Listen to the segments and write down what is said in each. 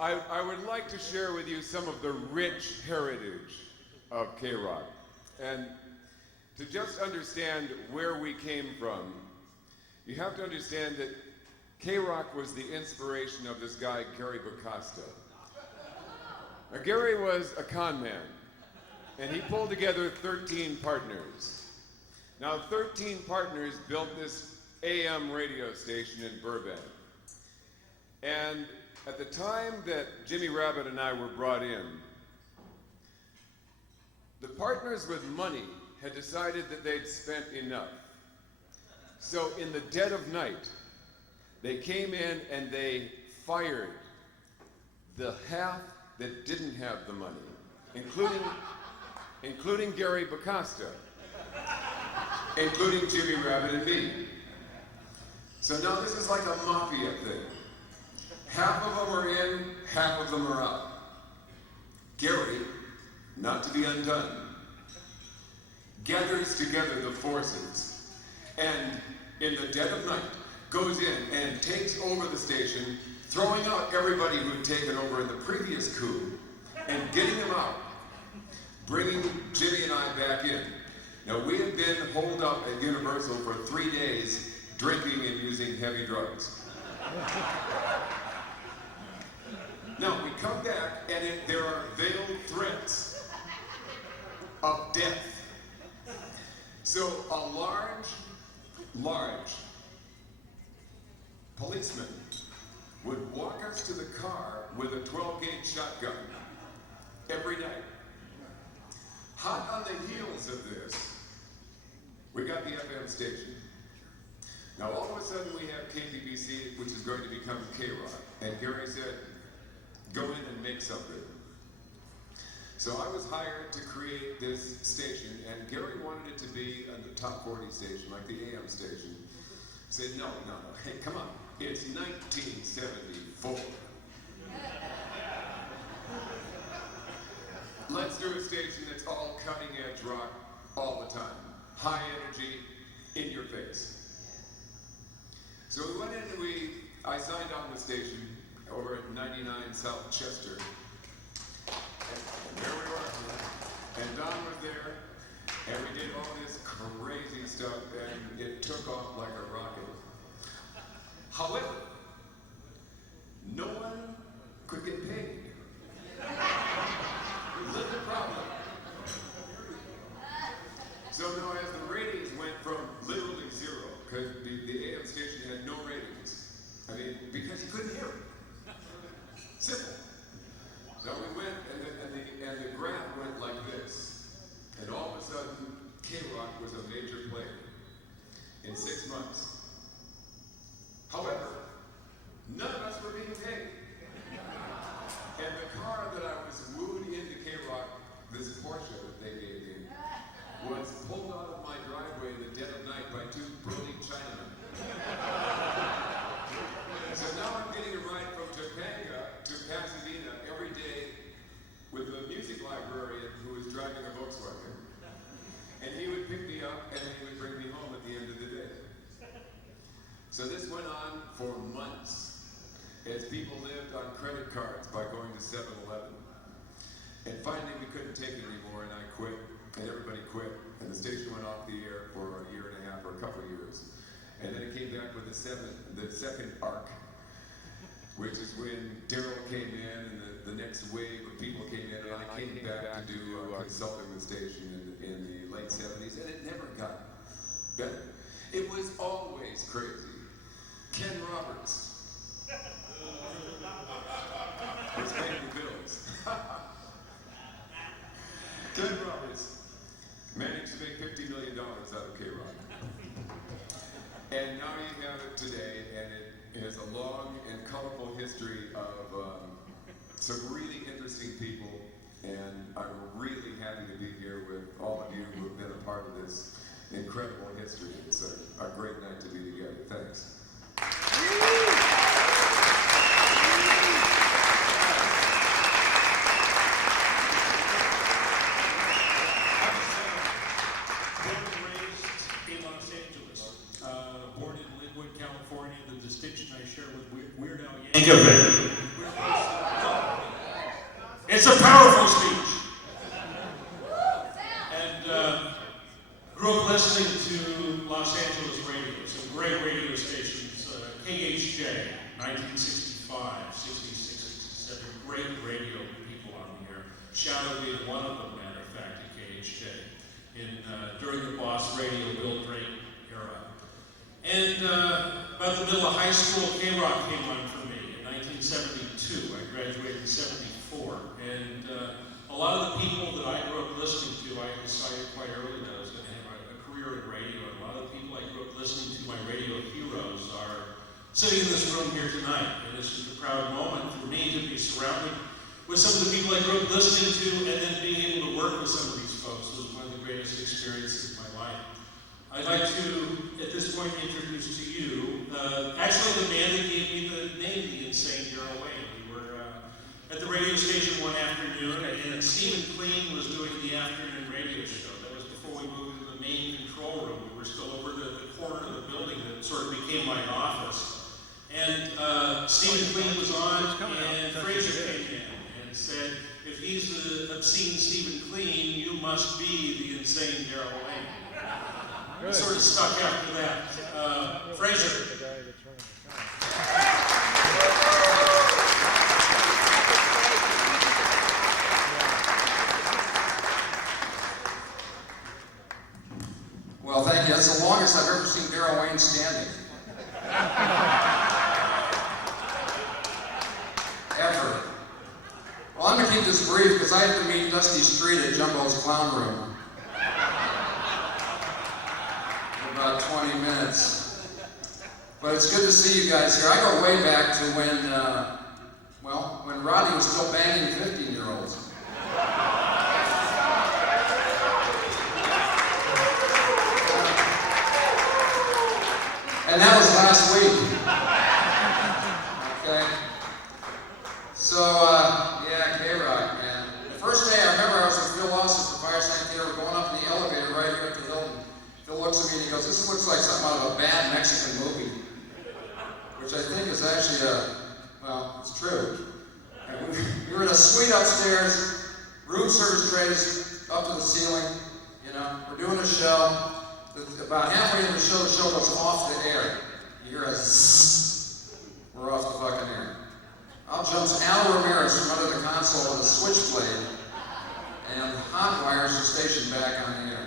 I would like to share with you some of the rich heritage of KROQ. And to just understand where we came from, you have to understand that KROQ was the inspiration of this guy, Gary Bacasta. Now, Gary was a con man, and he pulled together 13 partners. Now, 13 partners built this AM radio station in Burbank. And at the time that Jimmy Rabbit and I were brought in, the partners with money had decided that they'd spent enough. So in the dead of night, they came in and they fired the half that didn't have the money, including Gary Bacasta, including Jimmy Rabbit and me. So now this is like a mafia thing. Half of them are in, half of them are out. Gary, not to be undone, gathers together the forces and in the dead of night goes in and takes over the station, throwing out everybody who had taken over in the previous coup and getting them out, bringing Jimmy and I back in. Now, we had been holed up at Universal for 3 days drinking and using heavy drugs. Now, we come back and there are veiled threats of death. So a large policeman would walk us to the car with a 12-gauge shotgun every night. Hot on the heels of this, we got the FM station. Now all of a sudden we have KPPC, which is going to become KROQ. And Gary said, go in and make something. So I was hired to create this station, and Gary wanted it to be a top 40 station, like the AM station. I said, no, hey, come on, it's 1974. Let's do a station that's all cutting edge rock all the time. High energy, in your face. So we went in and I signed on the station over at 99 South Chester. And there we were. And Don was there. And we did all this crazy stuff, and it took off like a rocket. However, no one could get paid. Little problem. So now as the ratings went from literally zero, because the AM station had no ratings. I mean, because you couldn't hear it. Simple. So we went, and the graph went like this. And all of a sudden, KROQ was a major player in 6 months. However, none of us were being paid. And the car that I was wooed into KROQ, this Porsche that they gave me, was pulled out of my driveway in the dead of night by 2 brooding Chinamen. So now I'm getting a ride from Topanga to Pasadena every day with the music librarian who was driving a Volkswagen. And he would pick me up and he would bring me home at the end of the day. So this went on for months as people lived on credit cards by going to 7-Eleven. And finally we couldn't take it anymore and I quit. And everybody quit, and the station went off the air for a year and a half or a couple of years. And then it came back with the second arc, which is when Darrell came in and the next wave of people came in, and I came back to do consulting the station in the late 70s, and it never got better. It was always crazy. Ken Roberts was paying the bills. Ken Roberts managed to make $50 million out of KROQ. And now you have it today, and it has a long and colorful history of some really interesting people, and I'm really happy to be here with all of you who have been a part of this incredible history. It's a great night to be together. Thanks. California, the distinction I share with Weird Al Yankovic. 1965, 66, 67. Great radio people on the air. Shadoe being one of them, matter of fact, at KHJ, during the Boss Radio Bill Drake era. And about the middle of high school, KROQ came on for me in 1972. I graduated in 74. And a lot of the people that I grew up listening to, I decided quite early that I was going to have a career in radio. And a lot of the people I grew up listening to, my radio heroes, are sitting in this room here tonight. And it's just a proud moment for me to be surrounded with some of the people I grew up listening to, and then being able to work with some of these folks was one of the greatest experiences of my life. I'd like to, at this point, introduce to you, actually the man that gave me the name, the insane Darrell Wayne. We were at the radio station one afternoon, and Stephen Clean was doing the afternoon radio show. That was before we moved to the main control room. We were still over the corner of the building that sort of became my office. And Stephen Clean was on, and Frazer came in and said, if he's the obscene Stephen Clean, you must be the insane Darrell Wayne. Good. Sort of stuck after that. Frazer. Well, thank you. That's the longest I've ever seen Darrell Wayne standing. Ever. Well, I'm going to keep this brief because I have to meet Dusty Street at Jumbo's Clown Room. About 20 minutes. But it's good to see you guys here. I go way back to when Rodney was still banging 15-year-olds. And that was last week. Okay? So, yeah, KROQ, man. The first day I remember I was with Phil Lawson for Fireside Theater, going up in the elevator right here at the Hilton. Phil looks at me and he goes, this looks like something out of a bad Mexican movie. Which I think is actually well, it's true. And we were in a suite upstairs, room service trays up to the ceiling, you know, we're doing a show. About halfway into the show goes off the air. You hear a zzzz, we're off the fucking air. Out jumps Al Ramirez from under the console with a switchblade and hot wires the station back on the air.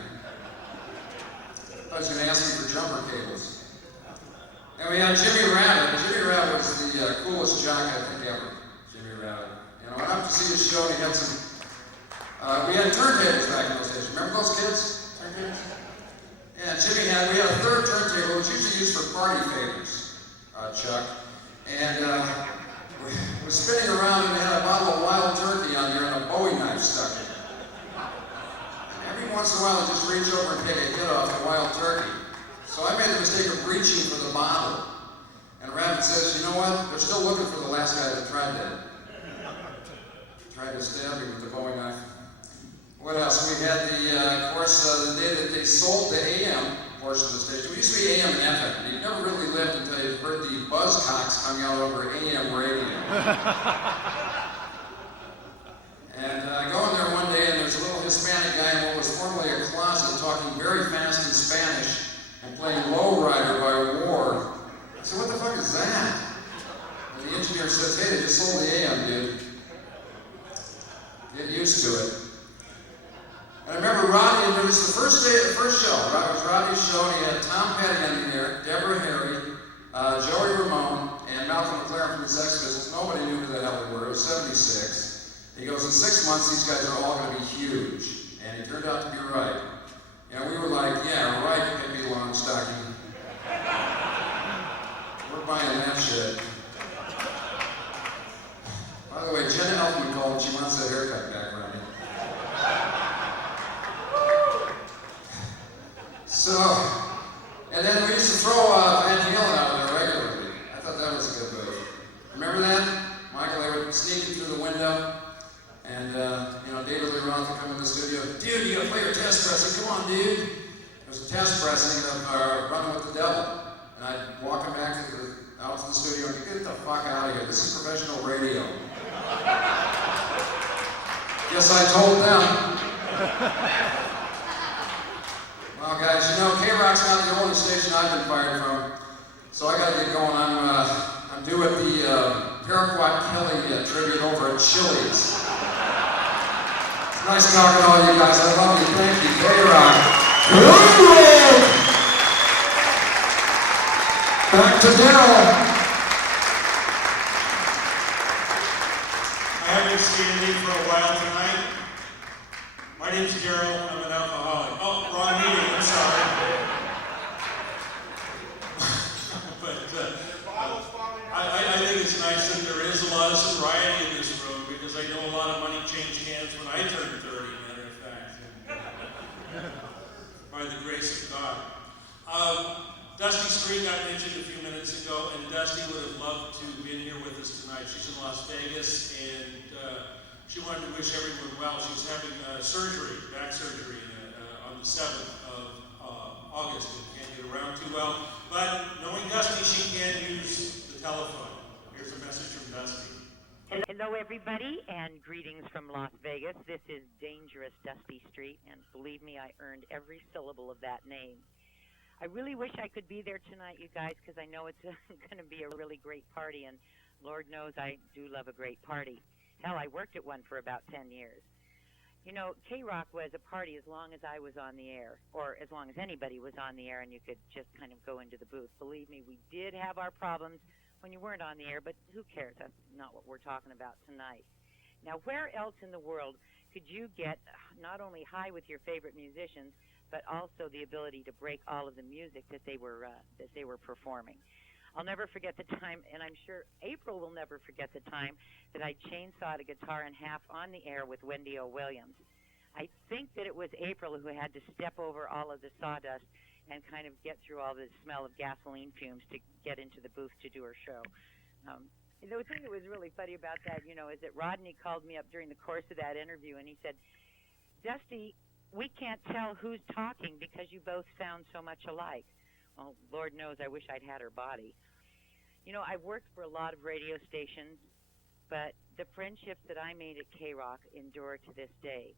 I was going to ask me for jumper cables. And we had Jimmy Rabbit. Jimmy Rabbit was the coolest jock I think ever. Jimmy Rabbit. You know, I went up to see his show and he had some, we had turntables back in those days. Remember those kids? Turntables? Yeah, we had a third turntable, which usually used for party favors, Chuck. And we was spinning around and they had a bottle of wild turkey on there and a Bowie knife stuck in it. Every once in a while, I just reach over and take a hit off the wild turkey. So I made the mistake of reaching for the bottle. And Raphone says, you know what? They're still looking for the last guy that tried that. Tried to stab me with the Bowie knife. What else? We had of course, the day that they sold the AM portion of the station. We used to be AM and FM. You never really lived until you heard the buzzcocks coming out over AM radio. And I go in there one day and there's a little Hispanic guy in what was formerly a closet talking very fast in Spanish and playing Lowrider by War. I said, what the fuck is that? And the engineer says, hey, they just sold the AM, dude. Get used to it. And I remember Rodney, and it was the first day of the first show. It was Rodney's show, and he had Tom Petty in there, Deborah Harry, Joey Ramone, and Malcolm McLaren from the Sex Pistols. Nobody knew who the hell they were. It was 76. He goes, in 6 months, these guys are all going to be huge. And he turned out to be right. And we were like, yeah, right, maybe Longstocking. We're buying that shit. By the way, Jenna Elfman called and she wants that haircut back, Rodney. So, and then we used to throw Van Halen out of there regularly. I thought that was a good move. Remember that? Michael, they would sneak through the window, and David Lee Roth would come in the studio. Dude, you gotta play your test pressing. Come on, dude. It was a test pressing of Running with the Devil. And I'd walk him back out to the studio and get the fuck out of here. This is professional radio. Guess I told them. Well, guys, KROQ's not the only station I've been fired from, so I got to get going. I'm due at the Paraquat Kelly tribute over at Chili's. It's nice talking to all you guys. I love you. Thank you. KROQ. Back to Darrell. I haven't been standing for a while tonight. My name's Darrell. I'm an alcoholic. Oh, wrong meeting. I'm sorry. I think it's nice that there is a lot of sobriety in this room because I know a lot of money changed hands when I turned 30, matter of fact. By the grace of God. Dusty Street got mentioned a few minutes ago, and Dusty would have loved to have been here with us tonight. She's in Las Vegas, and she wanted to wish everyone well. She's having surgery, back surgery, on the 7th of August, and can't get around too well. But knowing Dusty, she can use the telephone. Here's a message from Dusty. Hello, everybody, and greetings from Las Vegas. This is Dangerous Dusty Street, and believe me, I earned every syllable of that name. I really wish I could be there tonight, you guys, because I know it's going to be a really great party, and Lord knows I do love a great party. Hell, I worked at one for about 10 years. You know, KROQ was a party as long as I was on the air, or as long as anybody was on the air and you could just kind of go into the booth. Believe me, we did have our problems when you weren't on the air, but who cares? That's not what we're talking about tonight. Now, where else in the world could you get not only high with your favorite musicians, but also the ability to break all of the music that they were performing? I'll never forget the time, and I'm sure April will never forget the time that I chainsawed a guitar in half on the air with Wendy O. Williams. I think that it was April who had to step over all of the sawdust and kind of get through all the smell of gasoline fumes to get into the booth to do her show. The thing that was really funny about that, you know, is that Rodney called me up during the course of that interview, and he said, Dusty, we can't tell who's talking because you both sound so much alike. Well, Lord knows I wish I'd had her body. You know, I've worked for a lot of radio stations, but the friendships that I made at KROQ endure to this day.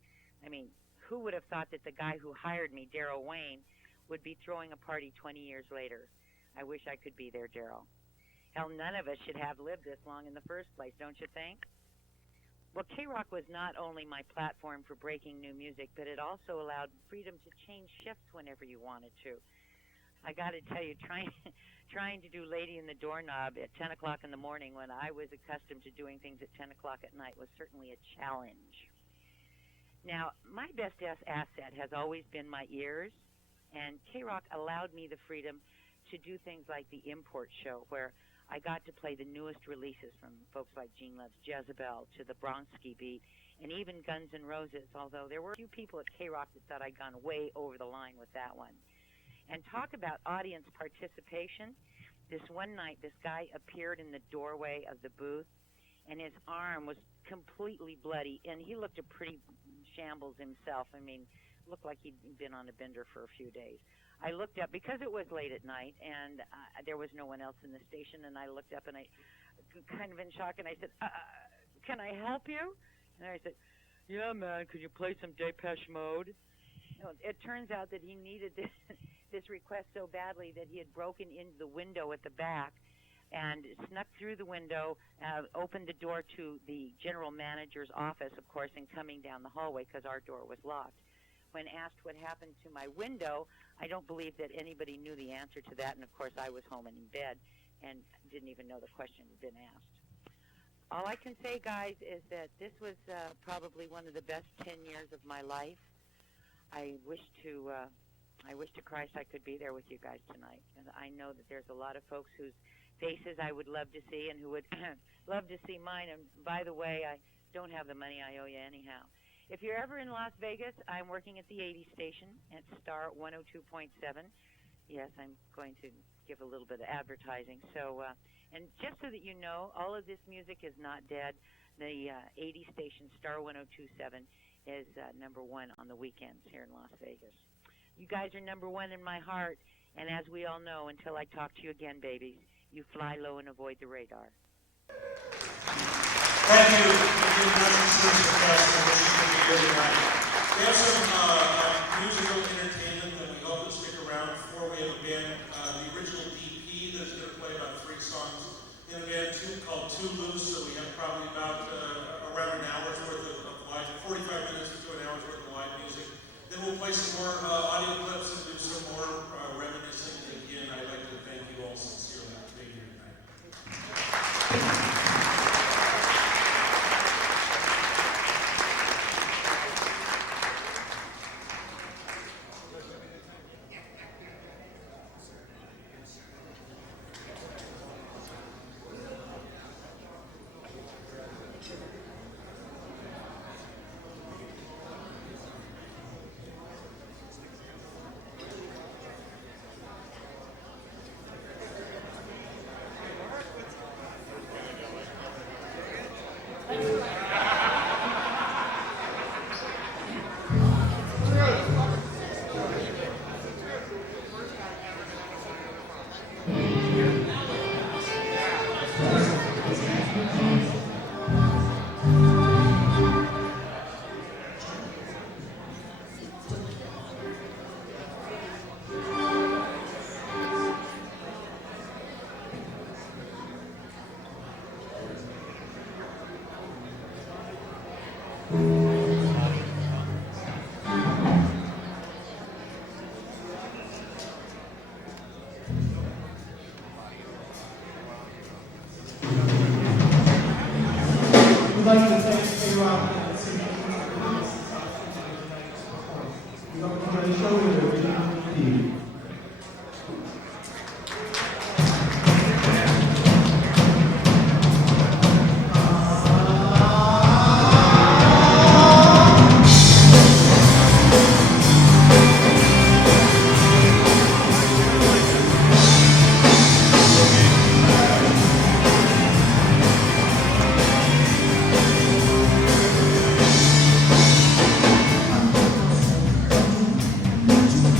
I mean, who would have thought that the guy who hired me, Darrell Wayne, would be throwing a party 20 years later? I wish I could be there, Darrell. Hell, none of us should have lived this long in the first place, don't you think? Well, KROQ was not only my platform for breaking new music, but it also allowed freedom to change shifts whenever you wanted to. I got to tell you, trying to do Lady in the Doorknob at 10 o'clock in the morning when I was accustomed to doing things at 10 o'clock at night was certainly a challenge. Now, my best asset has always been my ears, and KROQ allowed me the freedom to do things like the Import Show, where I got to play the newest releases from folks like Gene Love's Jezebel to the Bronski Beat, and even Guns N' Roses, although there were a few people at KROQ that thought I'd gone way over the line with that one. And talk about audience participation. This one night, this guy appeared in the doorway of the booth, and his arm was completely bloody, and he looked a pretty shambles himself. I mean, looked like he'd been on a bender for a few days. I looked up, because it was late at night, and there was no one else in the station, and I looked up, and I, kind of in shock, and I said, can I help you? And I said, yeah, man, could you play some Depeche Mode? No, it turns out that he needed this request so badly that he had broken into the window at the back and snuck through the window, opened the door to the general manager's office, of course, and coming down the hallway because our door was locked. When asked what happened to my window, I don't believe that anybody knew the answer to that, and of course I was home and in bed and didn't even know the question had been asked. All I can say, guys, is that this was probably one of the best 10 years of my life. I wish to Christ I could be there with you guys tonight. And I know that there's a lot of folks whose faces I would love to see and who would love to see mine. And by the way, I don't have the money I owe you anyhow. If you're ever in Las Vegas, I'm working at the 80 station at Star 102.7. Yes, I'm going to give a little bit of advertising. So, and just so that you know, all of this music is not dead. The 80 station, Star 102.7, is number one on the weekends here in Las Vegas. You guys are number one in my heart, and as we all know, until I talk to you again, babies, you fly low and avoid the radar. Thank you. Thank you very much for being here tonight. We have some musical entertainment that we hope will stick around for. We have a band, the original DP, that's going to play about 3 songs in a band called two loose, so we have probably about around an hour's worth of live, 45 minutes to an hour's worth of live music. Then we'll play some more audio clips and do some more reminiscing. Again, I'd like to thank you all sincerely for being here tonight. We'd like to thank KROQ and the city for we're going to try to show you the original theme. Thank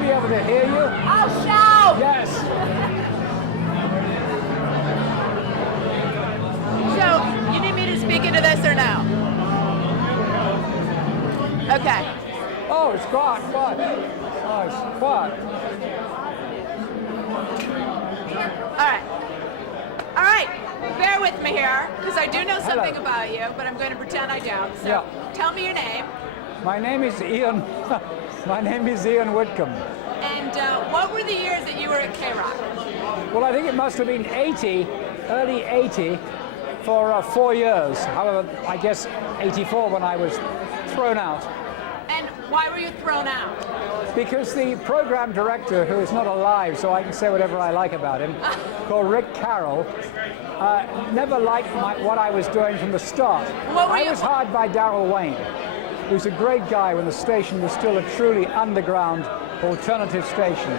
be able to hear you. I'll shout! Yes. So, you need me to speak into this or no? Okay. Oh, it's quiet. Oh, it's quiet. All right. Bear with me here, because I do know something about you, but I'm going to pretend I don't. So, tell me your name. My name is Ian. My name is Ian Whitcomb. And what were the years that you were at KROQ? Well, I think it must have been 80, early 80, for 4 years. However, I guess 84 when I was thrown out. And why were you thrown out? Because the program director, who is not alive, so I can say whatever I like about him, called Rick Carroll, never liked what I was doing from the start. I was hired by Darrell Wayne, who's a great guy when the station was still a truly underground alternative station.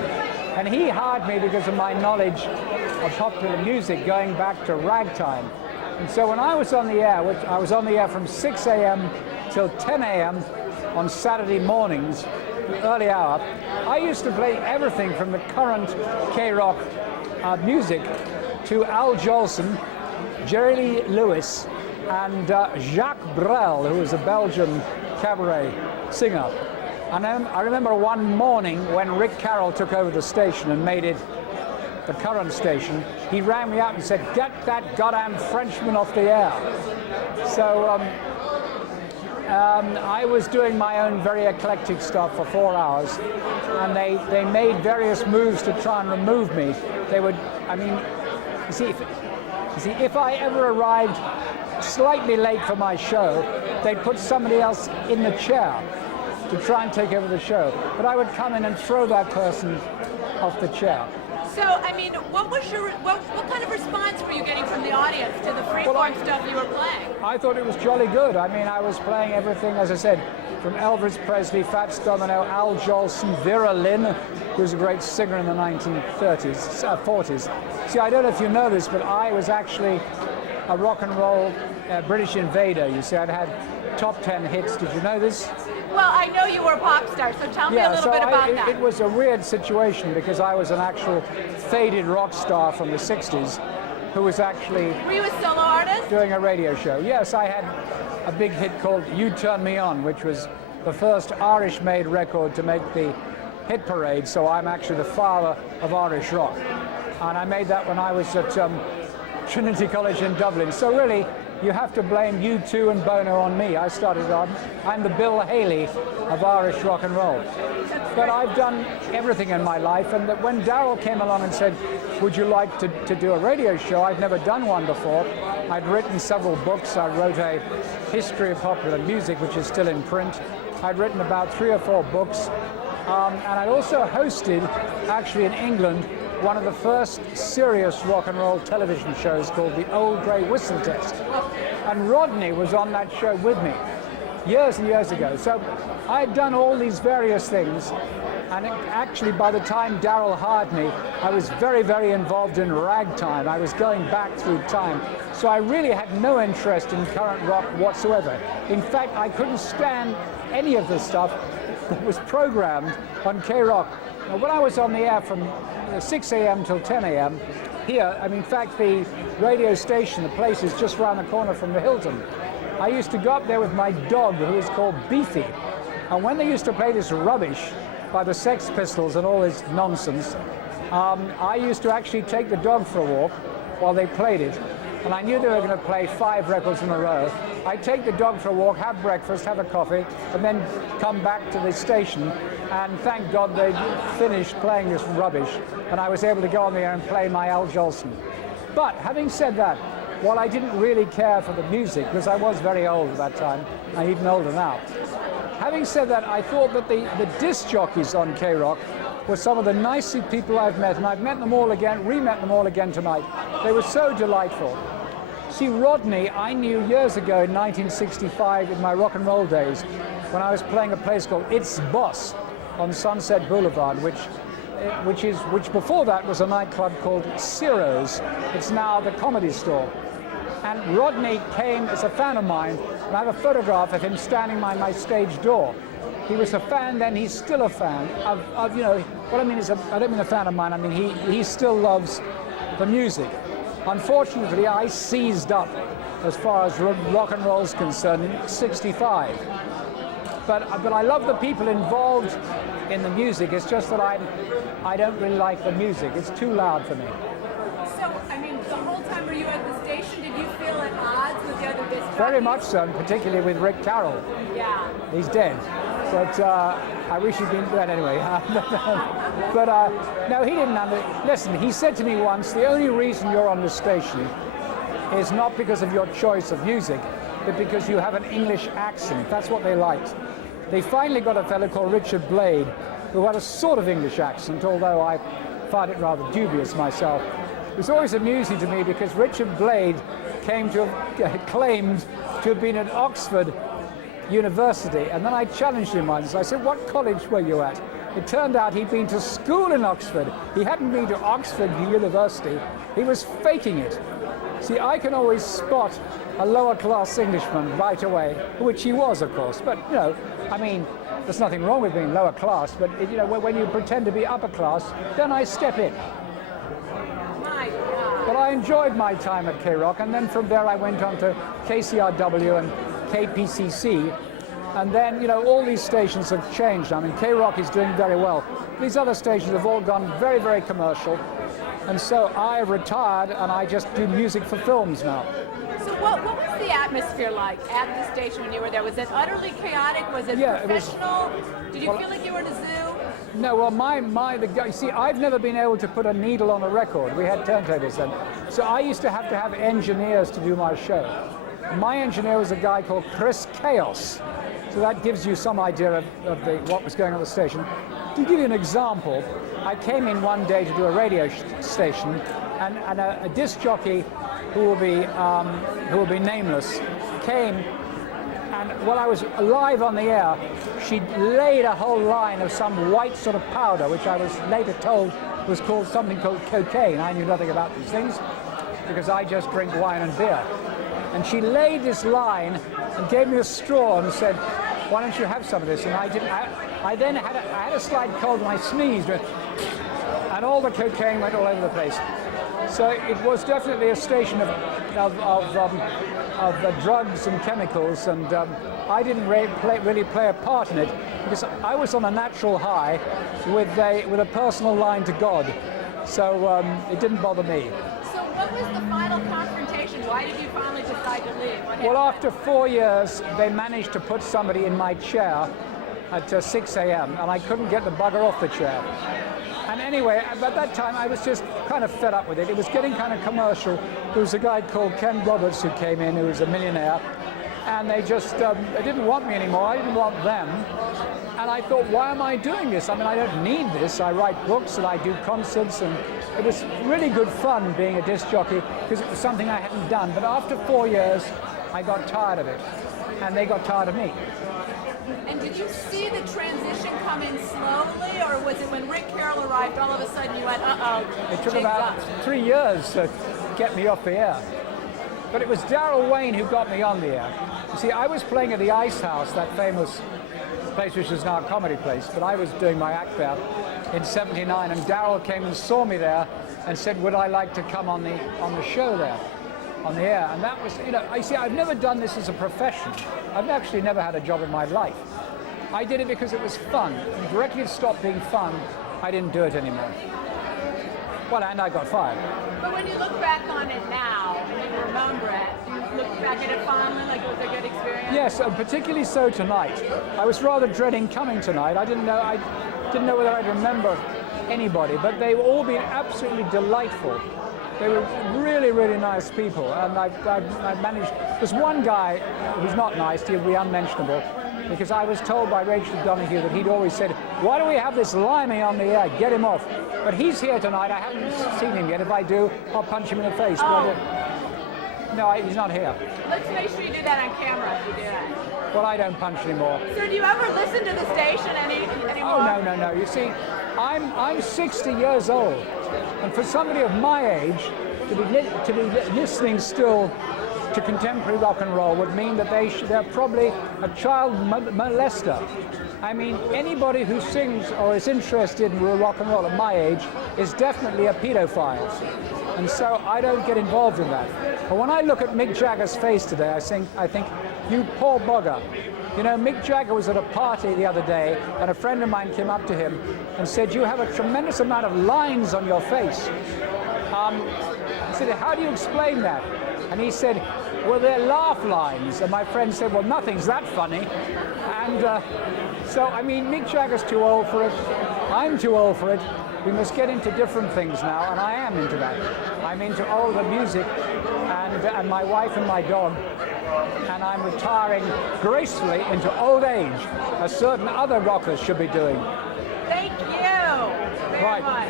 And he hired me because of my knowledge of popular music going back to ragtime. And so when I was on the air, which I was on the air from 6 a.m. till 10 a.m. on Saturday mornings, early hour, I used to play everything from the current KROQ music to Al Jolson, Jerry Lee Lewis, and Jacques Brel, who was a Belgian cabaret singer. And then I remember one morning when Rick Carroll took over the station and made it the current station, he rang me up and said, "Get that goddamn Frenchman off the air." So I was doing my own very eclectic stuff for 4 hours, and they made various moves to try and remove me. They would, I mean, you see, if I ever arrived slightly late for my show, they'd put somebody else in the chair to try and take over the show. But I would come in and throw that person off the chair. So, I mean, what kind of response were you getting from the audience to the freeform stuff you were playing? I thought it was jolly good. I mean, I was playing everything, as I said, from Elvis Presley, Fats Domino, Al Jolson, Vera Lynn, who was a great singer in the 40s. See, I don't know if you know this, but I was actually a rock and roll British invader. You see, I'd had top 10 hits. Did you know this? Well, I know you were a pop star, so tell me a little bit about that. It was a weird situation because I was an actual faded rock star from the 60s who was actually... Were you a solo artist? Doing a radio show. Yes, I had a big hit called You Turn Me On, which was the first Irish-made record to make the hit parade, so I'm actually the father of Irish rock. And I made that when I was at Trinity College in Dublin. So really, you have to blame U2 and Bono on me. I started on. I'm the Bill Haley of Irish rock and roll. But I've done everything in my life, and that when Darrell came along and said, "Would you like to do a radio show?" I'd never done one before. I'd written several books. I wrote a history of popular music, which is still in print. I'd written about 3 or 4 books, and I'd also hosted, actually in England, one of the first serious rock and roll television shows called The Old Grey Whistle Test. And Rodney was on that show with me years and years ago. So I had done all these various things, and actually by the time Darrell hired me, I was very, very involved in ragtime. I was going back through time. So I really had no interest in current rock whatsoever. In fact, I couldn't stand any of the stuff that was programmed on KROQ. Now, when I was on the air from 6 a.m. till 10 a.m. here, I mean, in fact, the radio station, the place is just around the corner from the Hilton. I used to go up there with my dog, who was called Beefy. And when they used to play this rubbish by the Sex Pistols and all this nonsense, I used to actually take the dog for a walk while they played it. And I knew they were going to play 5 records in a row. I'd take the dog for a walk, have breakfast, have a coffee, and then come back to the station. And thank God they'd finished playing this rubbish, and I was able to go on there and play my Al Jolson. But having said that, while I didn't really care for the music, because I was very old at that time, I'm even older now. Having said that, I thought that the disc jockeys on KROQ were some of the nicest people I've met, and I've met them all again, re-met them all again tonight. They were so delightful. See, Rodney, I knew years ago in 1965 in my rock and roll days, when I was playing a place called It's Boss on Sunset Boulevard, which before that was a nightclub called Ciro's. It's now the Comedy Store. And Rodney came as a fan of mine, and I have a photograph of him standing by my stage door. He was a fan then, he's still a fan of you know, what I mean is, I don't mean a fan of mine, I mean he still loves the music. Unfortunately, I seized up as far as rock and roll is concerned in '65. But I love the people involved in the music. It's just that I don't really like the music. It's too loud for me. So, I mean, the whole time were you at the station, did you feel at odds with the other disc jockeys? Very much so, and particularly with Rick Carroll. Yeah. He's dead. But I wish he'd been dead anyway. But no, he didn't listen, he said to me once, the only reason you're on the station is not because of your choice of music, but because you have an English accent. That's what they liked. They finally got a fellow called Richard Blade, who had a sort of English accent, although I found it rather dubious myself. It was always amusing to me because Richard Blade claimed to have been at Oxford University, and then I challenged him once. I said, what college were you at? It turned out he'd been to school in Oxford. He hadn't been to Oxford University. He was faking it. See, I can always spot a lower class Englishman right away, which he was, of course. But, you know, I mean, there's nothing wrong with being lower class, but, you know, when you pretend to be upper class, then I step in. My God. But I enjoyed my time at KROQ, and then from there I went on to KCRW and KPCC. And then, you know, all these stations have changed. I mean, KROQ is doing very well. These other stations have all gone very, very commercial. And so I retired and I just do music for films now. So what was the atmosphere like at the station when you were there? Was it utterly chaotic? Was it professional? Did you feel like you were in a zoo? No, well, you see, I've never been able to put a needle on a record. We had turntables then. So I used to have engineers to do my show. My engineer was a guy called Chris Chaos. So that gives you some idea of what was going on at the station. To give you an example, I came in one day to do a radio station, and a disc jockey who will be nameless came, and while I was live on the air, she laid a whole line of some white sort of powder, which I was later told was called something called cocaine. I knew nothing about these things because I just drink wine and beer. And she laid this line and gave me a straw and said, why don't you have some of this? And I didn't. I then had a slight cold and I sneezed, and all the cocaine went all over the place. So it was definitely a station of drugs and chemicals, and I didn't really play a part in it because I was on a natural high with a personal line to God. So it didn't bother me. So what was the final confrontation? Why did you finally decide to leave? Well, after 4 years, they managed to put somebody in my chair at 6 a.m. and I couldn't get the bugger off the chair. And anyway, at that time, I was just kind of fed up with it. It was getting kind of commercial. There was a guy called Ken Roberts who came in, who was a millionaire, and they just they didn't want me anymore. I didn't want them. And I thought, why am I doing this? I mean, I don't need this. I write books and I do concerts, and it was really good fun being a disc jockey because it was something I hadn't done. But after 4 years, I got tired of it, and they got tired of me. And did you see the transition come in slowly, or was it when Rick Carroll arrived, all of a sudden you went, uh-oh, It took about 3 years to get me off the air. But it was Darrell Wayne who got me on the air. You see, I was playing at the Ice House, that famous place which is now a comedy place, but I was doing my act there in '79, and Darrell came and saw me there and said, would I like to come on the show there, on the air? And that was, you know, I see, I've never done this as a profession. I've actually never had a job in my life. I did it because it was fun. And directly it stopped being fun, I didn't do it anymore. Well, and I got fired. But when you look back on it now, and you remember it, do you look back at it fondly, like it was a good experience? Yes, particularly so tonight. I was rather dreading coming tonight. I didn't know whether I'd remember anybody, but they've all been absolutely delightful. They were really, really nice people, and I managed. There's one guy who's not nice, he'll be unmentionable, because I was told by Raechel Donohue that he'd always said, why do we have this limey on the air? Get him off. But he's here tonight. I haven't seen him yet. If I do, I'll punch him in the face. Oh. No, he's not here. Let's make sure you do that on camera if you do that. Well, I don't punch anymore. So do you ever listen to the station anymore? Oh, no. You see, I'm 60 years old, and for somebody of my age to be listening still to contemporary rock and roll would mean that they're probably a child molester. I mean, anybody who sings or is interested in rock and roll at my age is definitely a pedophile. And so I don't get involved in that. But when I look at Mick Jagger's face today, I think, you poor bugger. You know, Mick Jagger was at a party the other day, and a friend of mine came up to him and said, "You have a tremendous amount of lines on your face." I said, "How do you explain that?" And he said, "Well, they're laugh lines." And my friend said, "Well, nothing's that funny." And so, I mean, Mick Jagger's too old for it. I'm too old for it. We must get into different things now, and I am into that. I'm into older music, and my wife and my dog, and I'm retiring gracefully into old age, as certain other rockers should be doing. Thank you very much.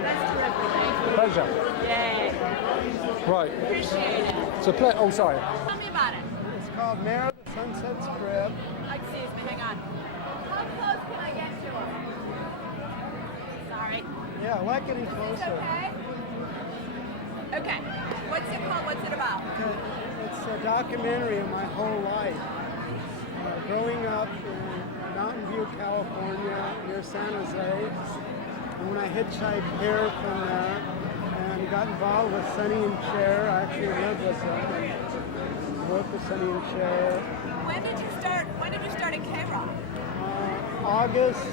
That's terrific. Thank you. Pleasure. Yay. Right. Appreciate it. It's a pleasure. Oh, sorry. Tell me about it. It's called Mare of the Sunset Strip. Excuse me, hang on. How close can I get to it? Sorry. Yeah, I like getting It's closer. okay? Okay. What's it called? What's it about? It's a documentary of my whole life. Growing up in Mountain View, California, near San Jose. And when I hitchhiked here from there and got involved with Sonny and Cher, I actually lived with them and worked with Sonny and Cher. When did you start at KROQ? August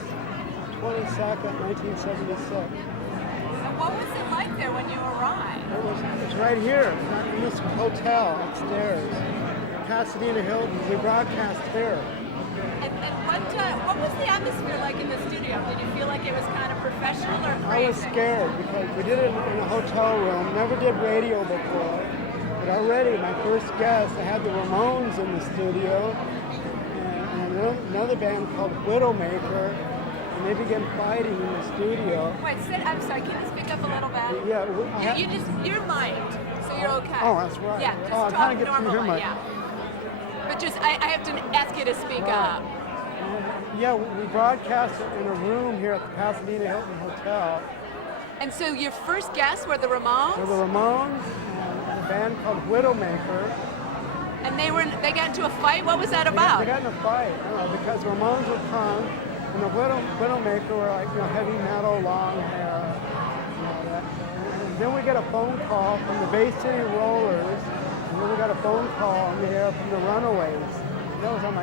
22nd, 1976. And what was it like there when you arrived? It's right here, in this hotel upstairs, Pasadena Hilton. We broadcast here. And what was the atmosphere like in the studio? Did you feel like it was kind of professional or crazy? I was scared because we did it in a hotel room, never did radio before. But already, my first guest, I had the Ramones in the studio, and another band called Widowmaker, and they began fighting in the studio. Wait, I'm sorry, can you speak up a little bit? Yeah. You're mic'd, so you're okay. Oh, that's right. Yeah, just I'm talk trying to get normally, through my... yeah. But just, I have to ask you to speak up. Yeah, we broadcast in a room here at the Pasadena Hilton Hotel. And so your first guests were the Ramones? Were the Ramones and a band called Widowmaker. And they got into a fight? What was that about? They got in a fight, because Ramones were punk, and the Widowmaker were like, heavy metal, long hair, and all that. And then we get a phone call from the Bay City Rollers, and then we got a phone call on the air from the Runaways. And that was on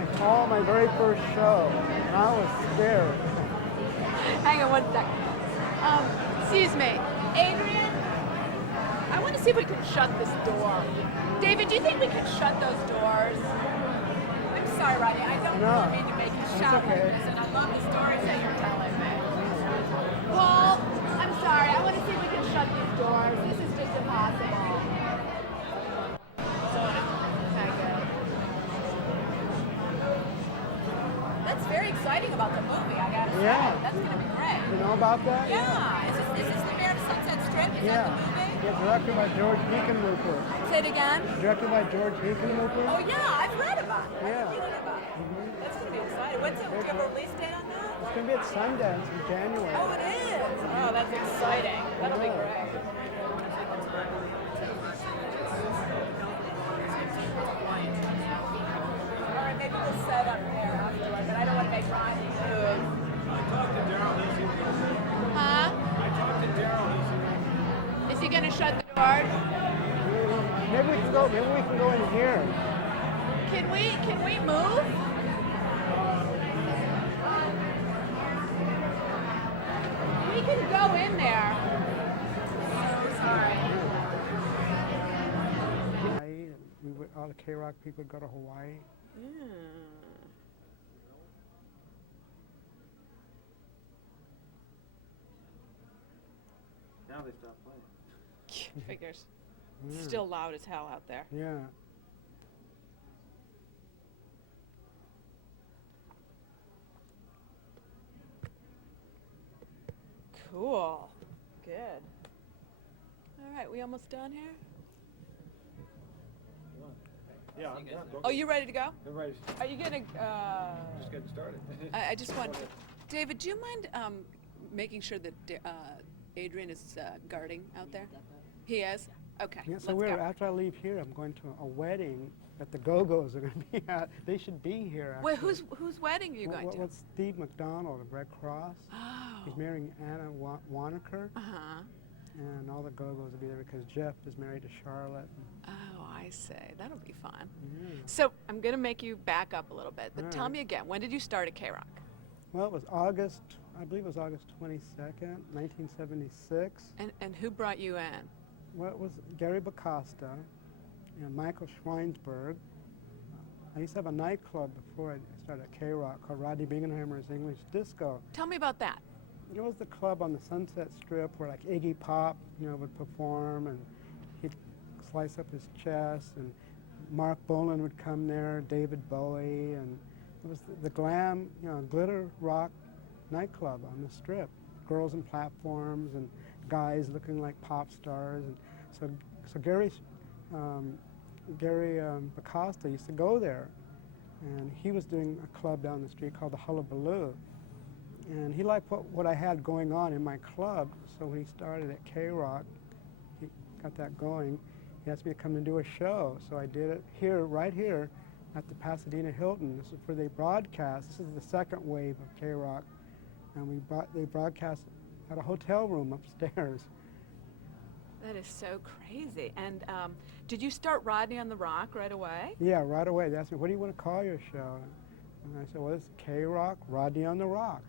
my very first show, and I was scared. Hang on one second. Excuse me. Adrian, I want to see if we can shut this door. David, do you think we can shut those doors? I'm sorry, Rodney. I don't mean to make you shout like this, and I love the stories that you're telling me. Paul, I'm sorry. I want to see if we can shut these doors. This is just impossible. Okay, good. That's very exciting about the movie, I gotta say. Yeah. That's going to be great. You know about that? Yeah. Is this the Mare of Sunset Strip? Is that the movie? Yeah, directed by George Hickenlooper. Say it again. Directed by George Hickenlooper. Oh yeah, I've read about it. Yeah. I've read about it. That's gonna be exciting. Do you have a release date on that? It's going to be at Sundance in January. Oh, it is. Oh, that's exciting. That'll be great. All right, maybe we'll set up there afterward, but I don't want to make Rodney move. I talked to Darrell. Huh? I talked to Darrell. Is he gonna shut the doors? Maybe we can go in here. Can we move? We can go in there. Sorry. Hawaii. All the KROQ people go to Hawaii. Now they stopped playing. Figures. It's still loud as hell out there. Yeah. Cool. Good. All right, we almost done here? Yeah, I'm done. Oh, you ready to go? Everybody's Are you gonna, just getting started. I just want, David, do you mind making sure that Adrian is guarding out there? He is? Okay, Yeah, so let's go. after I leave here, I'm going to a wedding that the Go-Go's are going to be at. They should be here. Wait, actually. whose wedding are you going to? With Steve McDonald of Red Cross. Oh. He's marrying Anna Wanamaker, Uh-huh. and all the Go-Go's will be there because Jeff is married to Charlotte. Oh, I see. That'll be fun. Yeah. So I'm going to make you back up a little bit, but All tell right. me again, when did you start at KROQ? Well, it was August, I believe it was August 22nd, 1976. And who brought you in? Well, it was Gary Bacosta and Michael Schweinsberg. I used to have a nightclub before I started at KROQ called Rodney Bingenheimer's English Disco. Tell me about that. It was the club on the Sunset Strip where like Iggy Pop, would perform, and he'd slice up his chest, and Mark Bolan would come there, David Bowie, and it was the glam, glitter rock nightclub on the Strip. Girls in platforms and guys looking like pop stars, and so Gary Bacosta used to go there, and he was doing a club down the street called the Hullabaloo. And he liked what I had going on in my club, so when he started at KROQ, he got that going. He asked me to come and do a show, so I did it right here at the Pasadena Hilton. This is where they broadcast. This is the second wave of KROQ, and they broadcast at a hotel room upstairs. That is so crazy. And did you start Rodney on the Rock right away? Yeah, right away. They asked me, what do you want to call your show? And I said, well, it's KROQ, Rodney on the Rock.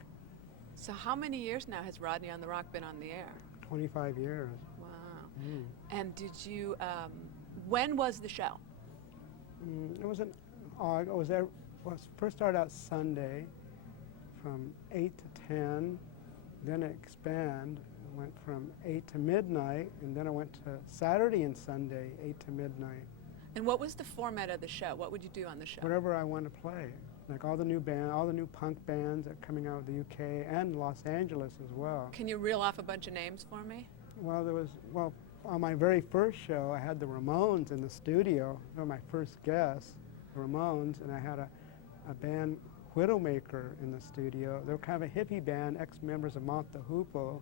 So how many years now has Rodney on the Rock been on the air? 25 years. Wow. Mm. And did you, when was the show? It was first started out Sunday from 8 to 10, then it expanded, went from 8 to midnight, and then I went to Saturday and Sunday, 8 to midnight. And what was the format of the show? What would you do on the show? Whatever I wanted to play. Like all the new punk bands that are coming out of the UK and Los Angeles as well. Can you reel off a bunch of names for me? Well, on my very first show, I had the Ramones in the studio. They were my first guests, the Ramones, and I had a band, Widowmaker, in the studio. They were kind of a hippie band, ex-members of Mont the Hoople.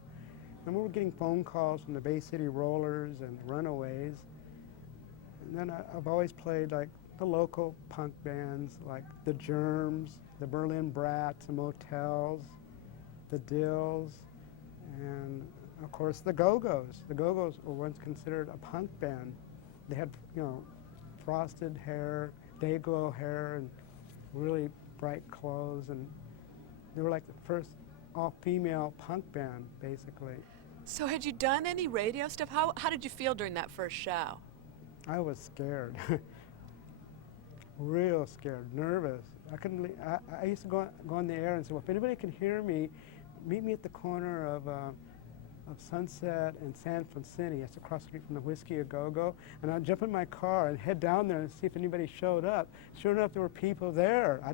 And we were getting phone calls from the Bay City Rollers and Runaways. And then I've always played like the local punk bands like the Germs, the Berlin Brats, the Motels, the Dills, and of course the Go-Go's. The Go-Go's were once considered a punk band. They had, frosted hair, day-glow hair, and really bright clothes, and they were like the first all-female punk band, basically. So had you done any radio stuff? How did you feel during that first show? I was scared. Real scared, nervous. I couldn't. I used to go on the air and say, well, if anybody can hear me, meet me at the corner of Sunset and San Francini. That's across the street from the Whiskey A Go-Go. And I'd jump in my car and head down there and see if anybody showed up. Sure enough, there were people there. I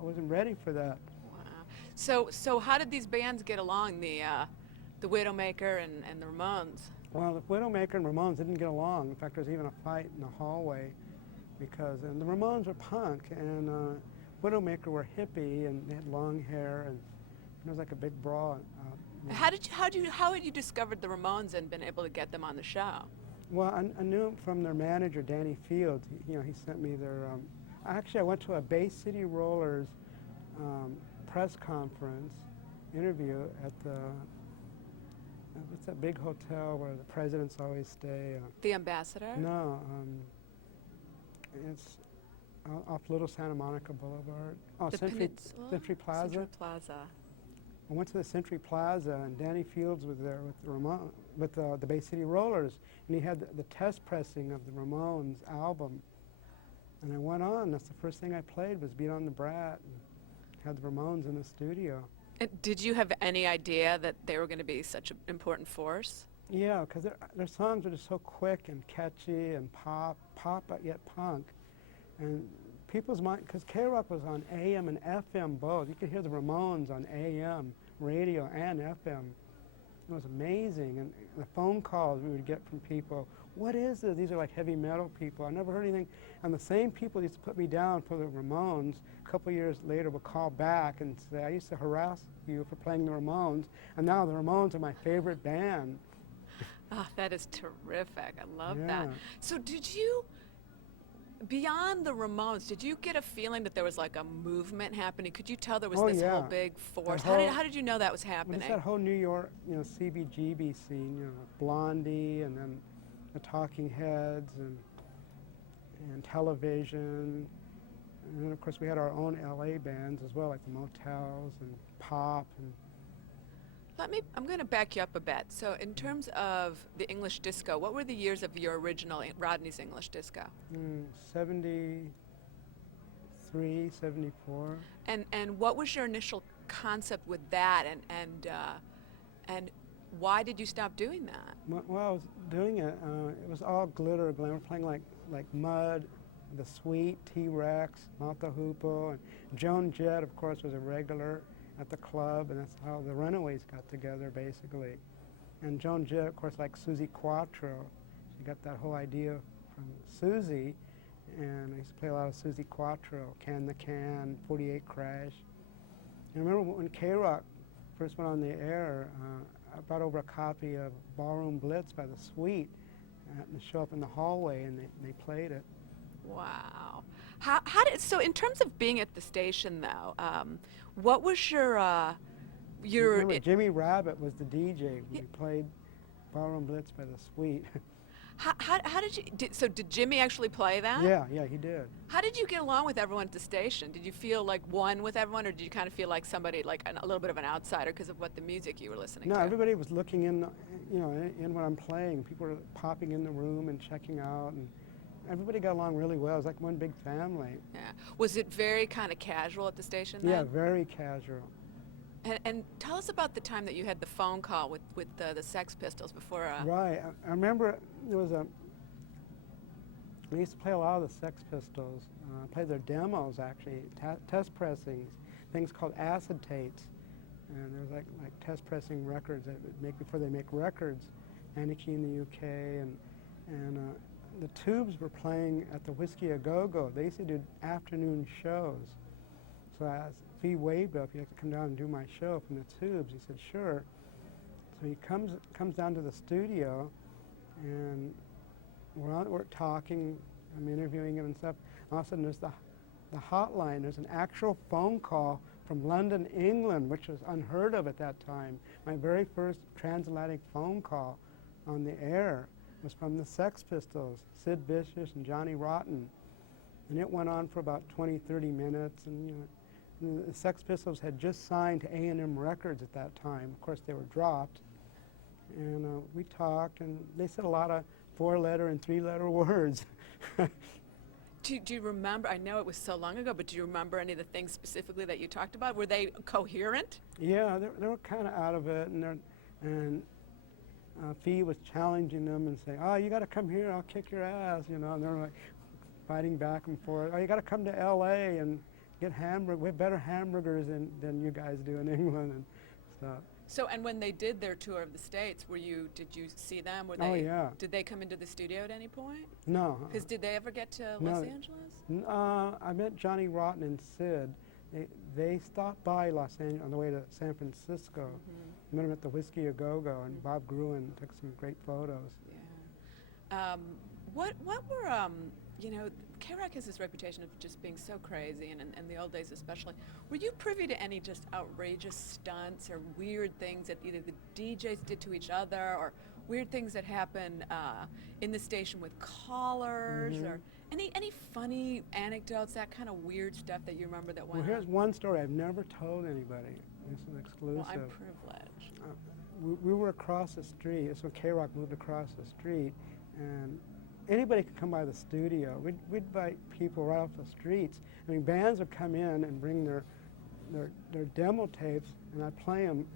wasn't ready for that. Wow. So how did these bands get along? The Widowmaker and the Ramones. Well, the Widowmaker and Ramones didn't get along. In fact, there was even a fight in the hallway. Because the Ramones were punk, and Widowmaker were hippie, and they had long hair, and it was like a big brawl. How had you discovered the Ramones and been able to get them on the show? Well, I knew them from their manager, Danny Fields. He sent me their. Actually, I went to a Bay City Rollers press conference interview at the. What's that big hotel where the presidents always stay? The Ambassador? No. It's off Little Santa Monica Boulevard. Oh, Century Plaza. Century Plaza. I went to the Century Plaza, and Danny Fields was there with the Bay City Rollers, and he had the test pressing of the Ramones album. And I went on. That's the first thing I played was Beat on the Brat, and had the Ramones in the studio. And did you have any idea that they were going to be such an important force? Yeah, because their songs were just so quick and catchy and pop but yet punk. And people's mind, because KROQ was on AM and FM both. You could hear the Ramones on AM, radio, and FM. It was amazing. And the phone calls we would get from people, what is this? These are like heavy metal people. I never heard anything. And the same people used to put me down for the Ramones. A couple years later would call back and say, I used to harass you for playing the Ramones, and now the Ramones are my favorite band. Oh, that is terrific. I love Yeah. that. So did you, beyond the Ramones, did you get a feeling that there was like a movement happening? Could you tell there was Oh, this whole yeah. big force? whole- How did you know that was Well, happening? it's that whole New York, CBGB scene, Blondie, and then the Talking Heads, and television, and then of course we had our own LA bands as well, like the Motels and Pop, and I'm going to back you up a bit. So in terms of the English disco, what were the years of your original Rodney's English disco? 73, 74. And what was your initial concept with that, and why did you stop doing that? Well, I was doing it. It was all glitter glam. We're playing like Mud, The Sweet, T-Rex, Malta Hoopo, and Joan Jett, of course, was a regular at the club, and that's how the Runaways got together, basically. And Joan Jett, of course, like Susie Quattro. She got that whole idea from Susie, and I used to play a lot of Susie Quattro, Can the Can, 48 Crash. And I remember when KROQ first went on the air, I brought over a copy of Ballroom Blitz by The Sweet, and to show up in the hallway, and they played it. Wow. So in terms of being at the station, though, what was your Remember, Jimmy Rabbit was the DJ when we played Ballroom Blitz by The Sweet. how did you, did Jimmy actually play that? Yeah, he did. How did you get along with everyone at the station? Did you feel like one with everyone, or did you kind of feel like somebody, like a little bit of an outsider because of what the music you were listening to? No, everybody was looking in, in what I'm playing. People were popping in the room and checking out, and everybody got along really well. It was like one big family. Yeah. Was it very kind of casual at the station then? Yeah, very casual. And tell us about the time that you had the phone call with the Sex Pistols before. Right. I remember there was we used to play a lot of the Sex Pistols. Played their demos, actually, test pressings, things called acid tapes. And there was like test pressing records that would make before they make records. Anarchy in the UK, and the Tubes were playing at the Whiskey A Go-Go. They used to do afternoon shows. So I asked, he waved up, you have to come down and do my show from the Tubes. He said, sure. So he comes down to the studio, and we're talking, I'm interviewing him and stuff. All of a sudden there's the hotline, there's an actual phone call from London, England, which was unheard of at that time. My very first transatlantic phone call on the air was from the Sex Pistols, Sid Vicious and Johnny Rotten. And it went on for about 20, 30 minutes, and the Sex Pistols had just signed to A&M Records at that time. Of course, they were dropped. And we talked, and they said a lot of 4-letter and 3-letter words. Do you remember, I know it was so long ago, but do you remember any of the things specifically that you talked about? Were they coherent? Yeah, they were kind of out of it, and Fee was challenging them and saying, oh, you got to come here, I'll kick your ass, and they're like fighting back and forth. Oh, you got to come to L.A. and get hamburgers. We have better hamburgers than you guys do in England and stuff. So, and when they did their tour of the States, did you see them? Were they, oh, yeah. Did they come into the studio at any point? No. Because did they ever get to No. Los Angeles? I met Johnny Rotten and Sid. They stopped by Los Angeles on the way to San Francisco. Mm-hmm. Met them at the Whiskey A Go-Go, and Bob Gruen took some great photos. Yeah. What were, KROQ has this reputation of just being so crazy, and in the old days especially. Were you privy to any just outrageous stunts or weird things that either the DJs did to each other, or weird things that happen in the station with callers, or any funny anecdotes, that kind of weird stuff that you remember that went Well, here's on? one story I've never told anybody. This is exclusive. Well, I'm privileged. We were across the street, so KROQ moved across the street, and anybody could come by the studio. We'd invite people right off the streets. I mean, bands would come in and bring their demo tapes, and I'd play them.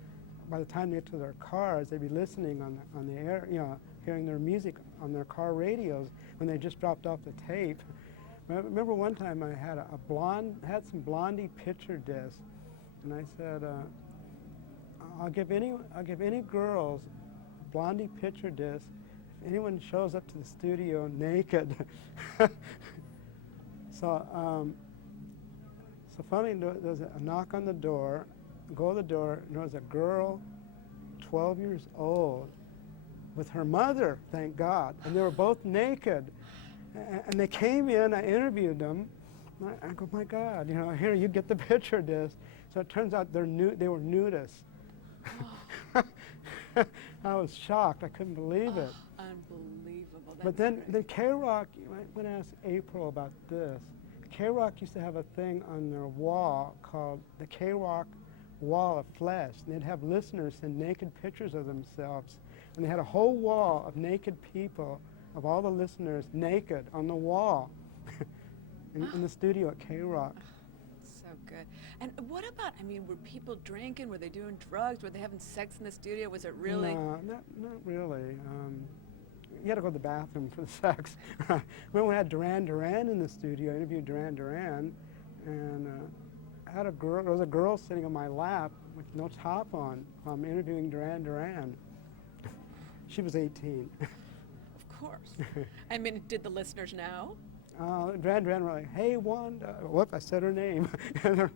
By the time they get to their cars, they'd be listening on the air, hearing their music on their car radios when they just dropped off the tape. I remember one time I had had some Blondie picture discs, and I said, I'll give any girls Blondie picture disc if anyone shows up to the studio naked. So finally there's a knock on the door. Go to the door, and there was a girl, 12 years old, with her mother, thank God, and they were both naked. And they came in, I interviewed them, I go, my God, you know, here, you get the picture of this. So it turns out they were nudists. Oh. I was shocked, I couldn't believe it. Unbelievable. But then KROQ, I'm going to ask April about this. KROQ used to have a thing on their wall called the KROQ Wall of Flesh. And they'd have listeners send naked pictures of themselves. And they had a whole wall of naked people, of all the listeners, naked on the wall in the studio at KROQ. So good. And what about, I mean, were people drinking? Were they doing drugs? Were they having sex in the studio? Was it really? No, not really. You had to go to the bathroom for the sex. When we had Duran Duran in the studio, I interviewed Duran Duran, and I had there was a girl sitting on my lap with no top on while I'm interviewing Duran Duran. She was 18. Of course. I mean, did the listeners know? Duran Duran were like, hey, Wanda. Whoop, I said her name. Okay.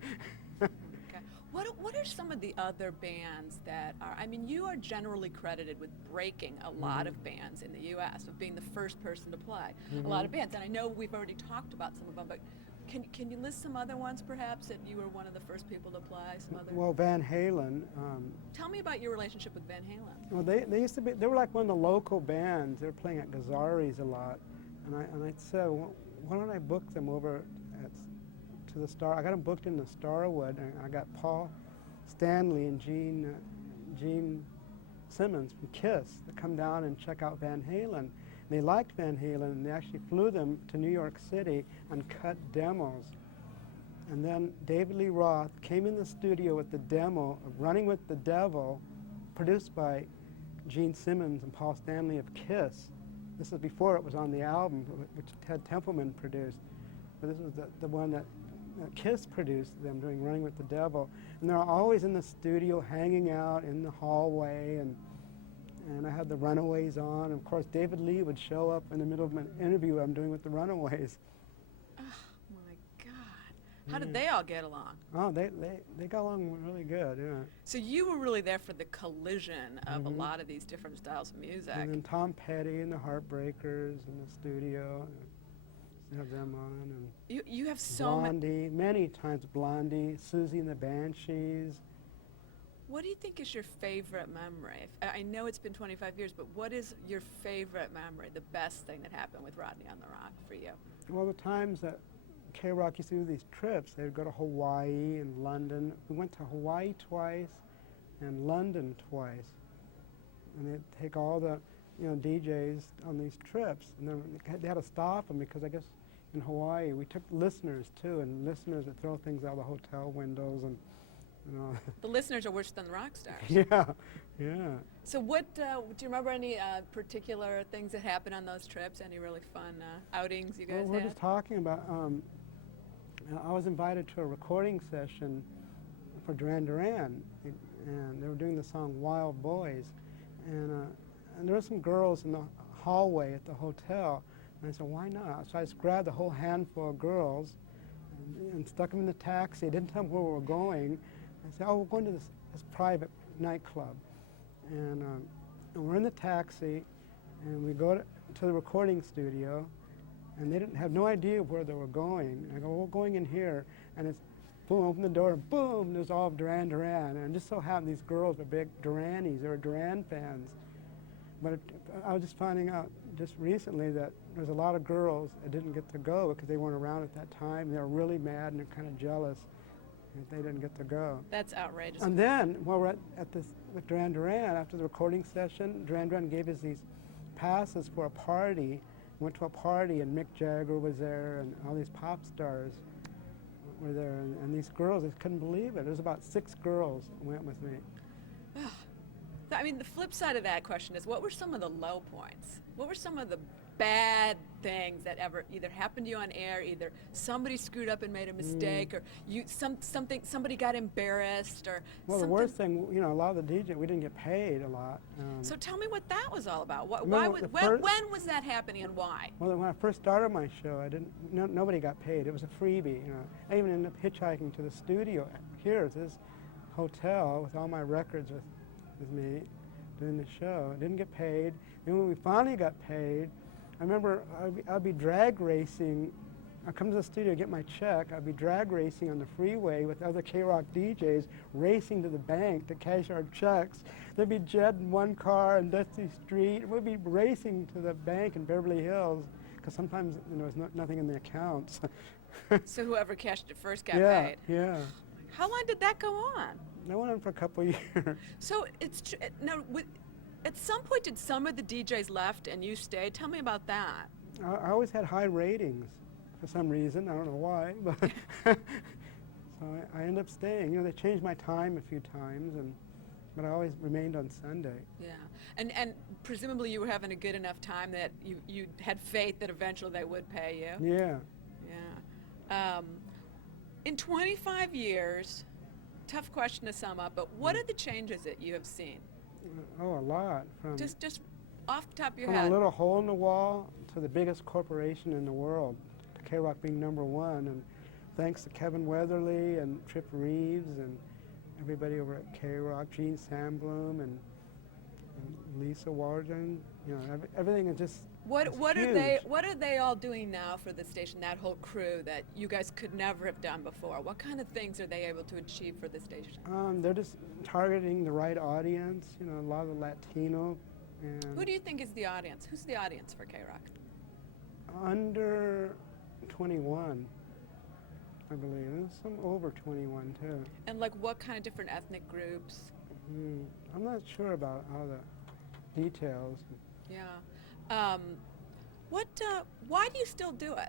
What are some of the other bands that are, I mean, you are generally credited with breaking a lot of bands in the U.S., of being the first person to play a lot of bands. And I know we've already talked about some of them, but can you list some other ones, perhaps, that you were one of the first people to play? Some other. Well, Van Halen. Tell me about your relationship with Van Halen. Well, they used to be, they were like one of the local bands. They were playing at Gazzari's a lot. And I said, well, why don't I book them over to the Star? I got them booked in the Starwood, and I got Paul Stanley and Gene Simmons from KISS to come down and check out Van Halen. And they liked Van Halen, and they actually flew them to New York City and cut demos. And then David Lee Roth came in the studio with the demo of Running with the Devil, produced by Gene Simmons and Paul Stanley of KISS. This was before it was on the album, which Ted Templeman produced. But this was the one that KISS produced, them doing Running with the Devil. And they're always in the studio hanging out in the hallway, and I had the Runaways on. And of course, David Lee would show up in the middle of an interview I'm doing with the Runaways. Oh, my God. How did they all get along? Oh, they got along really good, yeah. So you were really there for the collision of a lot of these different styles of music. And then Tom Petty and the Heartbreakers in the studio. Have them on, and you have so Blondie, many times Blondie, Susie and the Banshees. What do you think is your favorite memory? I know it's been 25 years, but what is your favorite memory, the best thing that happened with Rodney on the Rock for you? Well, the times that KROQ used to do these trips, they would go to Hawaii and London. We went to Hawaii twice and London twice. And they'd take all the DJs on these trips, and then they had to stop them because I guess in Hawaii we took listeners too, and listeners would throw things out the hotel windows, and The listeners are worse than the rock stars. Yeah. So what, do you remember any particular things that happened on those trips? Any really fun outings you guys Well, we're had? just talking about, I was invited to a recording session for Duran Duran, and they were doing the song Wild Boys, and there were some girls in the hallway at the hotel, and I said, why not? So I just grabbed a whole handful of girls and stuck them in the taxi. I didn't tell them where we were going. I said, oh, we're going to this private nightclub. And we're in the taxi, and we go to the recording studio, and they didn't have no idea where they were going. And I go, well, we're going in here, and it's boom, open the door, and boom, there's all of Duran Duran. And it just so happened these girls were big Duranis, they were Duran fans. But I was just finding out just recently that there's a lot of girls that didn't get to go because they weren't around at that time. They were really mad and they're kind of jealous that they didn't get to go. That's outrageous. And then, while we're at this with Duran Duran, after the recording session, Duran Duran gave us these passes for a party. We went to a party and Mick Jagger was there and all these pop stars were there. And these girls, I couldn't believe it. There was about 6 girls that went with me. I mean, the flip side of that question is, what were some of the low points? What were some of the bad things that ever either happened to you on air, either somebody screwed up and made a mistake, or somebody got embarrassed, or well, the worst thing, a lot of the DJ, we didn't get paid a lot. So tell me what that was all about. When was that happening and why? Well, when I first started my show, nobody got paid. It was a freebie. I even ended up hitchhiking to the studio here at this hotel with all my records with me, doing the show. I didn't get paid. And when we finally got paid, I remember I'd be drag racing. I'd come to the studio, get my check. I'd be drag racing on the freeway with other KROQ DJs, racing to the bank to cash our checks. There'd be Jed in one car and Dusty Street. We'd be racing to the bank in Beverly Hills because sometimes there was nothing in the accounts. So whoever cashed it first got Yeah, paid. yeah. How long did that go on? That went on for a couple years. So now, at some point, did some of the DJs left and you stayed? Tell me about that. I always had high ratings for some reason. I don't know why, but so I ended up staying. You know, they changed my time a few times, but I always remained on Sunday. Yeah, and presumably you were having a good enough time that you had faith that eventually they would pay you. Yeah. Yeah. In 25 years, tough question to sum up, but what are the changes that you have seen? Oh, a lot. From Just off the top of your from head. a little hole in the wall to the biggest corporation in the world, to KROQ being #1, and thanks to Kevin Weatherly and Trip Reeves and everybody over at KROQ, Gene Sandblom and Lisa Warden, you know, everything is just What huge. are they all doing now for the station, that whole crew that you guys could never have done before? What kind of things are they able to achieve for the station? They're just targeting the right audience, you know, a lot of Latino and Who do you think is the audience? Who's the audience for KROQ? under 21, I believe. There's some over 21 too. And like what kind of different ethnic groups? I'm not sure about all the details. Yeah. Why do you still do it?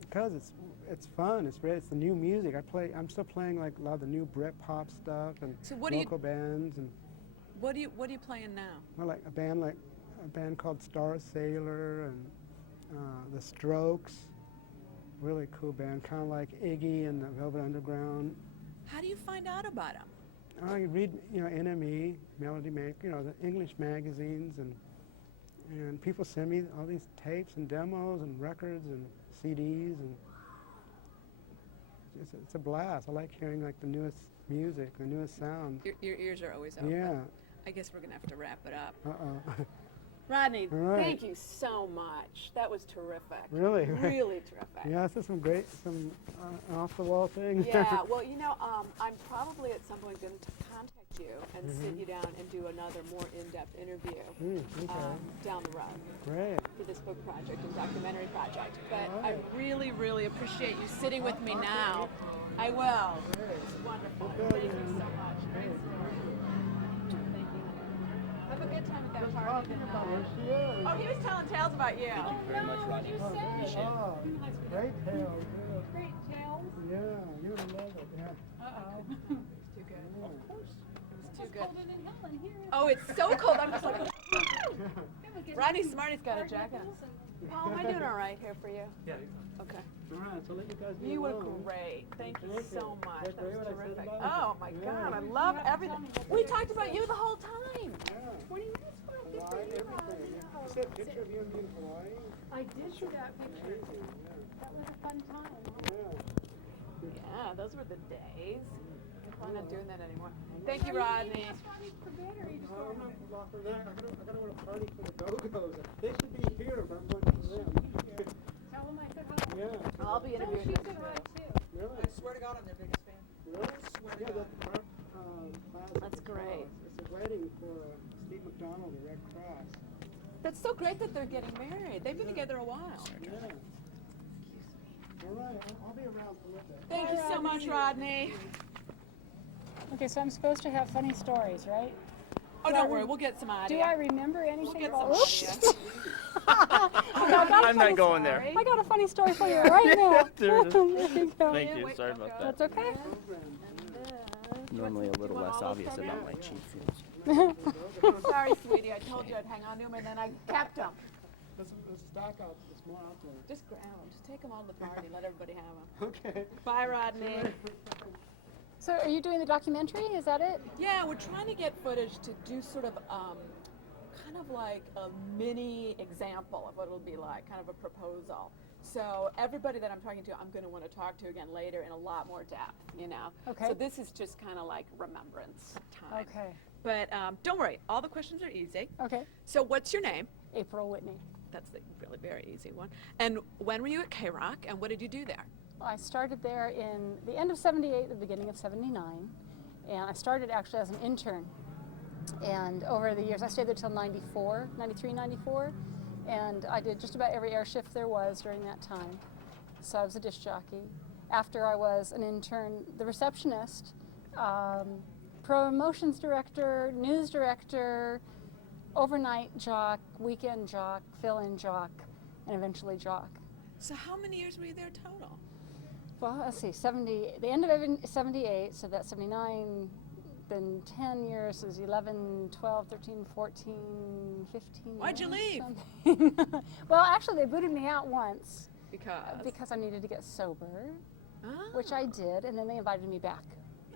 Because it's fun. It's the new music. I'm still playing like a lot of the new Britpop stuff and So what do you- local bands and What are you playing now? well, like a band called Star Sailor and the Strokes. Really cool band, kind of like Iggy and the Velvet Underground. How do you find out about them? I read, you know, NME, Melody Maker, you know, the English magazines, and people send me all these tapes and demos and records and CDs, and it's a blast. I like hearing like the newest music, the newest sound. Your ears are always open. Yeah. I guess we're gonna have to wrap it up. Uh-oh. Rodney, All right. thank you so much. That was terrific. Really? Really terrific. Yeah, this is some off-the-wall things. Yeah, well, you know, I'm probably at some point going to contact you and sit you down and do another more in-depth interview Okay. down the road Great. for this book project and documentary project. But I really, really appreciate you sitting with me now. I will. It's wonderful. Thank you so much. Great story. Thank you. Have a good time at that party tonight. Oh, he was telling tales about you. Thank you very much, Rodney. Appreciate it. Oh, great tales. Great tales. Yeah, you would love it. Yeah. Uh-oh. It's too good. Of course. It's too good. Oh, it's so cold. I'm just like, Rodney Smarty's got a jacket on. Oh, am I doing all right here for you? Yeah. Okay. All right, so let you guys You were alone. great. Thank you Thank so you. much. That's That was what I said terrific. about Oh my you. God, Yeah. I love everything. We talked about you the whole time. Yeah. 20 minutes for Hawaii, everything. Yeah. You said a picture of you in Hawaii? I did see that picture. Amazing, yeah. That was a fun time. Yeah. Yeah, those were the days. I'm probably not doing that anymore. Thank you, Rodney. I'm not blocking that. I gotta go to a party for the Go-Go's. They should be here, but I'm going to them. Tell them I said hi. Yeah. I'll be Tell them interviewing she them. said hi too. Really? I swear to God, I'm their biggest fan. Really? Swear to Yeah, God. that class. That's great. It's a wedding for Steve McDonald, the Red Cross. That's so great that they're getting married. They've been together a while. Yeah. All right, I'll be around for a little bit. Thank you so much, Rodney. Okay, so I'm supposed to have funny stories, right? Oh, don't worry, we'll get some audio. Do I remember anything get about some Oops. I I'm not going there. I got a funny story for you right now. There it is. There you go. Thank you. Sorry about that. That's okay. Normally a little less obvious about my cheap foods. Sorry, sweetie, I told you I'd hang on to him and then I kept them. Let's stack out. There's more out there. Just grab them. Just take them all to the party. Let everybody have them. Okay. Bye, Rodney. So are you doing the documentary? Is that it? Yeah, we're trying to get footage to do sort of kind of like a mini example of what it'll be like, kind of a proposal. So everybody that I'm talking to, I'm going to want to talk to again later in a lot more depth, you know. Okay. So this is just kind of like remembrance time. Okay. But don't worry, all the questions are easy. Okay. So what's your name? April Whitney. That's the really very easy one. And when were you at KROQ, and what did you do there? Well, I started there in the end of 78, the beginning of 79. And I started actually as an intern. And over the years, I stayed there till 94, 93, 94. And I did just about every air shift there was during that time. So I was a disc jockey. After I was an intern, the receptionist, promotions director, news director, overnight jock, weekend jock, fill-in jock, and eventually jock. So how many years were you there total? Well, let's see, the end of 78, so that's 79, then 10 years is 11, 12, 13, 14, 15 Why'd you leave? something. Well, actually, they booted me out once. Because? Because I needed to get sober, Ah. which I did, and then they invited me back.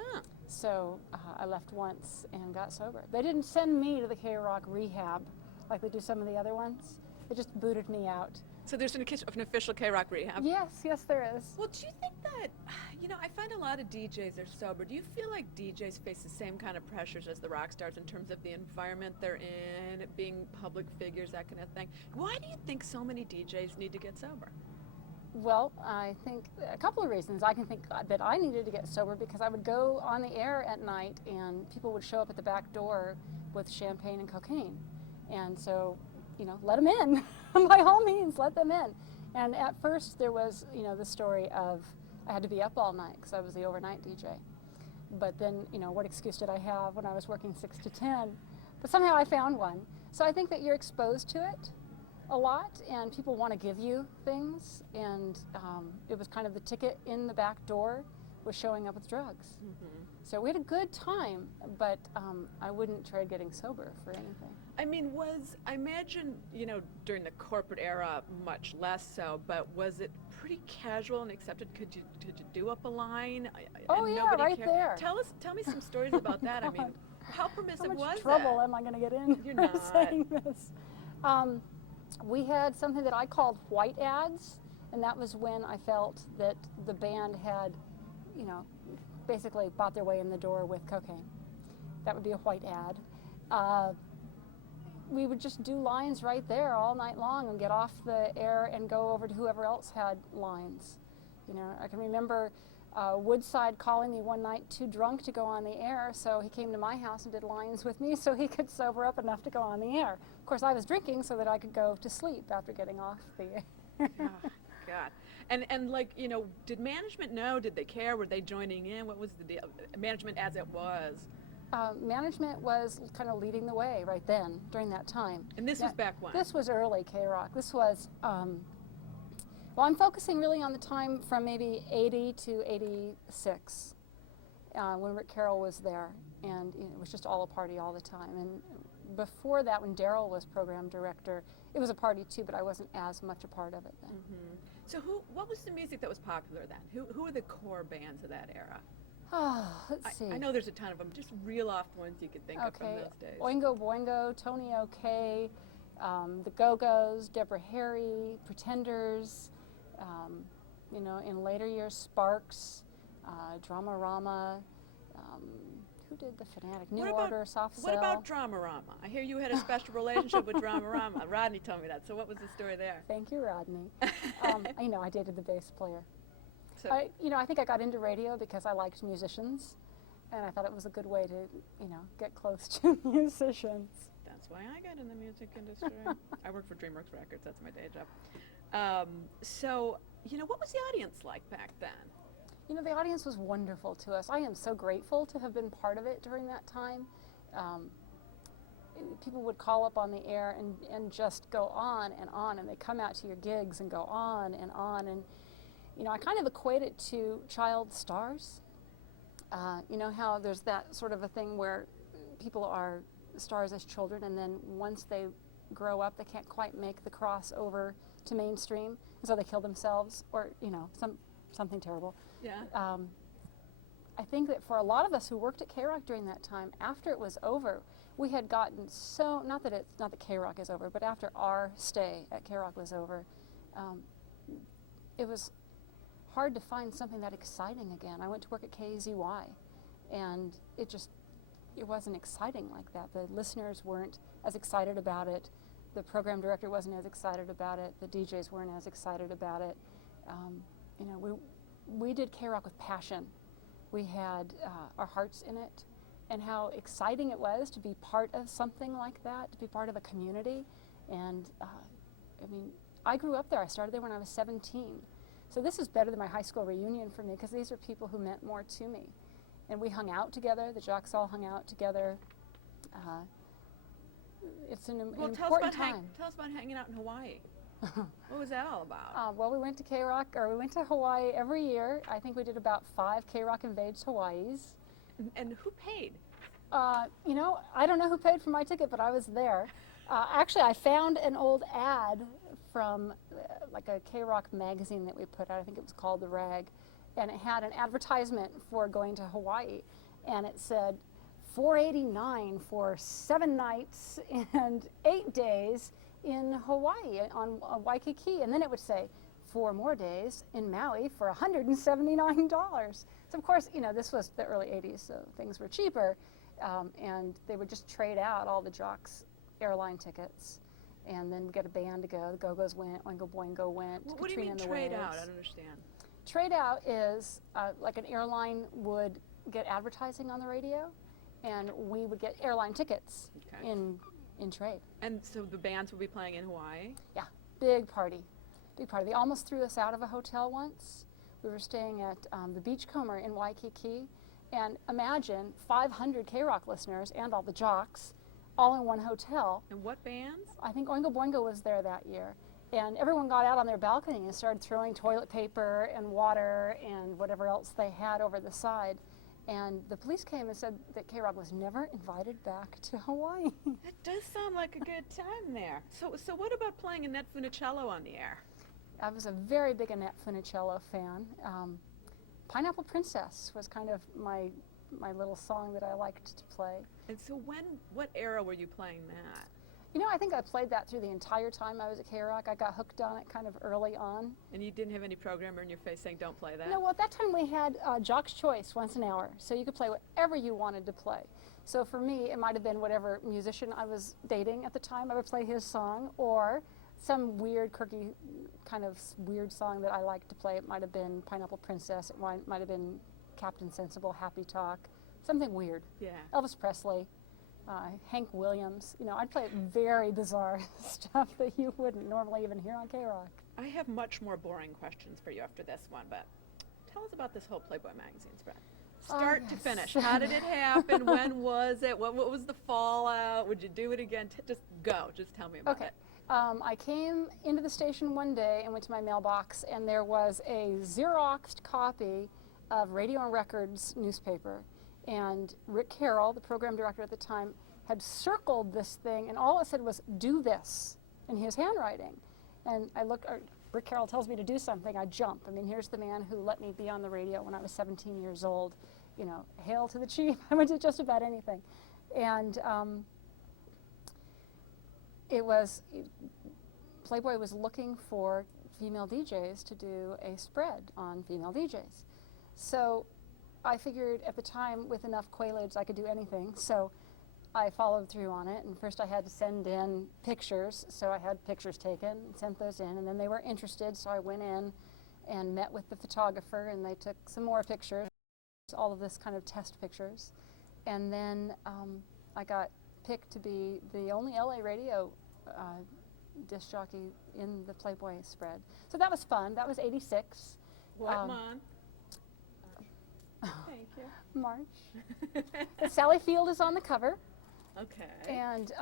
Ah. So I left once and got sober. They didn't send me to the KROQ rehab like they do some of the other ones. They just booted me out. So there's an official KROQ rehab? Yes, there is. Well, do you think that, I find a lot of DJs are sober. Do you feel like DJs face the same kind of pressures as the rock stars in terms of the environment they're in, being public figures, that kind of thing? Why do you think so many DJs need to get sober? Well, I think a couple of reasons. I can think that I needed to get sober because I would go on the air at night and people would show up at the back door with champagne and cocaine. And so, let them in. By all means, let them in. And at first there was, the story of I had to be up all night because I was the overnight DJ. But then, what excuse did I have when I was working 6 to 10? But somehow I found one. So I think that you're exposed to it a lot, and people want to give you things, and it was kind of the ticket in the back door was showing up with drugs. Mm-hmm. So we had a good time, but I wouldn't trade getting sober for anything. I imagine, during the corporate era, much less so, but was it pretty casual and accepted? Could you do up a line? Oh, and yeah, nobody right cared? there. Tell me some stories about that. I mean, how permissive was that? How much trouble am I going to get in You're for not. saying this? We had something that I called white ads, and that was when I felt that the band had, basically bought their way in the door with cocaine. That would be a white ad. We would just do lines right there all night long and get off the air and go over to whoever else had lines. I can remember Woodside calling me one night too drunk to go on the air, so he came to my house and did lines with me so he could sober up enough to go on the air. Of course, I was drinking so that I could go to sleep after getting off the air. Oh, God. And did management know? Did they care? Were they joining in? What was the deal? Management as it was? Management was kind of leading the way right then, during that time. And this was back when? This was early KROQ. This was, I'm focusing really on the time from maybe 80 to 86, when Rick Carroll was there, and it was just all a party all the time. And before that, when Darrell was program director, it was a party too, but I wasn't as much a part of it then. Mm-hmm. So what was the music that was popular then? Who were the core bands of that era? Let's see. I know there's a ton of them. Just reel off ones you could think of from those days. Oingo Boingo, Tony OK, the Go-Go's, Deborah Harry, Pretenders, in later years, Sparks, Dramarama, who did the Fanatic? New Order, Soft Cell. What about Dramarama? I hear you had a special relationship with Dramarama. Rodney told me that. So what was the story there? Thank you, Rodney. I dated the bass player. So, I think I got into radio because I liked musicians, and I thought it was a good way to, get close to musicians. That's why I got in the music industry. I work for DreamWorks Records. That's my day job. So, what was the audience like back then? The audience was wonderful to us. I am so grateful to have been part of it during that time. People would call up on the air and just go on, and they come out to your gigs and go on. And, I kind of equate it to child stars. How there's that sort of a thing where people are stars as children, and then once they grow up, they can't quite make the cross over to mainstream, and so they kill themselves, or, something terrible. Yeah. I think that for a lot of us who worked at KROQ during that time, after it was over, we had gotten so, not that KROQ is over, but after our stay at KROQ was over, it was hard to find something that exciting again. I went to work at KZY, and it just it wasn't exciting like that. The listeners weren't as excited about it. The program director wasn't as excited about it. The DJs weren't as excited about it. You know, we did KROQ with passion. We had our hearts in it, and how exciting it was to be part of something like that, to be part of a community. And I mean, I grew up there. I started there when I was 17. So this is better than my high school reunion for me, because these are people who meant more to me. And we hung out together. The jocks all hung out together. It's an important time. Tell us about hanging out in Hawaii. What was that all about? Well, we went to KROQ, or we went to Hawaii every year. I think we did about 5 KROQ Invades Hawaiis. And who paid? You know, I don't know who paid for my ticket, but I was there. Actually, I found an old ad from like a KROQ magazine that we put out. I think it was called The Rag. And it had an advertisement for going to Hawaii. And it said, $489 for 7 nights and 8 days in Hawaii on Waikiki. And then it would say, 4 more days in Maui for $179. So of course, you know, this was the early 80s, so things were cheaper. And they would just trade out all the jocks' airline tickets. And then get a band to go. The Go-Go's went, Oingo Boingo went. Well, what do you mean trade out? I don't understand. Trade out is like an airline would get advertising on the radio, and we would get airline tickets in trade. And so the bands would be playing in Hawaii? Yeah, big party, big party. They almost threw us out of a hotel once. We were staying at the Beachcomber in Waikiki, and imagine 500 KROQ listeners and all the jocks all in one hotel. And what bands? I think Oingo Boingo was there that year. And everyone got out on their balcony and started throwing toilet paper and water and whatever else they had over the side. And the police came and said that KROQ was never invited back to Hawaii. That does sound like a good time there. So what about playing Annette Funicello on the air? I was a very big Annette Funicello fan. Pineapple Princess was kind of my little song that I liked to play. And so what era were you playing that? You know, I think I played that through the entire time I was at KROQ. I got hooked on it kind of early on. And you didn't have any programmer in your face saying, don't play that? No, well, at that time we had Jock's Choice once an hour, so you could play whatever you wanted to play. So for me, it might have been whatever musician I was dating at the time. I would play his song, or some weird, quirky, kind of weird song that I liked to play. It might have been Pineapple Princess. It might have been Captain Sensible, Happy Talk, something weird. Yeah. Elvis Presley. Hank Williams. You know, I'd play very bizarre stuff that you wouldn't normally even hear on KROQ. I have much more boring questions for you after this one, but tell us about this whole Playboy magazine spread. Start to finish. How did it happen? When was it? What was the fallout? Would you do it again? Just go. Just tell me about it. I came into the station one day and went to my mailbox, and there was a Xeroxed copy of Radio and Records newspaper. And Rick Carroll, the program director at the time, had circled this thing, and all it said was, do this, in his handwriting. And I look, Rick Carroll tells me to do something, I jump. I mean, here's the man who let me be on the radio when I was 17 years old. You know, hail to the chief. I would do just about anything. And Playboy was looking for female DJs to do a spread on female DJs. So I figured at the time, with enough Quaaludes, I could do anything. So I followed through on it, and first I had to send in pictures. So I had pictures taken, sent those in, and then they were interested, so I went in and met with the photographer, and they took some more pictures, all of this kind of test pictures. And then I got picked to be the only LA radio disc jockey in the Playboy spread. So that was fun. That was '86. What month? Thank you. March. Sally Field is on the cover. Okay. And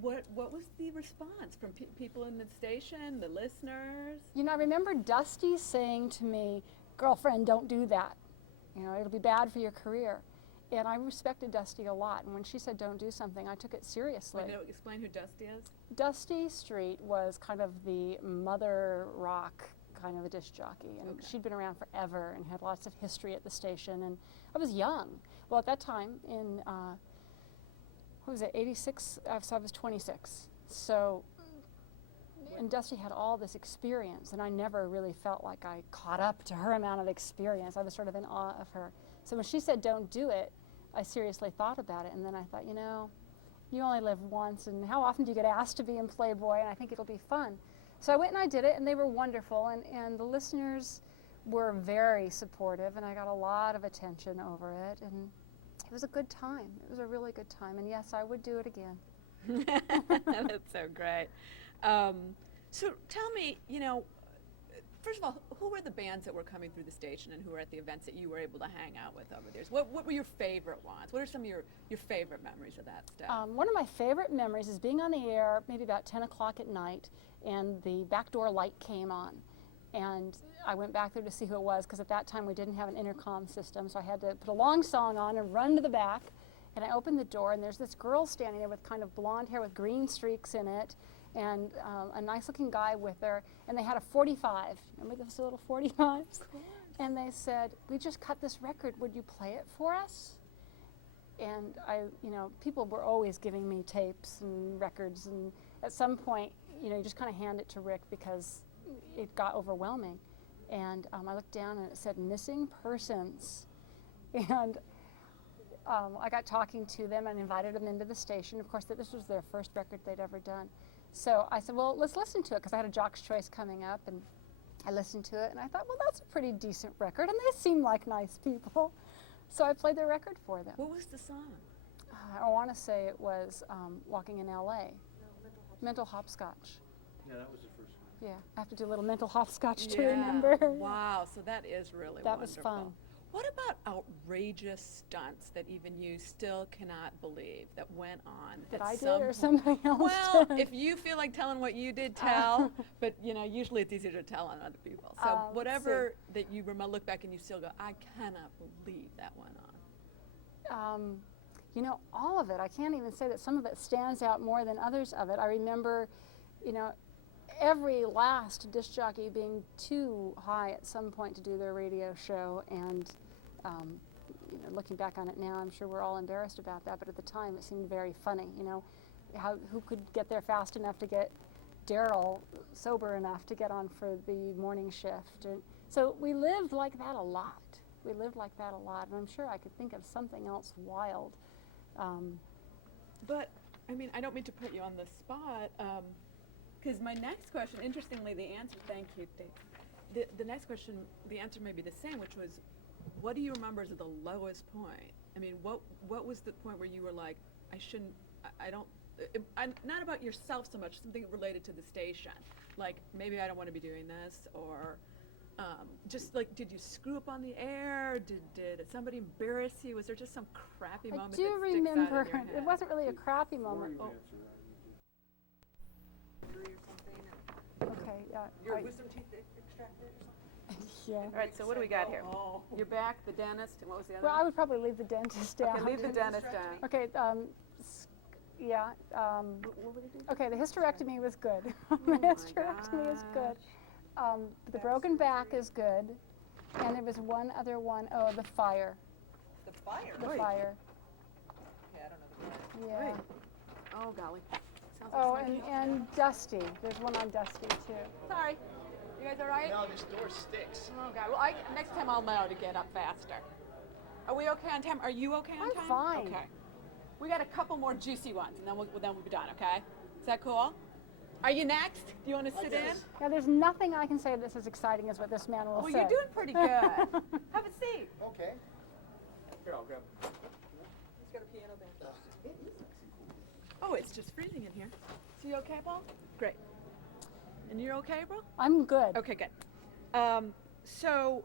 what was the response from people in the station, the listeners? You know, I remember Dusty saying to me, "Girlfriend, don't do that. You know, it'll be bad for your career." And I respected Dusty a lot. And when she said don't do something, I took it seriously. Wait, explain who Dusty is? Dusty Street was kind of the mother rock kind of a disc jockey, and she'd been around forever and had lots of history at the station, and I was young. Well, at that time in, what was it, '86, so I was 26. So, and Dusty had all this experience, and I never really felt like I caught up to her amount of experience. I was sort of in awe of her. So when she said don't do it, I seriously thought about it, and then I thought, you know, you only live once, and how often do you get asked to be in Playboy, and I think it'll be fun. So I went and I did it, and they were wonderful, and the listeners were very supportive, and I got a lot of attention over it, and it was a good time. It was a really good time, and yes, I would do it again. That's so great. So tell me, you know, first of all, who were the bands that were coming through the station and who were at the events that you were able to hang out with over there? What were your favorite ones? What are some of your favorite memories of that stuff? One of my favorite memories is being on the air maybe about 10 o'clock at night, and the back door light came on. And I went back there to see who it was, because at that time we didn't have an intercom system, so I had to put a long song on and run to the back. And I opened the door, and there's this girl standing there with kind of blonde hair with green streaks in it, and a nice-looking guy with her, and they had a 45. Remember those little 45s? And they said, "We just cut this record. Would you play it for us?" And you know, people were always giving me tapes and records, and at some point, you know, you just kind of hand it to Rick because it got overwhelming. And I looked down, and it said "Missing Persons," and I got talking to them and invited them into the station. Of course, this was their first record they'd ever done. So I said, well, let's listen to it, because I had a Jock's Choice coming up, and I listened to it, and I thought, well, that's a pretty decent record, and they seem like nice people. So I played their record for them. What was the song? I want to say it was Walking in L.A. Mental Hopscotch. Yeah, that was the first one. Yeah, I have to do a little mental hopscotch to remember. Wow, so that is really That wonderful. was fun. What about outrageous stunts that even you still cannot believe that went on? That at I did some or point? somebody else Well, did? if you feel like telling what you did, tell. But you know, usually it's easier to tell on other people. So let's whatever that you look back and you still go, I cannot believe that went on. You know, all of it. I can't even say that some of it stands out more than others of it. I remember, you know, every last disc jockey being too high at some point to do their radio show, and you know, looking back on it now, I'm sure we're all embarrassed about that, but at the time it seemed very funny. You know, who could get there fast enough to get Darrell sober enough to get on for the morning shift? And so we lived like that a lot. We lived like that a lot, and I'm sure I could think of something else wild. But I mean, I don't mean to put you on the spot, because my next question, interestingly, the answer. Thank you, Dave. The next question, the answer may be the same, which was, what do you remember as the lowest point? I mean, what was the point where you were like, I don't, not about yourself so much, something related to the station, like maybe I don't want to be doing this, or just like, did you screw up on the air? Did somebody embarrass you? Was there just some crappy moment that sticks out in your remember, head? it wasn't really a crappy moment. Oh. Okay, Your wisdom teeth extracted or something? yeah. All right, so what do we got here? Your back, the dentist, and what was the other Well, one? I would probably leave the dentist out. Okay, leave the dentist down. Okay, yeah. What would it do? Okay, the hysterectomy was good. The hysterectomy is good. The broken back is good. And there was one other one. Oh, the fire. The fire? The fire. Yeah, I don't know the Yeah. Wait. Oh, golly. Sounds Oh, exciting. and Dusty. There's one on Dusty, too. Sorry. You guys all right? No, this door sticks. Oh, God. Well, next time I'll know to get up faster. Are we okay on time? Are you okay on I'm time? fine. Okay. We got a couple more juicy ones, and then we'll be done, okay? Is that cool? Are you next? Do you want to sit in? Yeah, there's nothing I can say that's as exciting as what this man will Well, say. you're doing pretty good. Have a seat. Okay. Here, I'll grab. He's got a piano there. Oh, it's just freezing in here. So you okay, Paul? Great. And you're okay, April? I'm good. Okay, good. So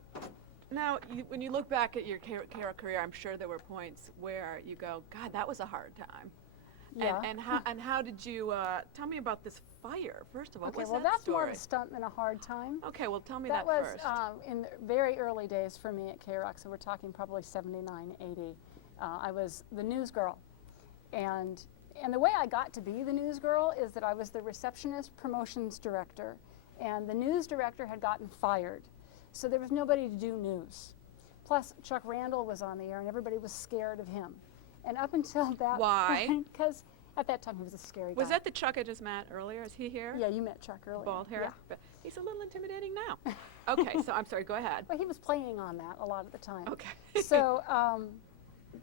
now, when you look back at your KROQ career, I'm sure there were points where you go, God, that was a hard time. Yeah. And how did you, tell me about this fire, first of all. Okay, What's well, that that's more story? of a stunt than a hard time. Okay, well, tell me That that was first. in the very early days for me at KROQ, so we're talking probably 79, 80. I was the news girl. And the way I got to be the news girl is that I was the receptionist promotions director, and the news director had gotten fired. So there was nobody to do news. Plus, Chuck Randall was on the air, and everybody was scared of him. And up until that Why? point, because at that time he was a scary guy. Was that the Chuck I just met earlier? Is he here? Yeah, you met Chuck earlier. Bald hair? Yeah. He's a little intimidating now. Okay, so I'm sorry, go ahead. Well, he was playing on that a lot of the time. Okay. So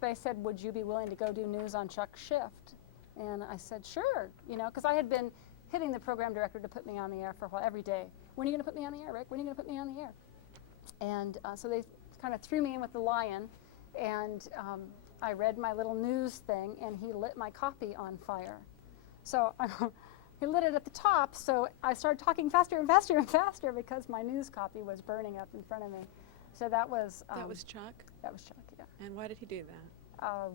they said, would you be willing to go do news on Chuck's shift? And I said, sure, you know, because I had been hitting the program director to put me on the air for a while, every day. When are you going to put me on the air, Rick? When are you going to put me on the air? And so they kind of threw me in with the lion, and I read my little news thing, and he lit my copy on fire. So he lit it at the top, so I started talking faster and faster and faster because my news copy was burning up in front of me. So that was... that was Chuck? That was Chuck, yeah. And why did he do that?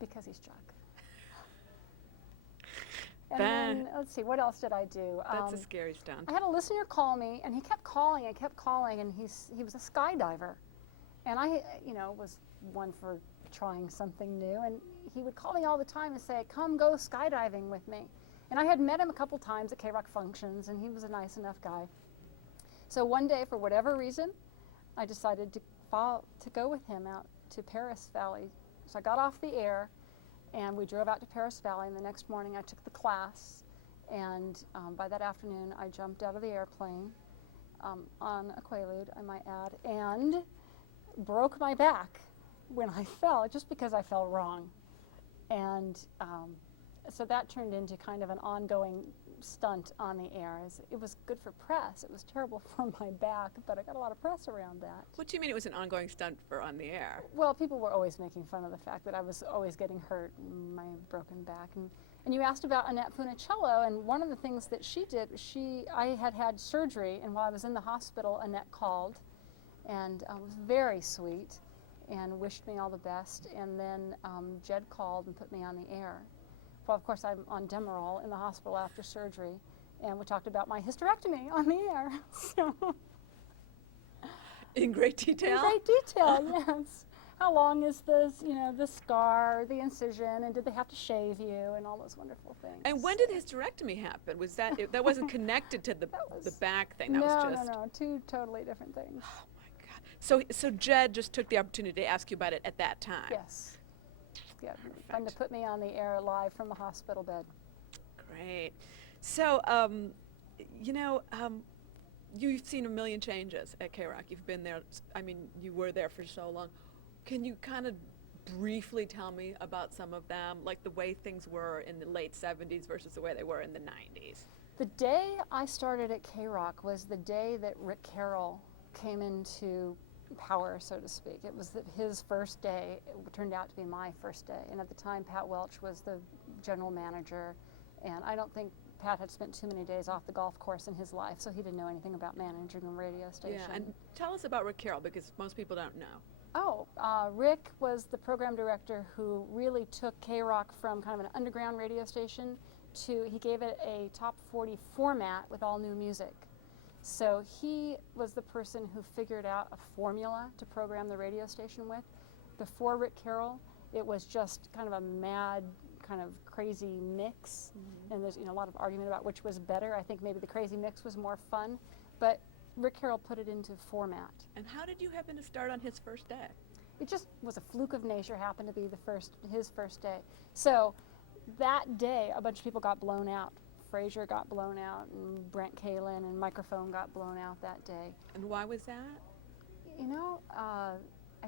Because he's Chuck. And then, let's see, what else did I do? That's a scary stunt. I had a listener call me, and he kept calling and he was a skydiver. And I, you know, was one for trying something new, and he would call me all the time and say, come go skydiving with me. And I had met him a couple times at KROQ functions, and he was a nice enough guy. So one day, for whatever reason, I decided to go with him out to Paris Valley. So I got off the air, and we drove out to Paris Valley, and the next morning I took the class, and by that afternoon I jumped out of the airplane on a Quaalude, I might add, and broke my back when I fell, just because I fell wrong. And so that turned into kind of an ongoing stunt on the air. It was good for press. It was terrible for my back, but I got a lot of press around that. What do you mean it was an ongoing stunt for on the air? Well, people were always making fun of the fact that I was always getting hurt in my broken back. And you asked about Annette Funicello, and one of the things that she did, I had surgery, and while I was in the hospital, Annette called, and was very sweet, and wished me all the best. And then Jed called and put me on the air. Well, of course, I'm on Demerol in the hospital after surgery, and we talked about my hysterectomy on the air. So, in great detail? In great detail, yes. How long is this, you know, the scar, the incision, and did they have to shave you, and all those wonderful things. And when did the hysterectomy happen? Was that, that wasn't connected to the back thing? That was just... No, two totally different things. Oh my God. So Jed just took the opportunity to ask you about it at that time? Yes. Yeah, fun to put me on the air live from the hospital bed. Great. So, you know, you've seen a million changes at KROQ. You've been there, I mean, you were there for so long. Can you kind of briefly tell me about some of them, like the way things were in the late 70s versus the way they were in the 90s? The day I started at KROQ was the day that Rick Carroll came into power, so to speak. It was his first day. It turned out to be my first day. And at the time, Pat Welch was the general manager. And I don't think Pat had spent too many days off the golf course in his life, so he didn't know anything about managing a radio station. Yeah, and tell us about Rick Carroll, because most people don't know. Oh, Rick was the program director who really took KROQ from kind of an underground radio station to, he gave it a top 40 format with all new music. So he was the person who figured out a formula to program the radio station with. Before Rick Carroll, it was just kind of a mad, kind of crazy mix. Mm-hmm. And there's a lot of argument about which was better. I think maybe the crazy mix was more fun, but Rick Carroll put it into format. And how did you happen to start on his first day? It just was a fluke of nature, happened to be his first day. So that day, a bunch of people got blown out. Frazer got blown out, and Brent Kahlen and Microphone got blown out that day. And why was that? You know, I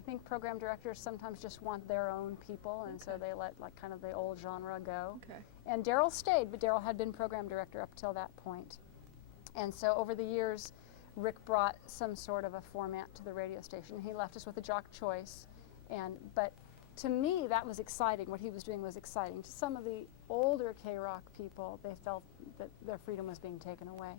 think program directors sometimes just want their own people, and so they let like kind of the old genre go. Okay. And Darrell stayed, but Darrell had been program director up till that point. And so over the years, Rick brought some sort of a format to the radio station. He left us with a jock choice, but to me, that was exciting. What he was doing was exciting. To some of the older KROQ people, they felt that their freedom was being taken away.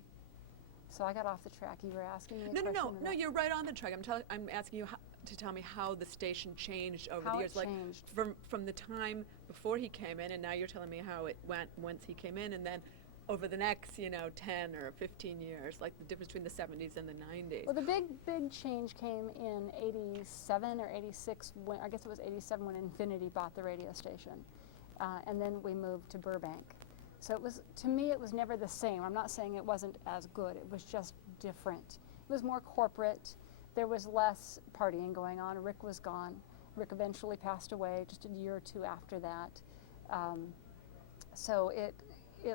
So I got off the track. You were asking me a question. No, you're right on the track. I'm asking you to tell me how the station changed over the years. How it changed. From the time before he came in, and now you're telling me how it went once he came in, and then over the next, 10 or 15 years, like the difference between the 70s and the 90s. Well, the big change came in 87 or 86, I guess it was 87 when Infinity bought the radio station. And then we moved to Burbank. So it was, to me, it was never the same. I'm not saying it wasn't as good, it was just different. It was more corporate, there was less partying going on. Rick was gone. Rick eventually passed away just a year or two after that. So it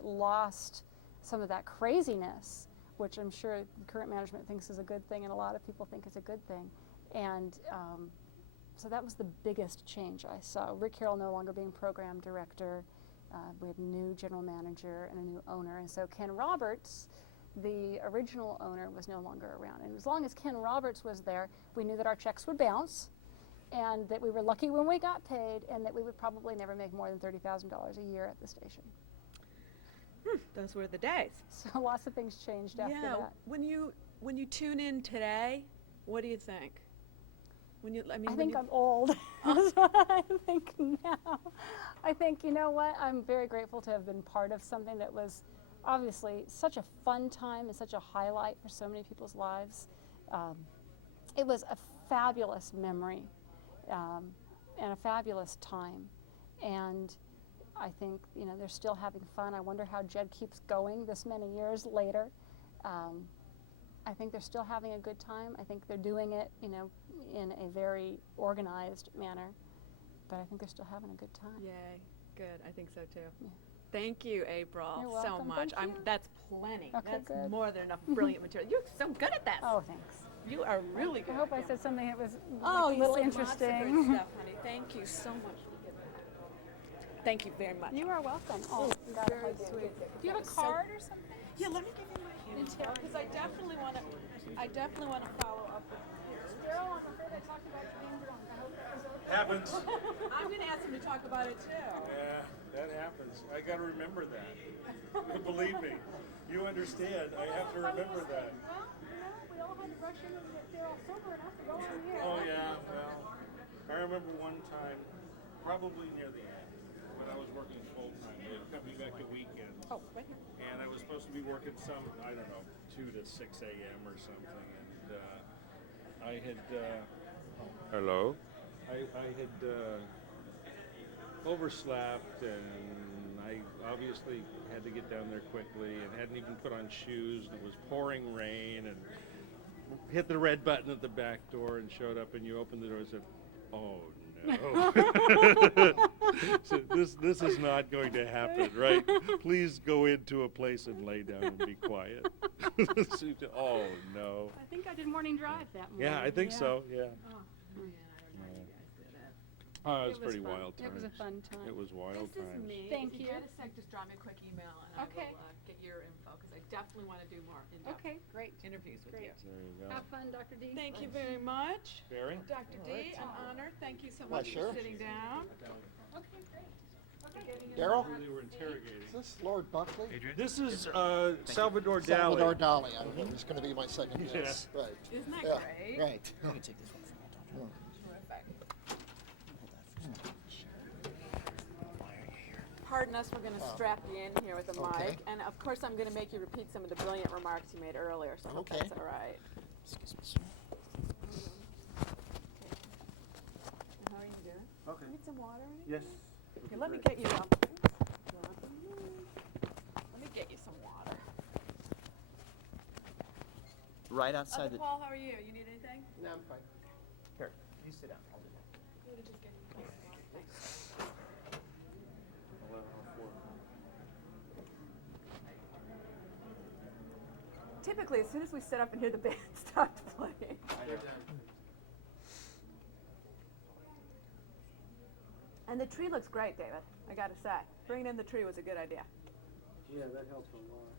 lost some of that craziness, which I'm sure current management thinks is a good thing, and a lot of people think is a good thing. And So that was the biggest change I saw. Rick Carroll no longer being program director. We had a new general manager and a new owner. And so Ken Roberts, the original owner, was no longer around. And as long as Ken Roberts was there, we knew that our checks would bounce and that we were lucky when we got paid and that we would probably never make more than $30,000 a year at the station. Those were the days. So lots of things changed after that. When you tune in today, what do you think? I think I'm old. That's what I think now. I think, you know what, I'm very grateful to have been part of something that was obviously such a fun time and such a highlight for so many people's lives. It was a fabulous memory and a fabulous time. And I think, you know, they're still having fun. I wonder how Jed keeps going this many years later. I think they're still having a good time. I think they're doing it, you know, in a very organized manner. But I think they're still having a good time. Yay. Good. I think so too. Yeah. Thank you, April, You're so welcome. much. Thank you. That's plenty. Okay, That's good. more than enough brilliant material. You're so good at this. Oh, thanks. You are really good. I hope I said something that was Oh, like, a you little said interesting. lots of good stuff, honey. Thank you so much. Thank you very much. You are welcome. Oh, God, very I do. sweet. Do you have a card or something? Yeah, let me give you my hand because I definitely want to. Follow up with you. Darrell, I'm afraid I talked about you being drunk. I hope that was okay. Happens. I'm going to ask him to talk about it too. Yeah, that happens. I got to remember that. Believe me, you understand. I have to remember that. Well, you know, we all had to rush in and they're all sober enough to go on the air. Oh yeah, well, I remember one time, probably near the end, when I was working full time. They had cut me back to weekends. Oh, right here. And I was supposed to be working some, I don't know, 2 to 6 a.m. or something. And I had, hello? I had overslept, and I obviously had to get down there quickly and hadn't even put on shoes. And it was pouring rain, and hit the red button at the back door and showed up, and you opened the door and said, oh no. So this is not going to happen, right? Please go into a place and lay down and be quiet. Oh no. I think I did morning drive that morning. Yeah, I think so, yeah. Oh, man, I don't know how you guys did it. Oh, it was It was pretty fun. wild times. It was a fun time. It was wild This times. is me. Thank If you. get a sec, just drop me a quick email and Okay. I will get your info because I definitely want to do more in-depth Okay, great. interviews with Great. you. There you go. Have fun, Dr. D. Thank you very much. Barry? Dr. D, an honor. Thank you so Why, much sure. for sitting down. Okay, great. Darrell? They were interrogating. Is this Lord Buckley? This is Salvador Dali. Salvador Dali. I knew he was going to be my second guess. Right. Isn't that Yeah, great? right. You can take this one from me. Terrific. Why are you here? Pardon us, we're going to strap you in here with a Okay. mic. And of course, I'm going to make you repeat some of the brilliant remarks you made earlier, so I hope Okay. that's all right. Excuse me, sir. How are you doing? Okay. Need some water? Or anything? Yes. Okay, let me get you up. Let me get you some water. Right outside Uncle Paul, how are you? You need anything? No, I'm fine. Here, you sit down. I'll do that. You wanna just get me thanks. Typically, as soon as we sit up and hear the band start playing. And the tree looks great, David. I gotta say, bringing in the tree was a good idea. Yeah, that helped a lot.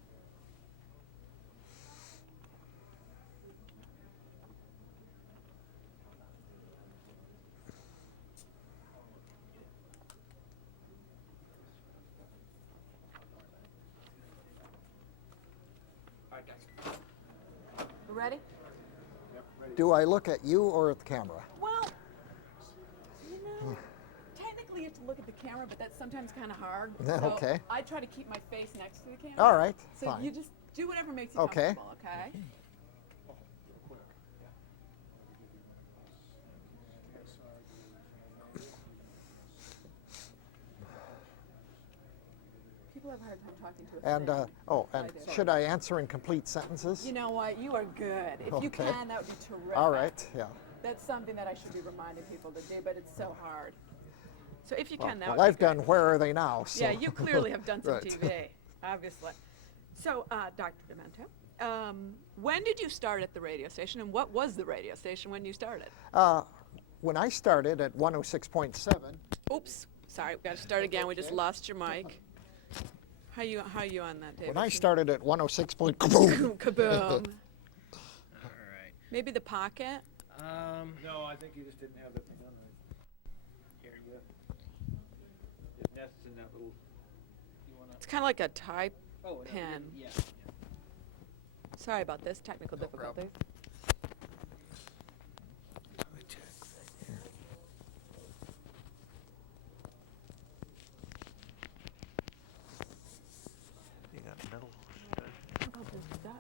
You ready? Do I look at you or at the camera? Well, you know, technically you have to look at the camera, but that's sometimes kind of hard. Yeah, So okay. I try to keep my face next to the camera. All right, So fine. you just do whatever makes you Okay. comfortable, okay? People have a hard time talking to a And, thing. and I do. should I answer in complete sentences? You know what? You are good. If you Okay. can, that would be terrific. All right, yeah. That's something that I should be reminding people to do, but it's so hard. So if you Well, can, that well, would be I've done great. Where Are They Now? So. Yeah, you clearly have done some Right. TV, obviously. So, Dr. Demento, when did you start at the radio station, and what was the radio station when you started? When I started at 106.7. Oops, sorry, we got to start again. We just lost your mic. How you on that, David? When I started at 106. Kaboom! Kaboom. All right. Maybe the pocket? No, I think you just didn't have the thing on right. Here you go. It nests in that little. You wanna? It's kind of like a tie pin. Yeah. Sorry about this technical difficulties. You got metal. How about this dust?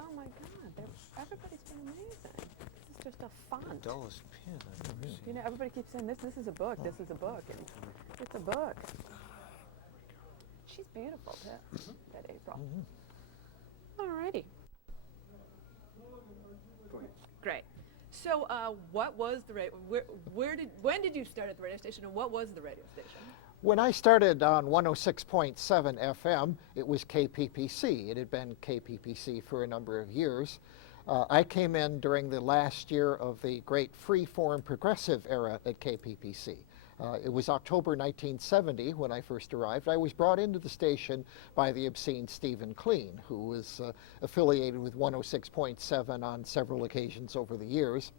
Oh my God, everybody's been amazing. This is just a font. Dullest pin I've ever seen. You know, everybody keeps saying this is a book, this is a book. And it's a book. She's beautiful, too, that April. Alrighty. Great. So, what was the radio? When did you start at the radio station, and what was the radio station? When I started on 106.7 FM, it was KPPC. It had been KPPC for a number of years. I came in during the last year of the great free-form progressive era at KPPC. It was October 1970 when I first arrived. I was brought into the station by the obscene Stephen Kleen, who was affiliated with 106.7 on several occasions over the years.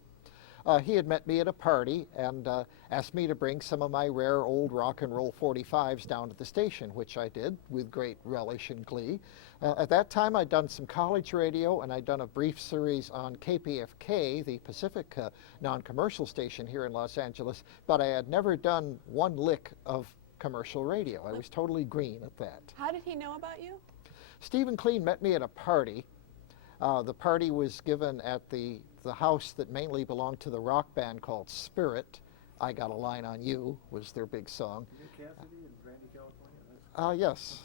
He had met me at a party and asked me to bring some of my rare old rock and roll 45s down to the station, which I did with great relish and glee. At that time, I'd done some college radio, and I'd done a brief series on KPFK, the Pacific non-commercial station here in Los Angeles, but I had never done one lick of commercial radio. I was totally green at that. How did he know about you? Stephen Kleen met me at a party. The party was given at the house that mainly belonged to the rock band called Spirit. I Got a Line on You was their big song. You knew Cassidy and Randy, California? Yes.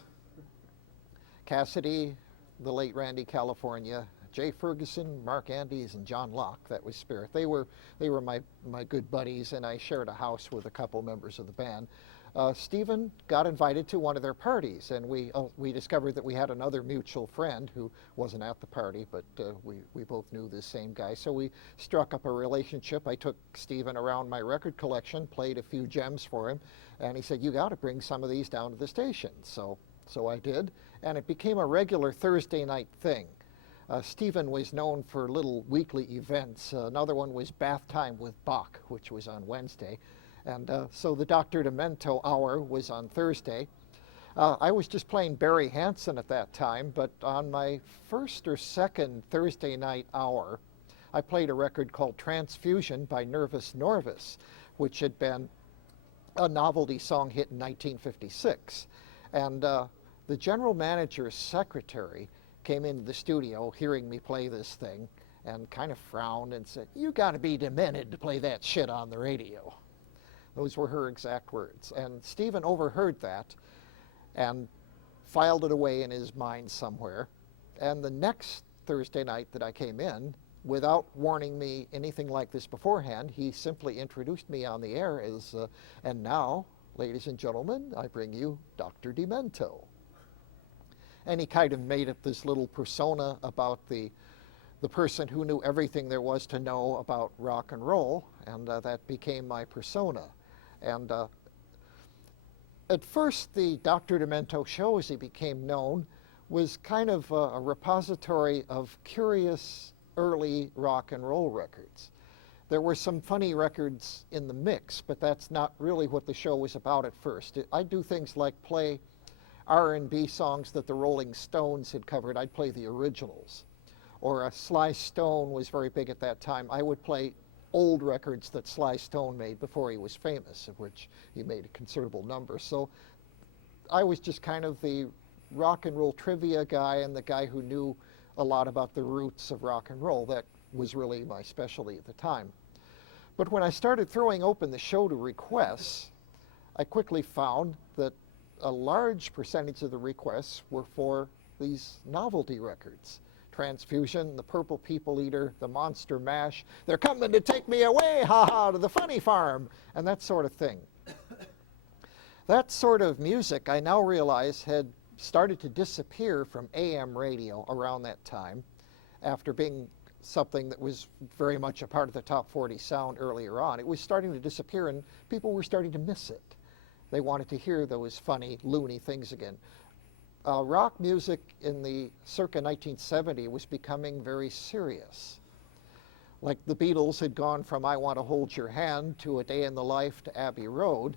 Cassidy, the late Randy, California, Jay Ferguson, Mark Andes, and John Locke. That was Spirit. They were my good buddies, and I shared a house with a couple members of the band. Stephen got invited to one of their parties, and we discovered that we had another mutual friend who wasn't at the party, but we both knew this same guy. So we struck up a relationship. I took Stephen around my record collection, played a few gems for him, and he said, "You got to bring some of these down to the station." So I did, and it became a regular Thursday night thing. Stephen was known for little weekly events. Another one was Bath Time with Bach, which was on Wednesday. And so the Dr. Demento hour was on Thursday. I was just playing Barry Hansen at that time, but on my first or second Thursday night hour, I played a record called Transfusion by Nervous Norvis, which had been a novelty song hit in 1956. And the general manager's secretary came into the studio hearing me play this thing and kind of frowned and said, "You got to be demented to play that shit on the radio." Those were her exact words. And Stephen overheard that and filed it away in his mind somewhere. And the next Thursday night that I came in, without warning me anything like this beforehand, he simply introduced me on the air as, "And now, ladies and gentlemen, I bring you Dr. Demento." And he kind of made up this little persona about the person who knew everything there was to know about rock and roll, and that became my persona. And at first, the Dr. Demento show, as he became known, was kind of a repository of curious early rock and roll records. There were some funny records in the mix, but that's not really what the show was about at first. I'd do things like play R&B songs that the Rolling Stones had covered. I'd play the originals. Or Sly Stone was very big at that time. I would play old records that Sly Stone made before he was famous, of which he made a considerable number. So I was just kind of the rock and roll trivia guy and the guy who knew a lot about the roots of rock and roll. That was really my specialty at the time. But when I started throwing open the show to requests, I quickly found that a large percentage of the requests were for these novelty records. Transfusion, the Purple People Eater, the Monster Mash, "They're coming to take me away, ha-ha, to the funny farm," and that sort of thing. That sort of music, I now realize, had started to disappear from AM radio around that time, after being something that was very much a part of the top 40 sound earlier on. It was starting to disappear, and people were starting to miss it. They wanted to hear those funny, loony things again. Rock music in the circa 1970 was becoming very serious. Like the Beatles had gone from I Want to Hold Your Hand to A Day in the Life to Abbey Road,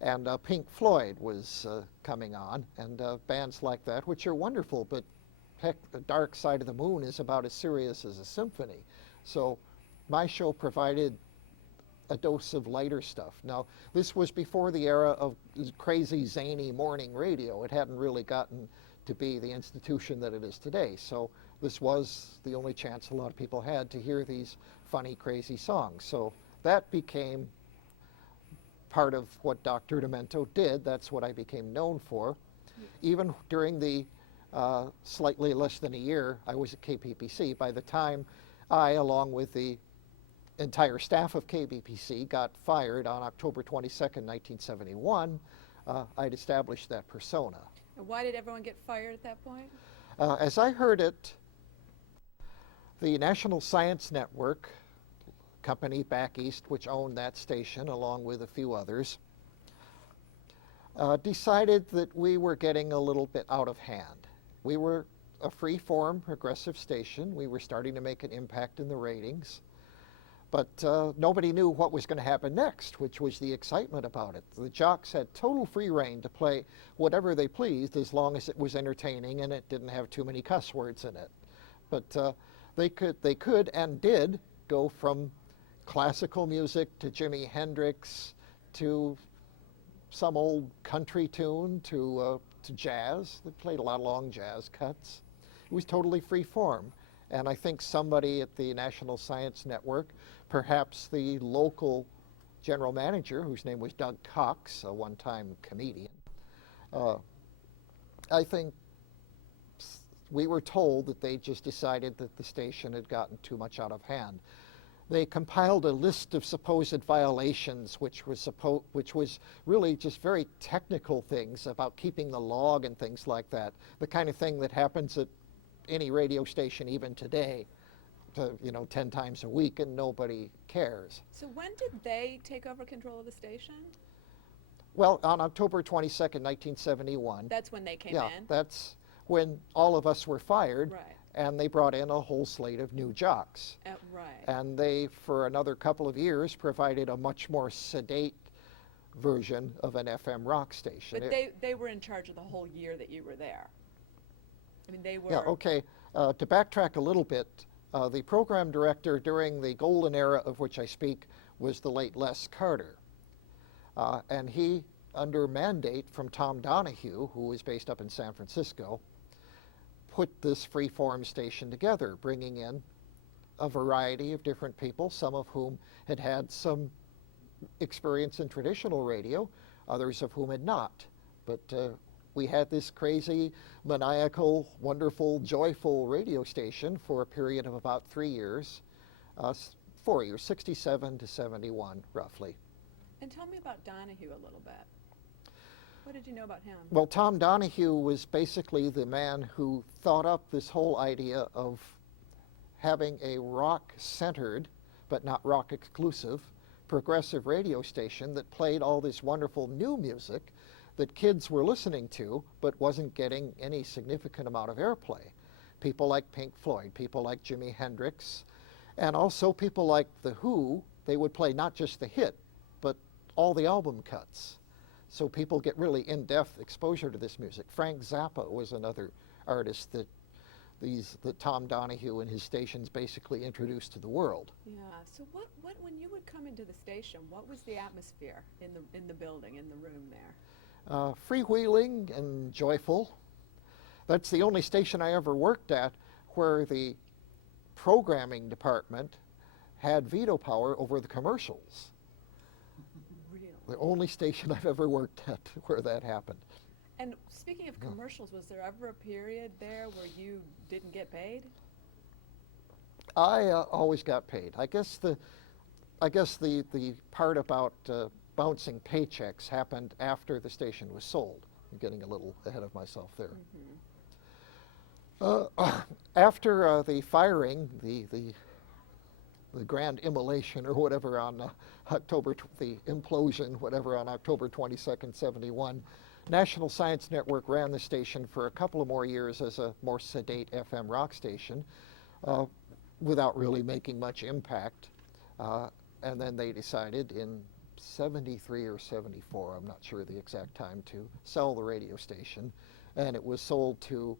and Pink Floyd was coming on, and bands like that, which are wonderful, but heck, The Dark Side of the Moon is about as serious as a symphony. So my show provided a dose of lighter stuff. Now, this was before the era of crazy, zany morning radio. It hadn't really gotten to be the institution that it is today. So this was the only chance a lot of people had to hear these funny, crazy songs. So that became part of what Dr. Demento did. That's what I became known for. Even during the slightly less than a year I was at KPPC, by the time I, along with the entire staff of KPPC, got fired on October 22nd, 1971, I'd established that persona. And why did everyone get fired at that point? As I heard it, the National Science Network company back east, which owned that station along with a few others, decided that we were getting a little bit out of hand. We were a free-form progressive station. We were starting to make an impact in the ratings. But nobody knew what was going to happen next, which was the excitement about it. The jocks had total free rein to play whatever they pleased as long as it was entertaining and it didn't have too many cuss words in it. But they could and did go from classical music to Jimi Hendrix to some old country tune to jazz. They played a lot of long jazz cuts. It was totally free form. And I think somebody at the National Science Network, perhaps the local general manager, whose name was Doug Cox, a one-time comedian, I think we were told that they just decided that the station had gotten too much out of hand. They compiled a list of supposed violations, which was really just very technical things about keeping the log and things like that, the kind of thing that happens at any radio station even today, 10 times a week, and nobody cares. So when did they take over control of the station? Well, on October 22nd, 1971. That's when they came yeah, in? that's when all of us were fired, Right. and they brought in a whole slate of new jocks. Right. And they, for another couple of years, provided a much more sedate version of an FM rock station. But they were in charge of the whole year that you were there. I mean, they were... Yeah, okay. To backtrack a little bit, the program director during the golden era of which I speak was the late Les Carter. And he, under mandate from Tom Donohue, who was based up in San Francisco, put this free-form station together, bringing in a variety of different people, some of whom had had some experience in traditional radio, others of whom had not. But we had this crazy, maniacal, wonderful, joyful radio station for a period of about 3 years, 4 years, 67 to 71, roughly. And tell me about Donohue a little bit. What did you know about him? Well, Tom Donohue was basically the man who thought up this whole idea of having a rock-centered, but not rock-exclusive, progressive radio station that played all this wonderful new music that kids were listening to, but wasn't getting any significant amount of airplay. People like Pink Floyd, people like Jimi Hendrix, and also people like The Who. They would play not just the hit, but all the album cuts. So people get really in-depth exposure to this music. Frank Zappa was another artist that Tom Donohue and his stations basically introduced to the world. Yeah. So what when you would come into the station, what was the atmosphere in the building, in the room there? Freewheeling and joyful. That's the only station I ever worked at where the programming department had veto power over the commercials. Really? The only station I've ever worked at where that happened. And speaking of commercials, was there ever a period there where you didn't get paid? I always got paid. I guess the part about bouncing paychecks happened after the station was sold. I'm getting a little ahead of myself there. After the firing, the grand immolation or whatever on the implosion, whatever, on October 22nd, 71, National Science Network ran the station for a couple of more years as a more sedate FM rock station without really making much impact. And then they decided in 73 or 74, I'm not sure the exact time, to sell the radio station. And it was sold to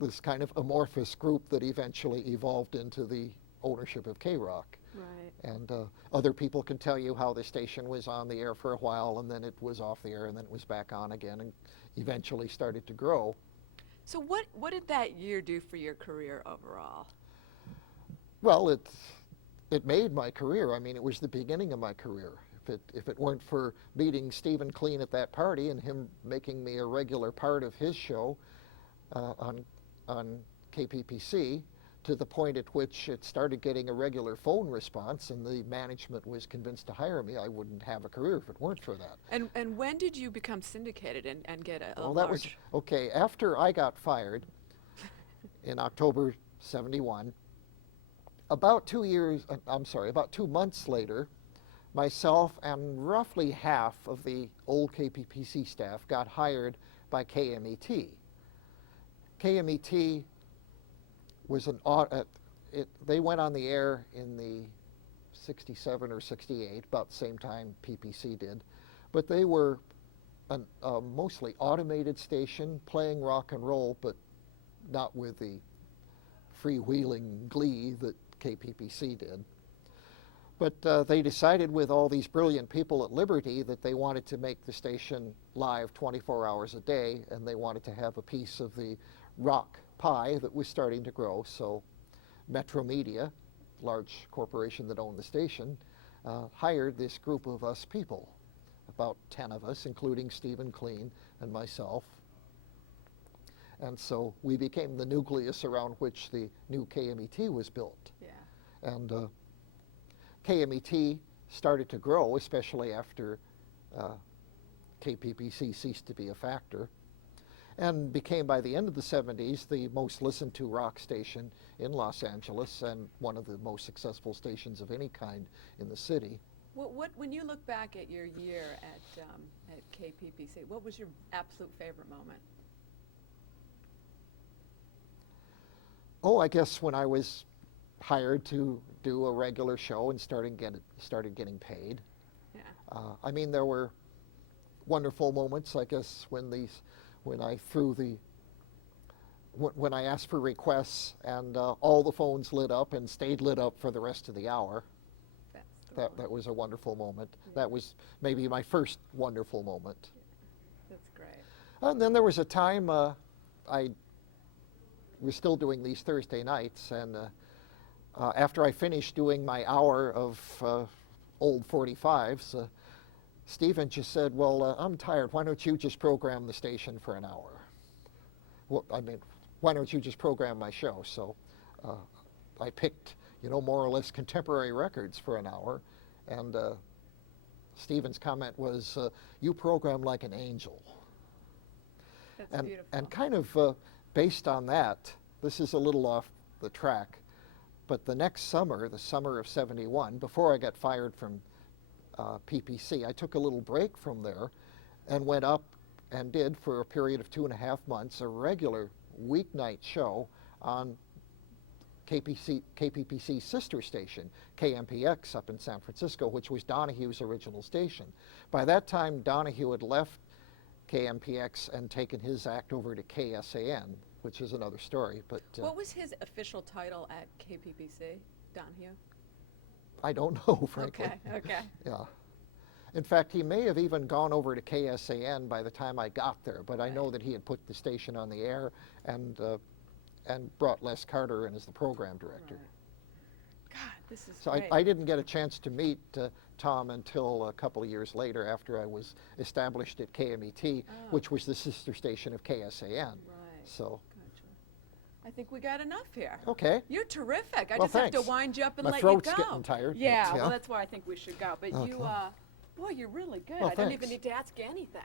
this kind of amorphous group that eventually evolved into the ownership of KROQ. Right. And other people can tell you how the station was on the air for a while, and then it was off the air, and then it was back on again, and eventually started to grow. So what did that year do for your career overall? Well, it made my career. I mean, it was the beginning of my career. If it weren't for meeting Stephen Kleen at that party and him making me a regular part of his show on KPPC, to the point at which it started getting a regular phone response and the management was convinced to hire me, I wouldn't have a career if it weren't for that. And when did you become syndicated and get a Well, large... that was, okay, after I got fired in October 71, about 2 months later, myself and roughly half of the old KPPC staff got hired by KMET. KMET was they went on the air in the 67 or 68, about the same time PPC did, but they were a mostly automated station playing rock and roll, but not with the freewheeling glee that KPPC did. But they decided, with all these brilliant people at Liberty, that they wanted to make the station live 24 hours a day, and they wanted to have a piece of the rock pie that was starting to grow. So Metro Media, large corporation that owned the station, hired this group of us people, about 10 of us, including Stephen Kleen and myself. And so we became the nucleus around which the new KMET was built. Yeah. And KMET started to grow, especially after KPPC ceased to be a factor, and became, by the end of the 70s, the most listened to rock station in Los Angeles and one of the most successful stations of any kind in the city. When you look back at your year at KPPC, what was your absolute favorite moment? Oh, I guess when I was hired to do a regular show and started getting paid. Yeah. I mean, there were wonderful moments, I guess, when I asked for requests and all the phones lit up and stayed lit up for the rest of the hour. That was a wonderful moment. Yeah. That was maybe my first wonderful moment. That's great. And then there was a time I was still doing these Thursday nights, and after I finished doing my hour of old 45s, Stephen just said, well, I'm tired. Why don't you just program the station for an hour? Well, I mean, why don't you just program my show? So I picked, more or less contemporary records for an hour. And Stephen's comment was, you program like an angel. That's beautiful. And kind of based on that, this is a little off the track, but the next summer, the summer of 71, before I got fired from PPC, I took a little break from there and went up and did, for a period of 2.5 months, a regular weeknight show on KPPC's sister station, KMPX, up in San Francisco, which was Donohue's original station. By that time, Donohue had left KMPX and taken his act over to KSAN, which is another story. But what was his official title at KPPC, Donohue? I don't know, frankly. Okay. Yeah. In fact, he may have even gone over to KSAN by the time I got there, but I know that he had put the station on the air and brought Les Carter in as the program director. Right. God, this is so great. I didn't get a chance to meet Tom until a couple of years later, after I was established at KMET, which was the sister station of KSAN. Right. So. I think we got enough here. Okay. You're terrific. I well, just have to wind you up and My let you go. throat's getting tired. Yeah, well, that's why I think we should go. But okay. you, boy, you're really good. Well, I don't even need to ask you anything.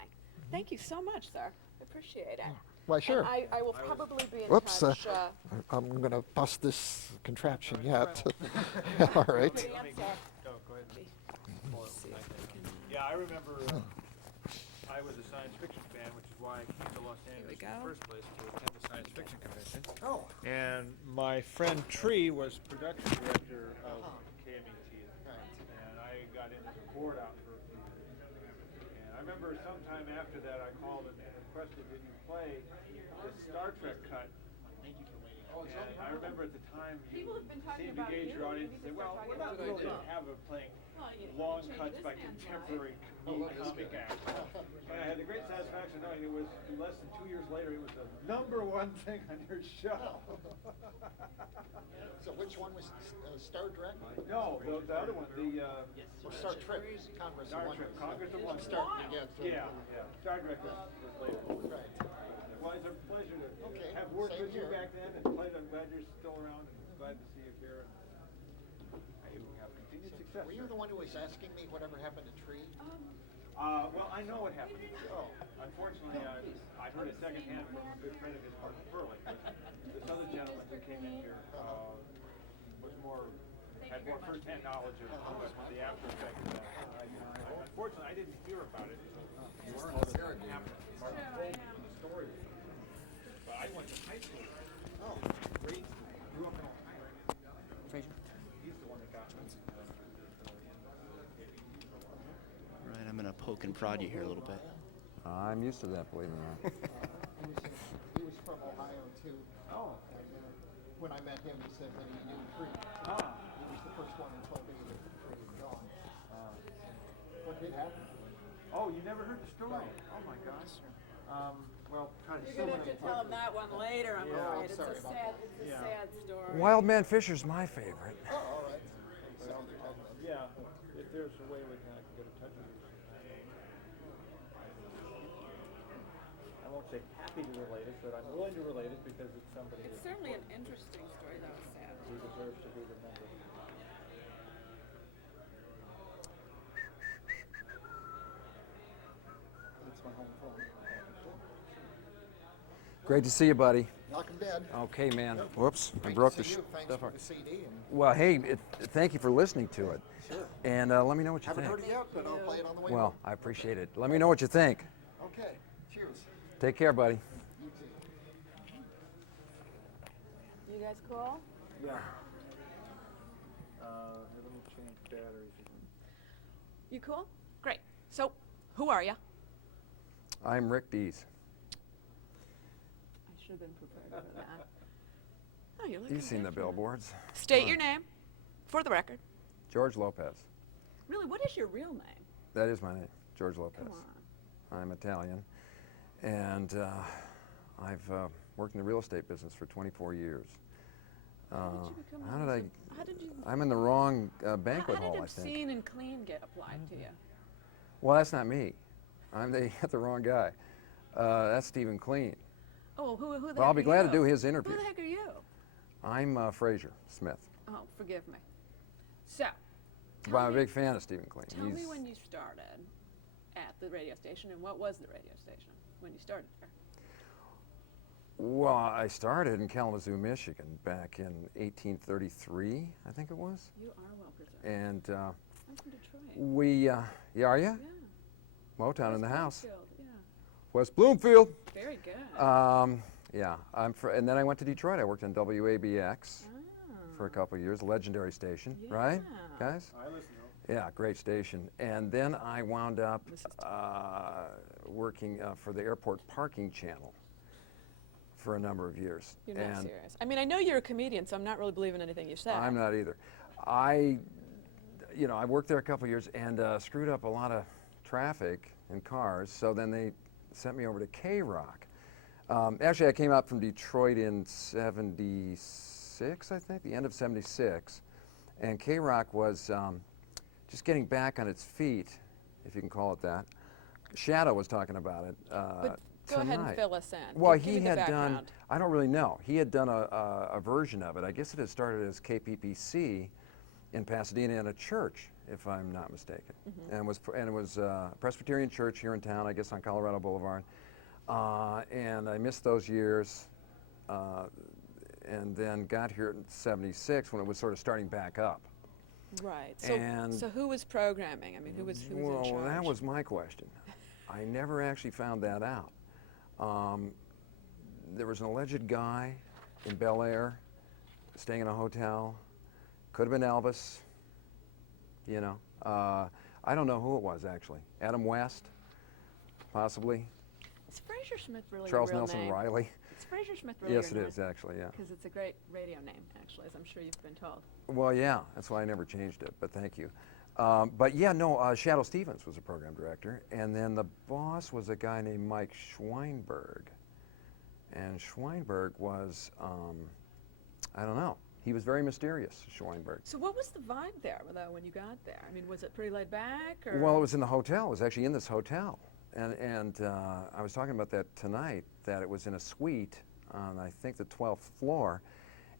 Thank you so much, sir. I appreciate it. Why, sure. And I will probably be in Whoops, touch. I'm going to bust this contraption yet. All right. Good answer. Oh, go ahead. Yeah, I remember I was a science fiction fan, which is why I came to Los Angeles in the first place to attend the science fiction convention. Oh. And my friend Tree was production director of KMET at the time. And I got into the board out for a few years. And I remember sometime after that I called and requested, did you play the Star Trek cut? And I remember at the time you seemed to gauge your audience and say, well, we're not really playing long cuts by contemporary comic actors. And I had the great satisfaction knowing it was less than 2 years later, it was the #1 thing on your show. So which one was Star Trek? No, the other one, Star Trek, Congress of Wonders. Congress of Wonders. Starting to get Yeah. Star Trek was later. Right. Well, it's a pleasure to have worked with you back then and played. I'm glad you're still around and glad to see you here. I have continued success. Were you the one who was asking me whatever happened to Tree? Well, I know what happened. Oh. Unfortunately, I heard it secondhand from a good friend of his, Mark Perlin. This other gentleman who came in here had more first-hand knowledge of the after effects of that. Unfortunately, I didn't hear about it. You weren't there. It happened. Mark told me the story. But I went to high school. Oh, grade school. Grew up in Ohio. Frazer. He's the one that got me. Right, I'm going to poke and prod you here a little bit. I'm used to that, believe it or not. He was from Ohio, too. Oh. And, when I met him, he said that he knew Tree. Ah. He was the first one who told me that Tree was gone. What did happen? Oh, you never heard the story? Oh, my gosh. Well, kind of You're going to have to tell him that one later, I'm afraid. It's a sad story. Wild Man Fisher's my favorite. Oh, all right. Yeah, if there's a way we can get in touch with you. I won't say happy to relate it, but I'm willing to relate it because it's somebody It's certainly an interesting story, though, sad. who deserves to be remembered. That's my home phone. Great to see you, buddy. Knock him dead. Okay, man. Whoops, I Great broke to the see you. Thanks stuff. for the CD. And Well, hey, thank you for listening to it. Sure. And let me know what you haven't think. heard it yet, but I'll play it on the way Well, home. I appreciate it. Let me know what you think. Okay. Cheers. Take care, buddy. You too. You guys cool? Yeah. Let me change batteries. You cool? Great. So, who are you? I'm Rick Dees. I should have been prepared for that. Oh, you're looking You've seen the different. billboards. State your name, for the record. George Lopez. Really, what is your real name? That is my name, George Lopez. Come on. I'm Italian, and I've worked in the real estate business for 24 years. How did you become How did I? How did you? I'm in the wrong banquet how hall, did I think. obscene and clean get applied to you? Well, that's not me. I'm the wrong guy. That's Stephen Clean. Oh, who the Well, heck I'll be are glad you? to do his interview. Who the heck are you? I'm Frazer Smith. Oh, forgive me. So, But I'm a big fan of Stephen Clean. tell me when you started at the radio station, and what was the radio station when you started there? Well, I started in Kalamazoo, Michigan, back in 1833, I think it was. You are well preserved. And I'm from Detroit. we, yeah, are you? Yeah. Motown in the house. Bloomfield, yeah. West Bloomfield. Very good. Yeah, and then I went to Detroit. I worked on WABX for a couple of years, legendary station, right, guys? I listen to Yeah, great station. And then I wound up working for the airport parking channel for a number of years. You're not serious. I mean, I know you're a comedian, so I'm not really believing anything you say. I'm not either. I worked there a couple of years and screwed up a lot of traffic and cars, so then they sent me over to KROQ. Actually, I came out from Detroit in '76, I think, the end of '76, and KROQ was just getting back on its feet, if you can call it that. Shadoe was talking about it But go ahead and fill us in. Well, Give me he the had done, background. I don't really know, he had done a version of it. I guess it had started as KPPC in Pasadena in a church, if I'm not mistaken. And it was a Presbyterian church here in town, I guess on Colorado Boulevard. And I missed those years, and then got here in '76 when it was sort of starting back up. Right. And So who was programming? I mean, who was in charge? Well, that was my question. I never actually found that out. There was an alleged guy in Bel Air staying in a hotel. Could have been Elvis, you know. I don't know who it was, actually. Adam West, possibly. Is Frazer Smith really Charles your real Nelson name? Riley. Is Frazer Smith really Yes, your it name? is, actually, yeah. Because it's a great radio name, actually, as I'm sure you've been told. Well, yeah, that's why I never changed it, but thank you. But yeah, no, Shadoe Stevens was the program director, and then the boss was a guy named Mike Schweinberg. And Schweinberg was, I don't know, he was very mysterious, Schweinberg. So what was the vibe there, though, when you got there? I mean, was it pretty laid back? Or? Well, it was in the hotel. It was actually in this hotel. And I was talking about that tonight, that it was in a suite on, I think, the 12th floor.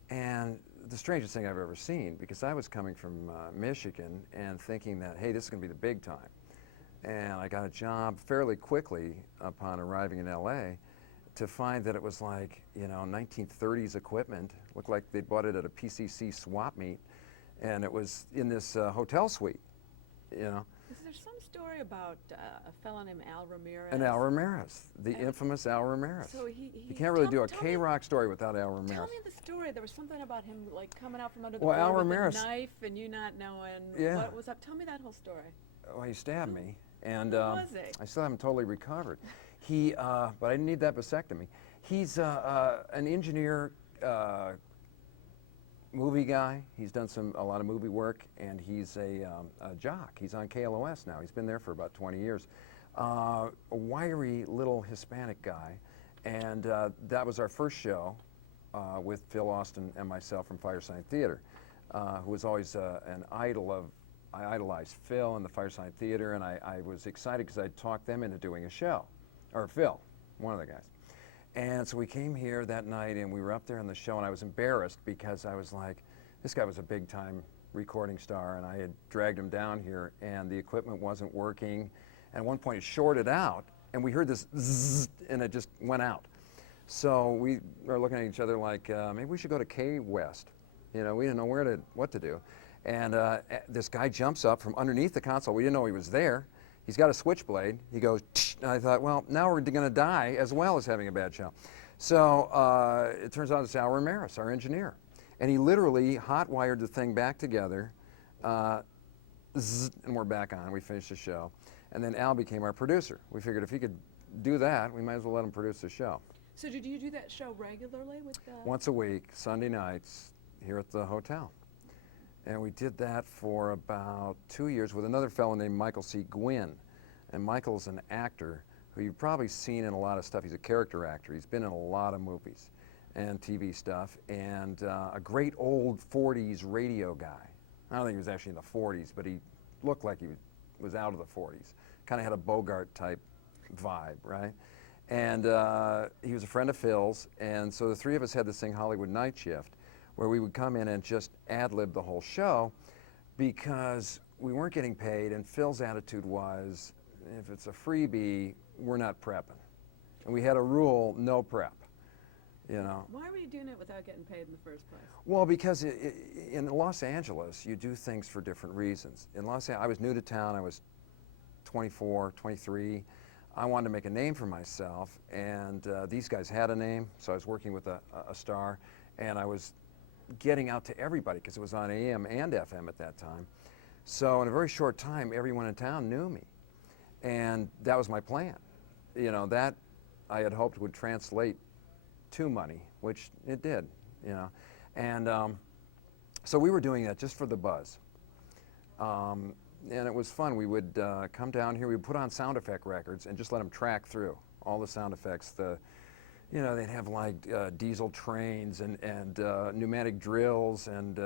And the strangest thing I've ever seen, because I was coming from Michigan and thinking that, hey, this is going to be the big time. And I got a job fairly quickly upon arriving in LA to find that it was like, you know, 1930s equipment. Looked like they'd bought it at a PCC swap meet. And it was in this hotel suite, you know. Is there some story about a fellow named Al Ramirez? And Al Ramirez, the infamous Al Ramirez. So you can't really do a KROQ story without Al Ramirez. Tell me the story. There was something about him like coming out from under the Well, Al board with Ramirez, a knife and you not knowing what was up. Tell me that whole story. Well, he stabbed me, and Who was he? I still haven't totally recovered. He, but I didn't need that vasectomy. He's an engineer, movie guy. He's done a lot of movie work, and he's a jock. He's on KLOS now. He's been there for about 20 years. A wiry little Hispanic guy, and that was our first show with Phil Austin and myself from Firesign Theater, who was always an idol of. I idolized Phil and the Firesign Theater, and I was excited because I'd talked them into doing a show, or Phil, one of the guys. And so we came here that night, and we were up there on the show, and I was embarrassed because I was like, this guy was a big-time recording star, and I had dragged him down here, and the equipment wasn't working. And at one point, it shorted out, and we heard this zzz, and it just went out. So we were looking at each other like, maybe we should go to K West. You know, we didn't know what to do. And this guy jumps up from underneath the console. We didn't know he was there. He's got a switchblade. He goes, tsh, and I thought, well, now we're going to die as well as having a bad show. So it turns out it's Al Ramirez, our engineer. And he literally hot-wired the thing back together, zzz, and we're back on. We finished the show. And then Al became our producer. We figured if he could do that, we might as well let him produce the show. So did you do that show regularly with Once a week, Sunday nights, here at the hotel. And we did that for about 2 years with another fellow named Michael C. Gwynn. And Michael's an actor who you've probably seen in a lot of stuff. He's a character actor. He's been in a lot of movies and TV stuff. And a great old 40s radio guy. I don't think he was actually in the 40s, but he looked like he was out of the 40s. Kind of had a Bogart type vibe, right? And he was a friend of Phil's. And so the three of us had this thing, Hollywood Night Shift, where we would come in and just ad-lib the whole show because we weren't getting paid, and Phil's attitude was, if it's a freebie, we're not prepping. And we had a rule, no prep, you know. Why were you doing it without getting paid in the first place? Well, because in Los Angeles, you do things for different reasons. In Los Angeles, I was new to town, I was 24, 23. I wanted to make a name for myself, and these guys had a name, so I was working with a star, and I was getting out to everybody because it was on AM and FM at that time. So in a very short time, everyone in town knew me. And that was my plan. You know, that I had hoped would translate to money, which it did, you know. And so we were doing that just for the buzz. And it was fun. We would come down here, we would put on sound effect records and just let them track through all the sound effects. You know, they'd have like diesel trains and pneumatic drills and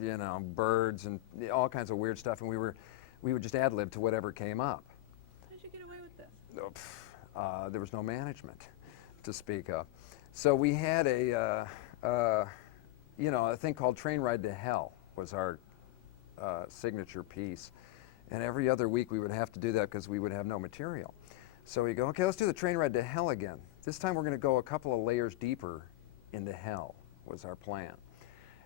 you know, birds and all kinds of weird stuff, and we would just ad-lib to whatever came up. How did you get away with this? There was no management to speak of, so we had a you know, a thing called Train Ride to Hell was our signature piece, and every other week we would have to do that because we would have no material. So we go, okay, let's do the train ride to hell again. This time we're going to go a couple of layers deeper into hell, was our plan.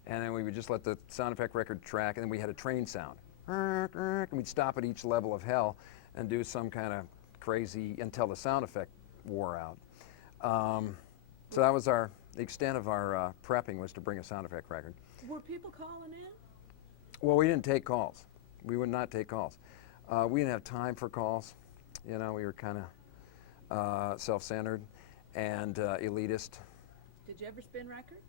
And then we would just let the sound effect record track, and then we had a train sound. And we'd stop at each level of hell and do some kind of crazy until the sound effect wore out. So that was the extent of our prepping, was to bring a sound effect record. Were people calling in? Well, we didn't take calls. We would not take calls. We didn't have time for calls. You know, we were kind of self-centered and elitist. Did you ever spin records?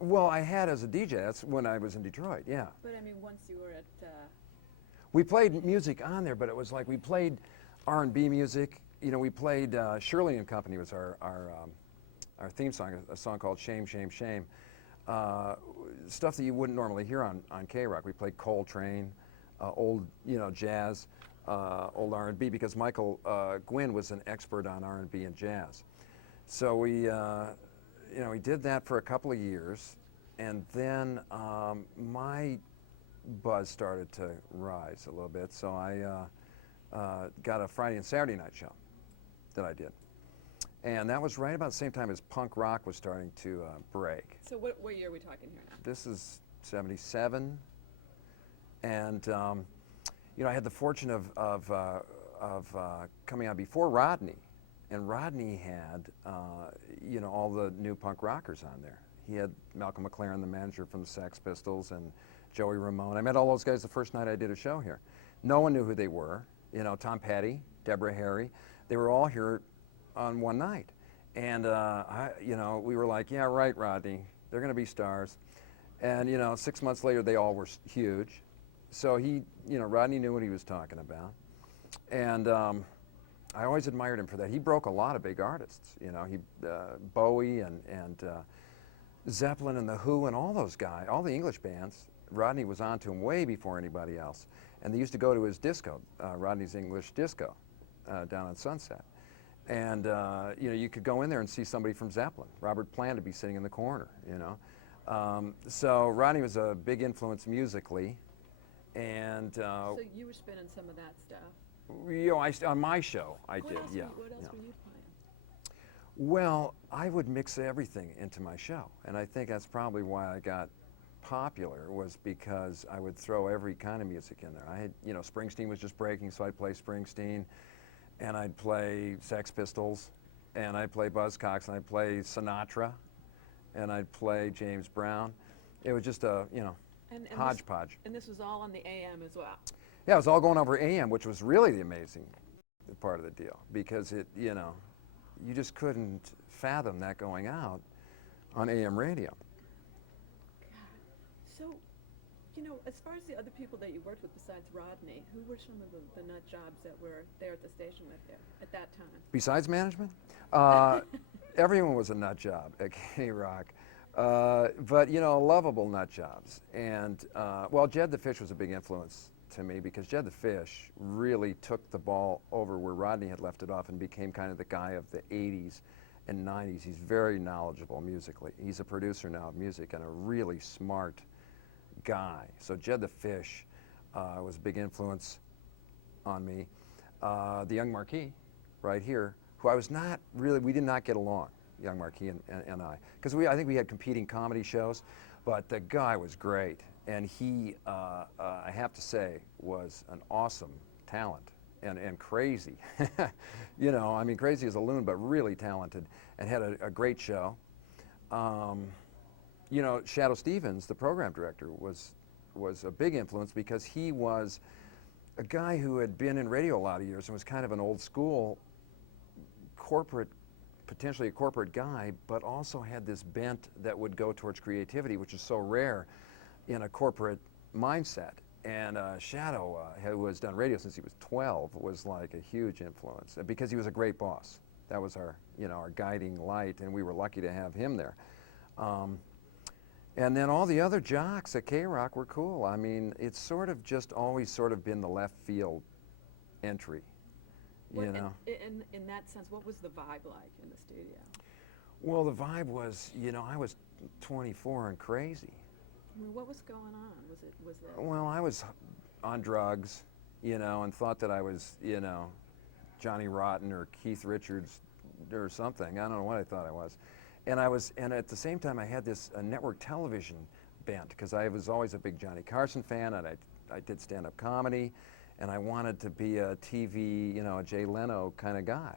Well, I had as a DJ. That's when I was in Detroit, yeah. But I mean, once you were at... We played music on there, but it was like we played R&B music. You know, we played Shirley and Company was our theme song, a song called Shame, Shame, Shame. Stuff that you wouldn't normally hear on KROQ. We played Coltrane, old, you know, jazz, old R&B, because Michael Gwynn was an expert on R&B and jazz. So we, you know, we did that for a couple of years, and then my buzz started to rise a little bit, so I got a Friday and Saturday night show that I did. And that was right about the same time as punk rock was starting to break. So what year are we talking here now? This is 77, and you know, I had the fortune of coming on before Rodney, and Rodney had you know, all the new punk rockers on there. He had Malcolm McLaren, the manager from the Sex Pistols, and Joey Ramone. I met all those guys the first night I did a show here. No one knew who they were. You know, Tom Petty, Deborah Harry, they were all here on one night. And you know, we were like, yeah, right, Rodney, they're gonna be stars. And you know, 6 months later, they all were huge. So he, you know, Rodney knew what he was talking about. And I always admired him for that. He broke a lot of big artists. You know, Bowie and Zeppelin and The Who and all those guys, all the English bands, Rodney was on to him way before anybody else. And they used to go to his disco, Rodney's English Disco, down on Sunset. And you know, you could go in there and see somebody from Zeppelin. Robert Plant would be sitting in the corner, you know. So Rodney was a big influence musically. And so you were spinning some of that stuff? You know, on my show, I did, yeah. What else yeah. were you playing? Well, I would mix everything into my show. And I think that's probably why I got popular, was because I would throw every kind of music in there. I had, you know, Springsteen was just breaking, so I'd play Springsteen, and I'd play Sex Pistols, and I'd play Buzzcocks, and I'd play Sinatra, and I'd play James Brown. It was just a, you know, hodgepodge. And this was all on the AM as well? Yeah, it was all going over AM, which was really the amazing part of the deal, because it, you know, you just couldn't fathom that going out on AM radio. So, you know, as far as the other people that you worked with besides Rodney, who were some of the nut jobs that were there at the station with you at that time? Besides management? Everyone was a nut job at KROQ. But, you know, lovable nut jobs. And, well, Jed The Fish was a big influence to me, because Jed The Fish really took the ball over where Rodney had left it off and became kind of the guy of the 80s and 90s. He's very knowledgeable musically. He's a producer now of music and a really smart guy. So Jed The Fish was a big influence on me. The Young Marquis, right here, who I was not really, we did not get along, Young Marquis and I. Because I think we had competing comedy shows, but the guy was great. And he, I have to say, was an awesome talent and crazy. You know, I mean, crazy as a loon, but really talented, and had a great show. You know, Shadoe Stevens, the program director, was a big influence, because he was a guy who had been in radio a lot of years and was kind of an old school corporate, potentially a corporate guy, but also had this bent that would go towards creativity, which is so rare in a corporate mindset. And Shadoe, who has done radio since he was 12, was like a huge influence, because he was a great boss. That was our, you know, our guiding light, and we were lucky to have him there. And then all the other jocks at KROQ were cool. I mean, it's sort of just always sort of been the left field entry, you know. In that sense, what was the vibe like in the studio? Well, the vibe was, you know, I was 24 and crazy. I mean, what was going on? Was it? Well, I was on drugs, you know, and thought that I was, you know, Johnny Rotten or Keith Richards or something. I don't know what I thought I was. And at the same time I had this network television bent, because I was always a big Johnny Carson fan, and I did stand-up comedy, and I wanted to be a TV, you know, a Jay Leno kind of guy.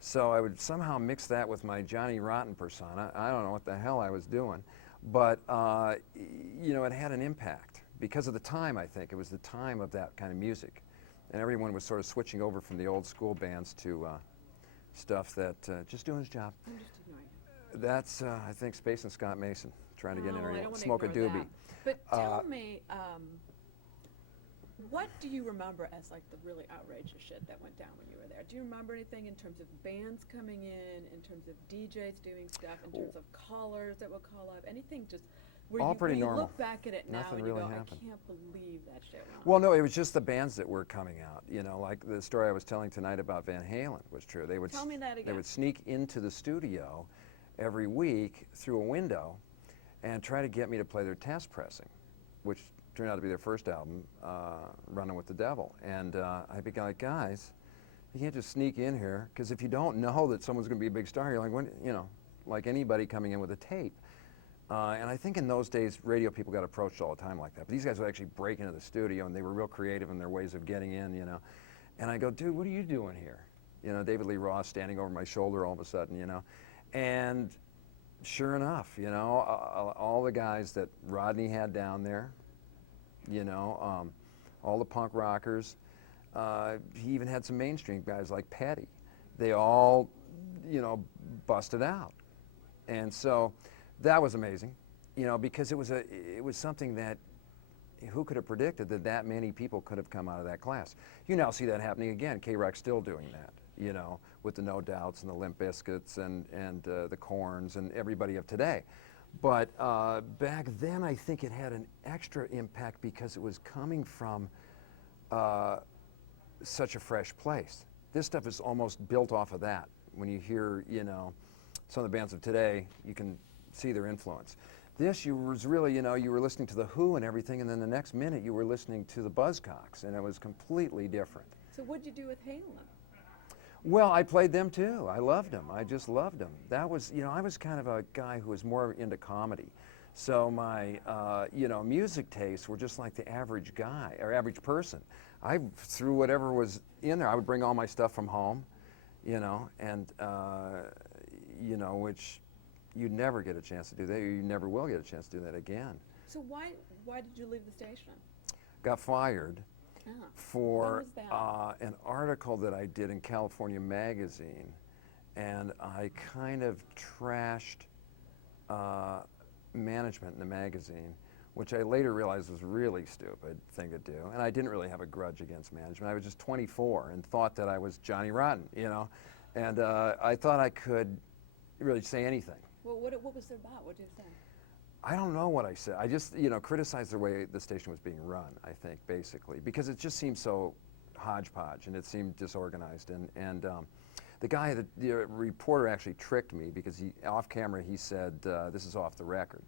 So I would somehow mix that with my Johnny Rotten persona. I don't know what the hell I was doing, but you know, it had an impact because of the time. I think it was the time of that kind of music, and everyone was sort of switching over from the old school bands to stuff that just doing his job. I'm just ignoring it. That's I think Space and Scott Mason trying to get in there, I don't wanna smoke a ignore doobie. that. But tell me, what do you remember as like the really outrageous shit that went down when you were there? Do you remember anything in terms of bands coming in terms of DJs doing stuff, in terms of callers that would call up, anything just where All you, pretty when you normal. look back at it now Nothing and really you go, happened. I can't believe that shit went on. Well, no, it was just the bands that were coming out. You know, like the story I was telling tonight about Van Halen was true. They would Tell me that They again. would sneak into the studio every week through a window and try to get me to play their test pressing, which turned out to be their first album, Running with the Devil. And I'd be like, guys, you can't just sneak in here, because if you don't know that someone's going to be a big star, you're like, when, you know, like anybody coming in with a tape. And I think in those days, radio people got approached all the time like that. But these guys would actually break into the studio, and they were real creative in their ways of getting in, you know. And I go, dude, what are you doing here? You know, David Lee Roth standing over my shoulder all of a sudden, you know. And sure enough, you know, all the guys that Rodney had down there, you know, all the punk rockers. He even had some mainstream guys like Petty. They all, you know, busted out. And so that was amazing, you know, because it was something that, who could have predicted that many people could have come out of that class? You now see that happening again. KROQ's still doing that, you know, with the No Doubts and the Limp Bizkits and the Korns and everybody of today. But back then, I think it had an extra impact because it was coming from such a fresh place. This stuff is almost built off of that. When you hear, you know, some of the bands of today, you can see their influence. This, you was really, you know, you were listening to The Who and everything, and then the next minute you were listening to the Buzzcocks, and it was completely different. So what'd you do with Halen? Well, I played them too. I loved them. I just loved them. That was, you know, I was kind of a guy who was more into comedy. So my, you know, music tastes were just like the average guy or average person. I threw whatever was in there. I would bring all my stuff from home, you know, and, you know, which you'd never get a chance to do that. You never will get a chance to do that again. So why did you leave the station? Got fired for When was that? an article that I did in California Magazine, and I kind of trashed management in the magazine, which I later realized was a really stupid thing to do. And I didn't really have a grudge against management. I was just 24 and thought that I was Johnny Rotten, you know, and I thought I could really say anything. Well, what was it about? What did you say? I don't know what I said. I just, you know, criticized the way the station was being run, I think, basically, because it just seemed so hodgepodge and it seemed disorganized. And the guy, the reporter actually tricked me because off camera, he said, this is off the record.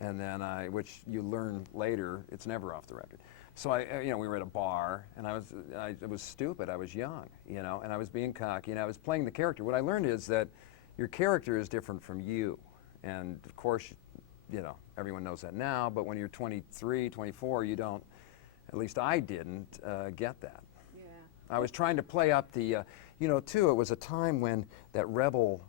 And then which you learn later, it's never off the record. So you know, we were at a bar, and it was stupid. I was young, you know, and I was being cocky, and I was playing the character. What I learned is that your character is different from you. And of course, you know, everyone knows that now, but when you're 23, 24, you don't, at least I didn't, get that. Yeah. I was trying to play up the, you know, too, it was a time when that rebel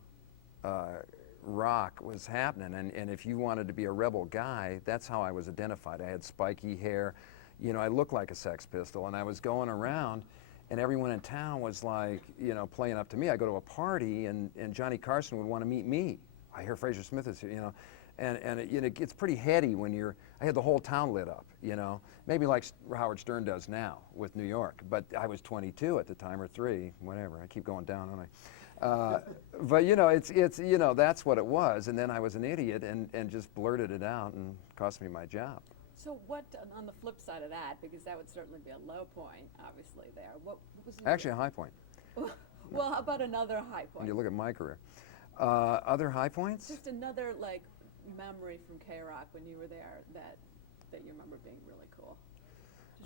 rock was happening, and if you wanted to be a rebel guy, that's how I was identified. I had spiky hair, you know, I looked like a Sex Pistol, and I was going around, and everyone in town was like, you know, playing up to me. I go to a party, and Johnny Carson would want to meet me. I hear Frazer Smith is here, you know, and it, you know, it's pretty heady when I had the whole town lit up, you know, maybe like Howard Stern does now with New York, but I was 22 at the time, or 3, whatever. I keep going down, don't I? But you know, it's you know, that's what it was, and then I was an idiot and just blurted it out and cost me my job. So what, on the flip side of that, because that would certainly be a low point, obviously, there, what was Actually a high point. Well, how about another high point? When you look at my career. Other high points? Just another, like, memory from KROQ when you were there that you remember being really cool.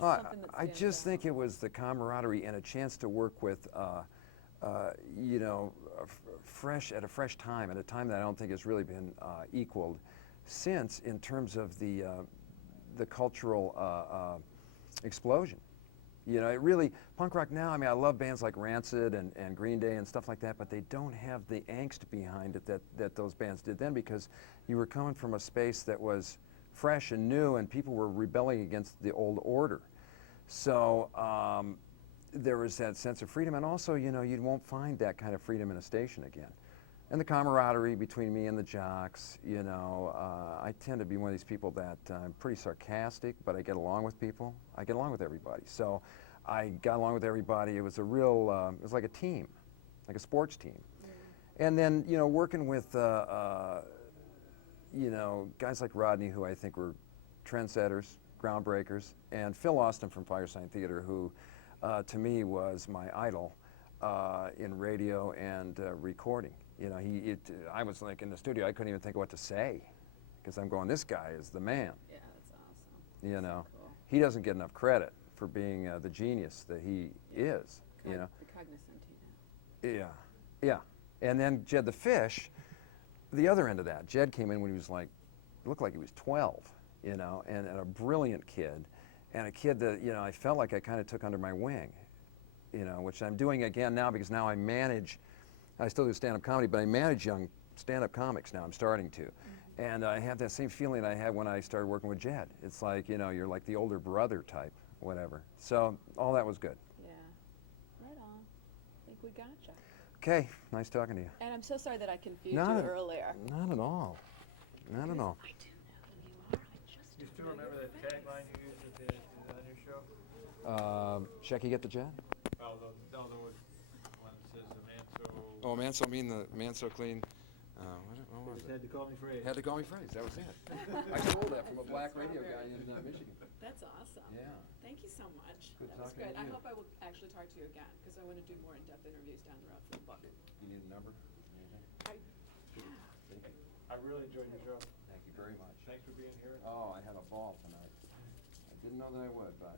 Just something that I stands just out. think it was the camaraderie and a chance to work with you know, fresh at a fresh time, at a time that I don't think has really been equaled since in terms of the cultural explosion. You know, it really, punk rock now, I mean, I love bands like Rancid and Green Day and stuff like that, but they don't have the angst behind it that those bands did then, because you were coming from a space that was fresh and new, and people were rebelling against the old order. So there was that sense of freedom, and also, you know, you won't find that kind of freedom in a station again. And the camaraderie between me and the jocks, you know, I tend to be one of these people that I'm pretty sarcastic, but I get along with people. I get along with everybody. So I got along with everybody. It was a real, it was like a team, like a sports team. And then, you know, working with, you know, guys like Rodney, who I think were trendsetters, groundbreakers, and Phil Austin from Firesign Theater, who to me was my idol in radio and recording. You know, I was like in the studio, I couldn't even think of what to say, because I'm going, this guy is the man. Yeah, that's awesome. You know, he doesn't get enough credit for being the genius that he is, you know. The cognizant, you know. Yeah, yeah. And then Jed the Fish, the other end of that. Jed came in when he was like, looked like he was 12, you know, and a brilliant kid, and a kid that, you know, I felt like I kind of took under my wing, you know, which I'm doing again now, because now I manage, I still do stand-up comedy, but I manage young stand-up comics now. I'm starting to. And I have that same feeling I had when I started working with Jed. It's like, you know, you're like the older brother type, whatever. So all that was good. Yeah. Right on. I think we gotcha. Okay, nice talking to you. And I'm so sorry that I confused you earlier. Not at all. Not at all. I do know who you are. I just You still remember that tagline you used on your show? Shecky get the Jed? Oh, the one that says the man so... Oh, man so mean, the man so clean. What was it? Had to call me Frazer. Had to call me Frazer, that was it. I stole that from a black radio guy in Michigan. That's awesome. Yeah. Thank you so much. Good That was talking great. to I you. hope I will actually talk to you again, because I want to do more in-depth interviews down the road for the book. You need a number? Anything? Yeah. Thank you. I really enjoyed your show. Thank you very much. Thanks for being here. Oh, I had a ball tonight. I didn't know that I would, but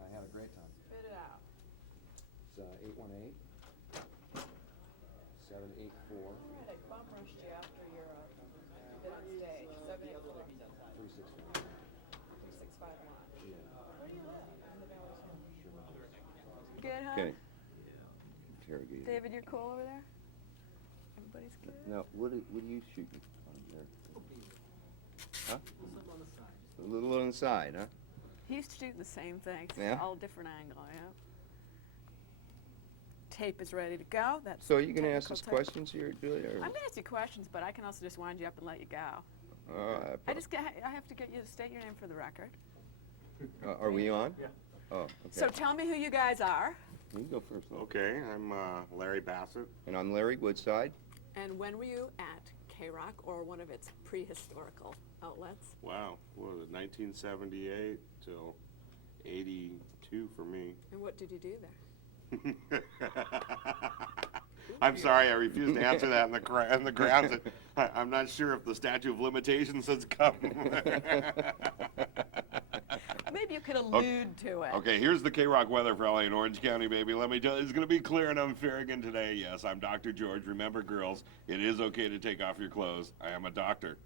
I had a great time. Spit it out. It's 818 784 Right, I bum rushed you after your bit on stage. 784 3651. 3651. Yeah. Where do you live? In the Valley Zone. Good, huh? Okay. Interrogator. David, you're cool over there? Everybody's good? Now, what are you shooting on there? Huh? A little on the side, huh? He used to do the same thing. Yeah? All different angle, yeah. Tape is ready to go. That's So are you going to ask technical us tape. questions here, Julia? Or? I'm going to ask you questions, but I can also just wind you up and let you go. I have to get you to state your name for the record. Are we on? Yeah. Oh, okay. So tell me who you guys are, You can go first. Okay, I'm Larry Bassett. And I'm Larry Woodside. and when were you at KROQ or one of its prehistorical outlets? Wow, what was it, 1978 till 82 for me. And what did you do there? I'm sorry, I refuse to answer that on the grounds that I'm not sure if the statute of limitations has come. Maybe you could allude to it. Okay, here's the KROQ weather for LA and Orange County, baby. Let me tell you, it's going to be clear and unfair again today. Yes, I'm Dr. George. Remember, girls, it is okay to take off your clothes. I am a doctor.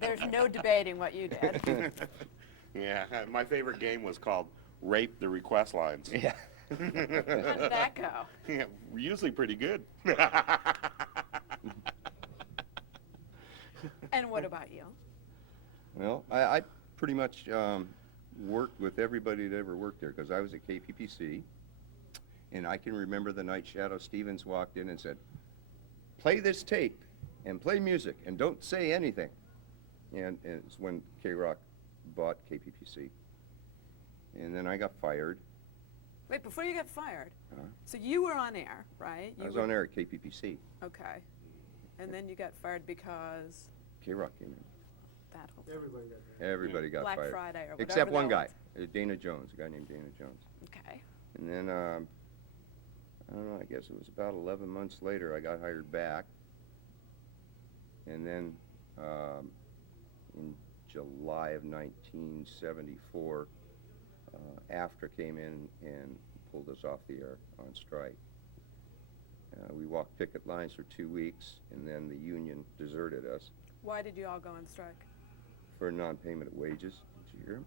There's no debating what you did. Yeah, my favorite game was called Rape the Request Lines. Yeah. How did that go? Yeah, usually pretty good. And what about you? Well, I pretty much worked with everybody that ever worked there because I was at KPPC. And I can remember the night Shadoe Stevens walked in and said, "Play this tape and play music and don't say anything." And it's when KROQ bought KPPC. And then I got fired. Wait, before you got fired, Uh, so you were on air, right? I was on air at KPPC. Okay. And then you got fired because KROQ came in. that whole Everybody got fired. Everybody got Black fired. Friday or whatever Except one that guy, was. Dana Jones, a guy named Dana Jones. Okay. And then, I don't know, I guess it was about 11 months later I got hired back. And then in July of 1974, AFTRA came in and pulled us off the air on strike. We walked picket lines for 2 weeks, and then the union deserted us. Why did you all go on strike? For non-payment of wages. Did you hear him?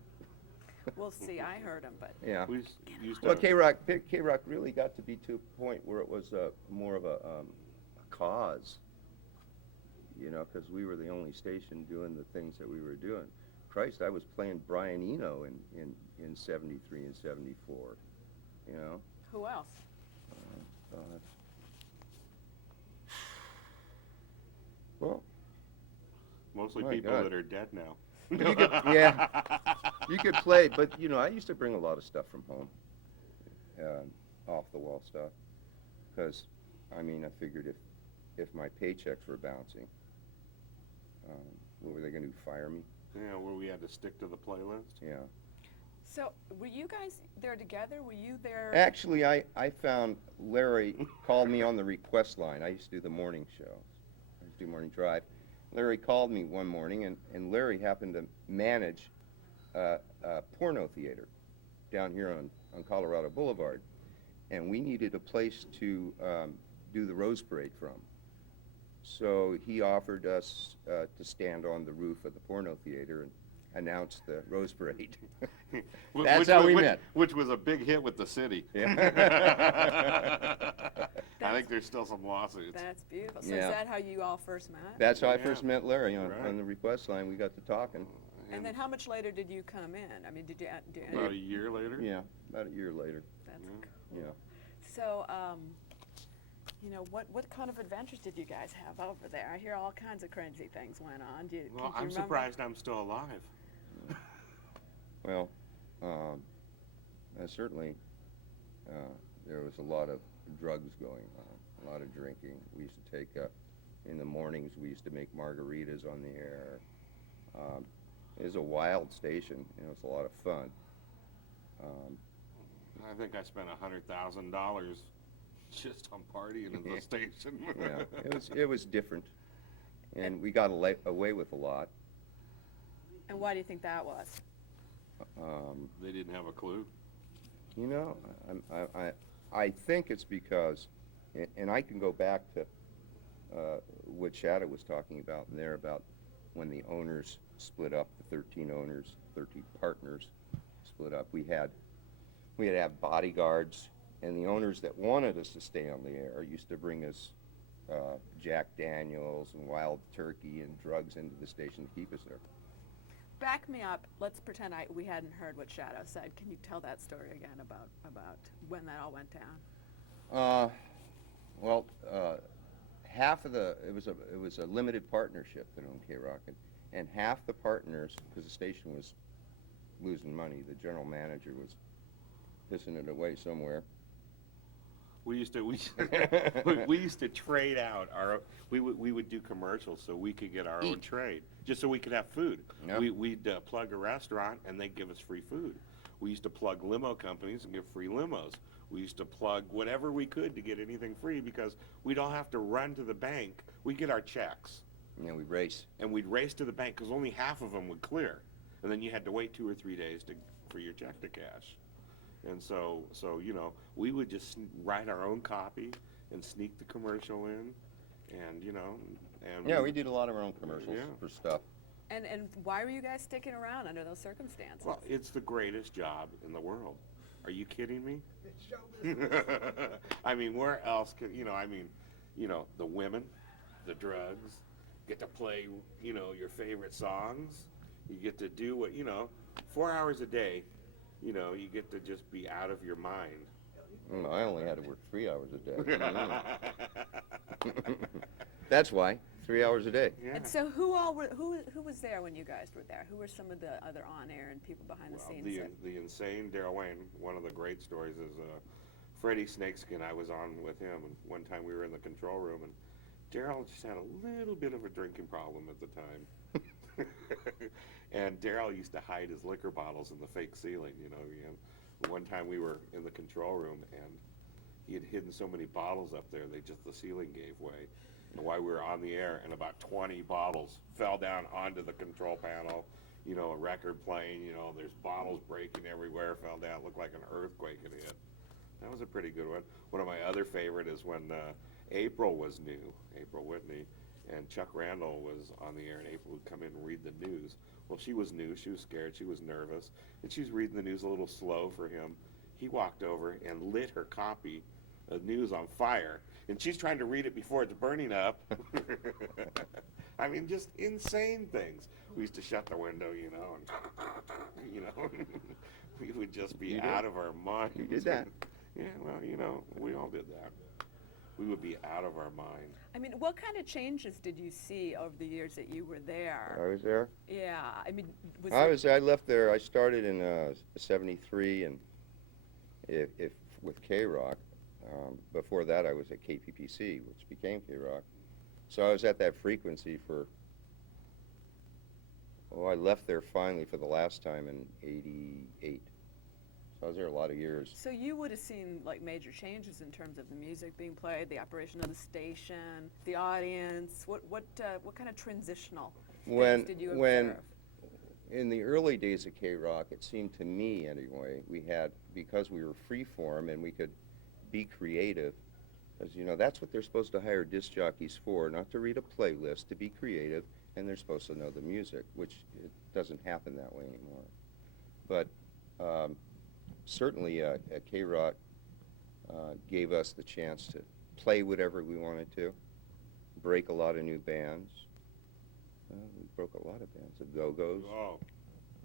We'll see. I heard him, but Yeah. We used to. Well, KROQ really got to be to a point where it was more of a cause, you know, because we were the only station doing the things that we were doing. Christ, I was playing Brian Eno in 73 and 74, you know. who else? Well, mostly my people God. that are dead now. You could, yeah, you could play, but you know, I used to bring a lot of stuff from home, off the wall stuff, because I mean, I figured if my paychecks were bouncing, what were they going to do? Fire me? Yeah, where we had to stick to the playlist. Yeah. So, were you guys there together? Were you there? Actually, I found Larry called me on the request line. I used to do the morning show. I used to do morning drive. Larry called me one morning, and Larry happened to manage a porno theater down here on Colorado Boulevard. And we needed a place to do the Rose Parade from. So he offered us to stand on the roof of the porno theater and announce the Rose Parade. That's how we met. Which was a big hit with the city. Yeah. I think there's still some lawsuits. That's beautiful. So Yeah. is that how you all first met? That's how I first met Larry on the request line. We got to talking. And then how much later did you come in? I mean, did you do any? About a year later? Yeah, about a year later. That's Yeah. So, you know, what kind of adventures did you guys have over there? I hear all kinds of crazy things went on. Do you, Well, can you I'm remember? surprised I'm still alive. Well, certainly there was a lot of drugs going on, a lot of drinking. We used to take, in the mornings, we used to make margaritas on the air. It was a wild station. You know, it was a lot of fun. I think I spent $100,000 just on partying in the station. Yeah, it was different, and we got away with a lot. And why do you think that was? They didn't have a clue. You know, I think it's because, and I can go back to what Shadoe was talking about there about when the owners split up, the 13 owners, 13 partners split up. We had to have bodyguards, and the owners that wanted us to stay on the air used to bring us Jack Daniels and wild turkey and drugs into the station to keep us there. Back me up. Let's pretend we hadn't heard what Shadoe said. Can you tell that story again about when that all went down? Well, half of it was a limited partnership that owned KROQ, and half the partners, because the station was losing money, the general manager was pissing it away somewhere. We used to trade out we would do commercials so we could get our own trade, just so we could have food. Yep. We'd plug a restaurant and they'd give us free food. We used to plug limo companies and give free limos. We used to plug whatever we could to get anything free because we don't have to run to the bank. We get our checks. Yeah, we'd race. And we'd race to the bank because only half of them would clear, and then you had to wait 2 or 3 days for your check to cash. And so you know, we would just write our own copy and sneak the commercial in, and you know, and yeah, we did a lot of our own commercials for stuff. And why were you guys sticking around under those circumstances? Well, it's the greatest job in the world. Are you kidding me? I mean, where else could you know? I mean, you know, the women, the drugs, get to play, you know, your favorite songs. You get to do what, you know, 4 hours a day. You know, you get to just be out of your mind. I only had to work 3 hours a day. That's why 3 hours a day. Yeah. And so who was there when you guys were there? Who were some of the other on-air and people behind the scenes? The insane Darrell Wayne. One of the great stories is Freddie Snakeskin. I was on with him, and one time we were in the control room, and Darrell just had a little bit of a drinking problem at the time. And Darrell used to hide his liquor bottles in the fake ceiling, you know. One time we were in the control room, and he had hidden so many bottles up there, the ceiling gave way. And while we were on the air, and about 20 bottles fell down onto the control panel, you know, a record playing, you know, there's bottles breaking everywhere, fell down, looked like an earthquake had hit. That was a pretty good one. One of my other favorite is when April was new, April Whitney, and Chuck Randall was on the air, and April would come in and read the news. Well, she was new, she was scared, she was nervous, and she was reading the news a little slow for him. He walked over and lit her copy of news on fire, and she's trying to read it before it's burning up. I mean, just insane things. We used to shut the window, and, we would just be out of our minds. You did that. Yeah, well, we all did that. We would be out of our mind. I mean, what kind of changes did you see over the years that you were there? I was there. Yeah, I mean, I left there. I started in '73, and if with KROQ. Before that, I was at KPPC, which became KROQ. So I was at that frequency for. Oh, I left there finally for the last time in '88. So I was there a lot of years. So you would have seen like major changes in terms of the music being played, the operation of the station, the audience. What kind of transitional things did you observe? In the early days of KROQ, it seemed to me anyway, we had, because we were freeform and we could be creative, as that's what they're supposed to hire disc jockeys for, not to read a playlist, to be creative, and they're supposed to know the music, which it doesn't happen that way anymore. But certainly KROQ gave us the chance to play whatever we wanted to, break a lot of new bands. We broke a lot of bands, the Go-Go's,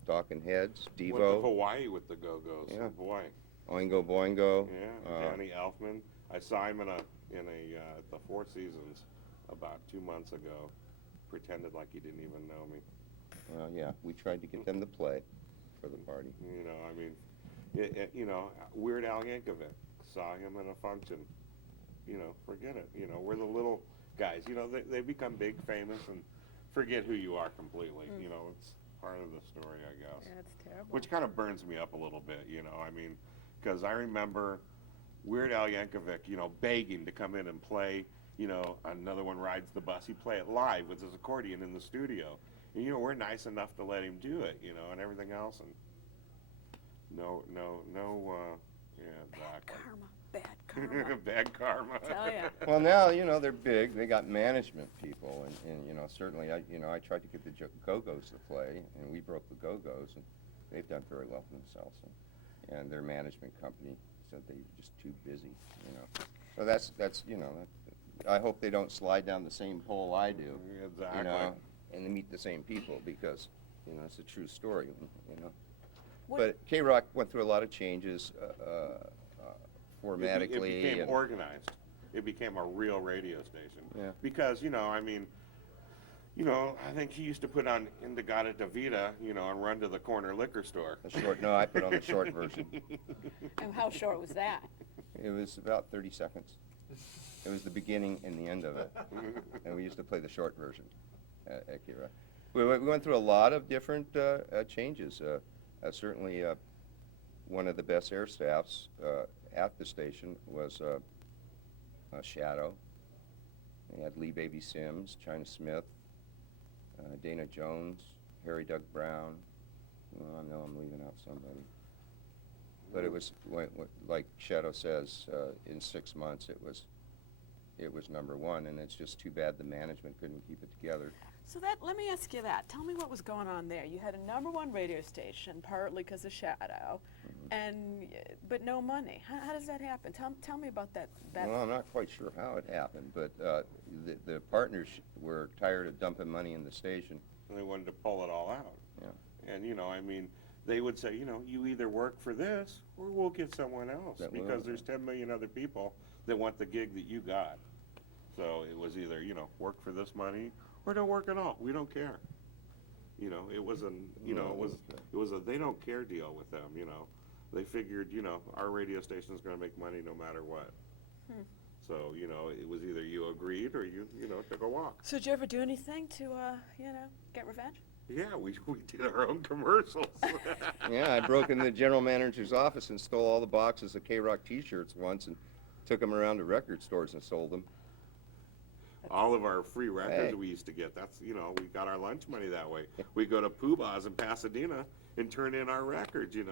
Talking Heads, Devo. Went to Hawaii with the Go-Go's, yeah. Boy. Oingo Boingo. Yeah, Danny Elfman. I saw him at the Four Seasons about 2 months ago. Pretended like he didn't even know me. Well, yeah, we tried to get them to play for the party. Weird Al Yankovic. Saw him in a function. Forget it. We're the little guys. They become big, famous, and forget who you are completely. It's part of the story, I guess. Yeah, it's terrible. Which kind of burns me up a little bit, because I remember Weird Al Yankovic, begging to come in and play, Another One Rides the Bus. He'd play it live with his accordion in the studio. And, we're nice enough to let him do it, and everything else. And Bad karma. Bad karma. Tell ya. Well, now, they're big. They got management people. And certainly, I tried to get the Go-Go's to play, and we broke the Go-Go's, and they've done very well for themselves. And their management company said they were just too busy, So that's I hope they don't slide down the same hole I do, Exactly. And they meet the same people, because, it's a true story, But KROQ went through a lot of changes, formatically. It became and organized. It became a real radio station. Yeah. Because, I think he used to put on Indigada Davida, and run to the corner liquor store. No, I put on the short version. And how short was that? It was about 30 seconds. It was the beginning and the end of it. And we used to play the short version at KROQ. We went through a lot of different changes. Certainly, one of the best air staffs at the station was Shadoe. They had Lee Baby Sims, China Smith, Dana Jones, Harry Doug Brown. Well, I know I'm leaving out somebody. But it was, like Shadoe says, in 6 months it was #1, and it's just too bad the management couldn't keep it together. So let me ask you that. Tell me what was going on there. You had a #1 radio station, partly because of Shadoe, but no money. How does that happen? Tell me about that. Well, I'm not quite sure how it happened, but the partners were tired of dumping money in the station. And they wanted to pull it all out. Yeah. And, they would say, you either work for this or we'll get someone else, because there's 10 million other people that want the gig that you got. So it was either, work for this money or don't work at all. We don't care. It was a they don't care deal with them, They figured, our radio station is going to make money no matter what. So, it was either you agreed or you took a walk. So did you ever do anything to, get revenge? Yeah, we did our own commercials. Yeah, I broke into the general manager's office and stole all the boxes of KROQ t-shirts once and took them around to record stores and sold them. All of our free records we used to get, that's, we got our lunch money that way. We go to Pooh Bah's in Pasadena and turn in our records, and,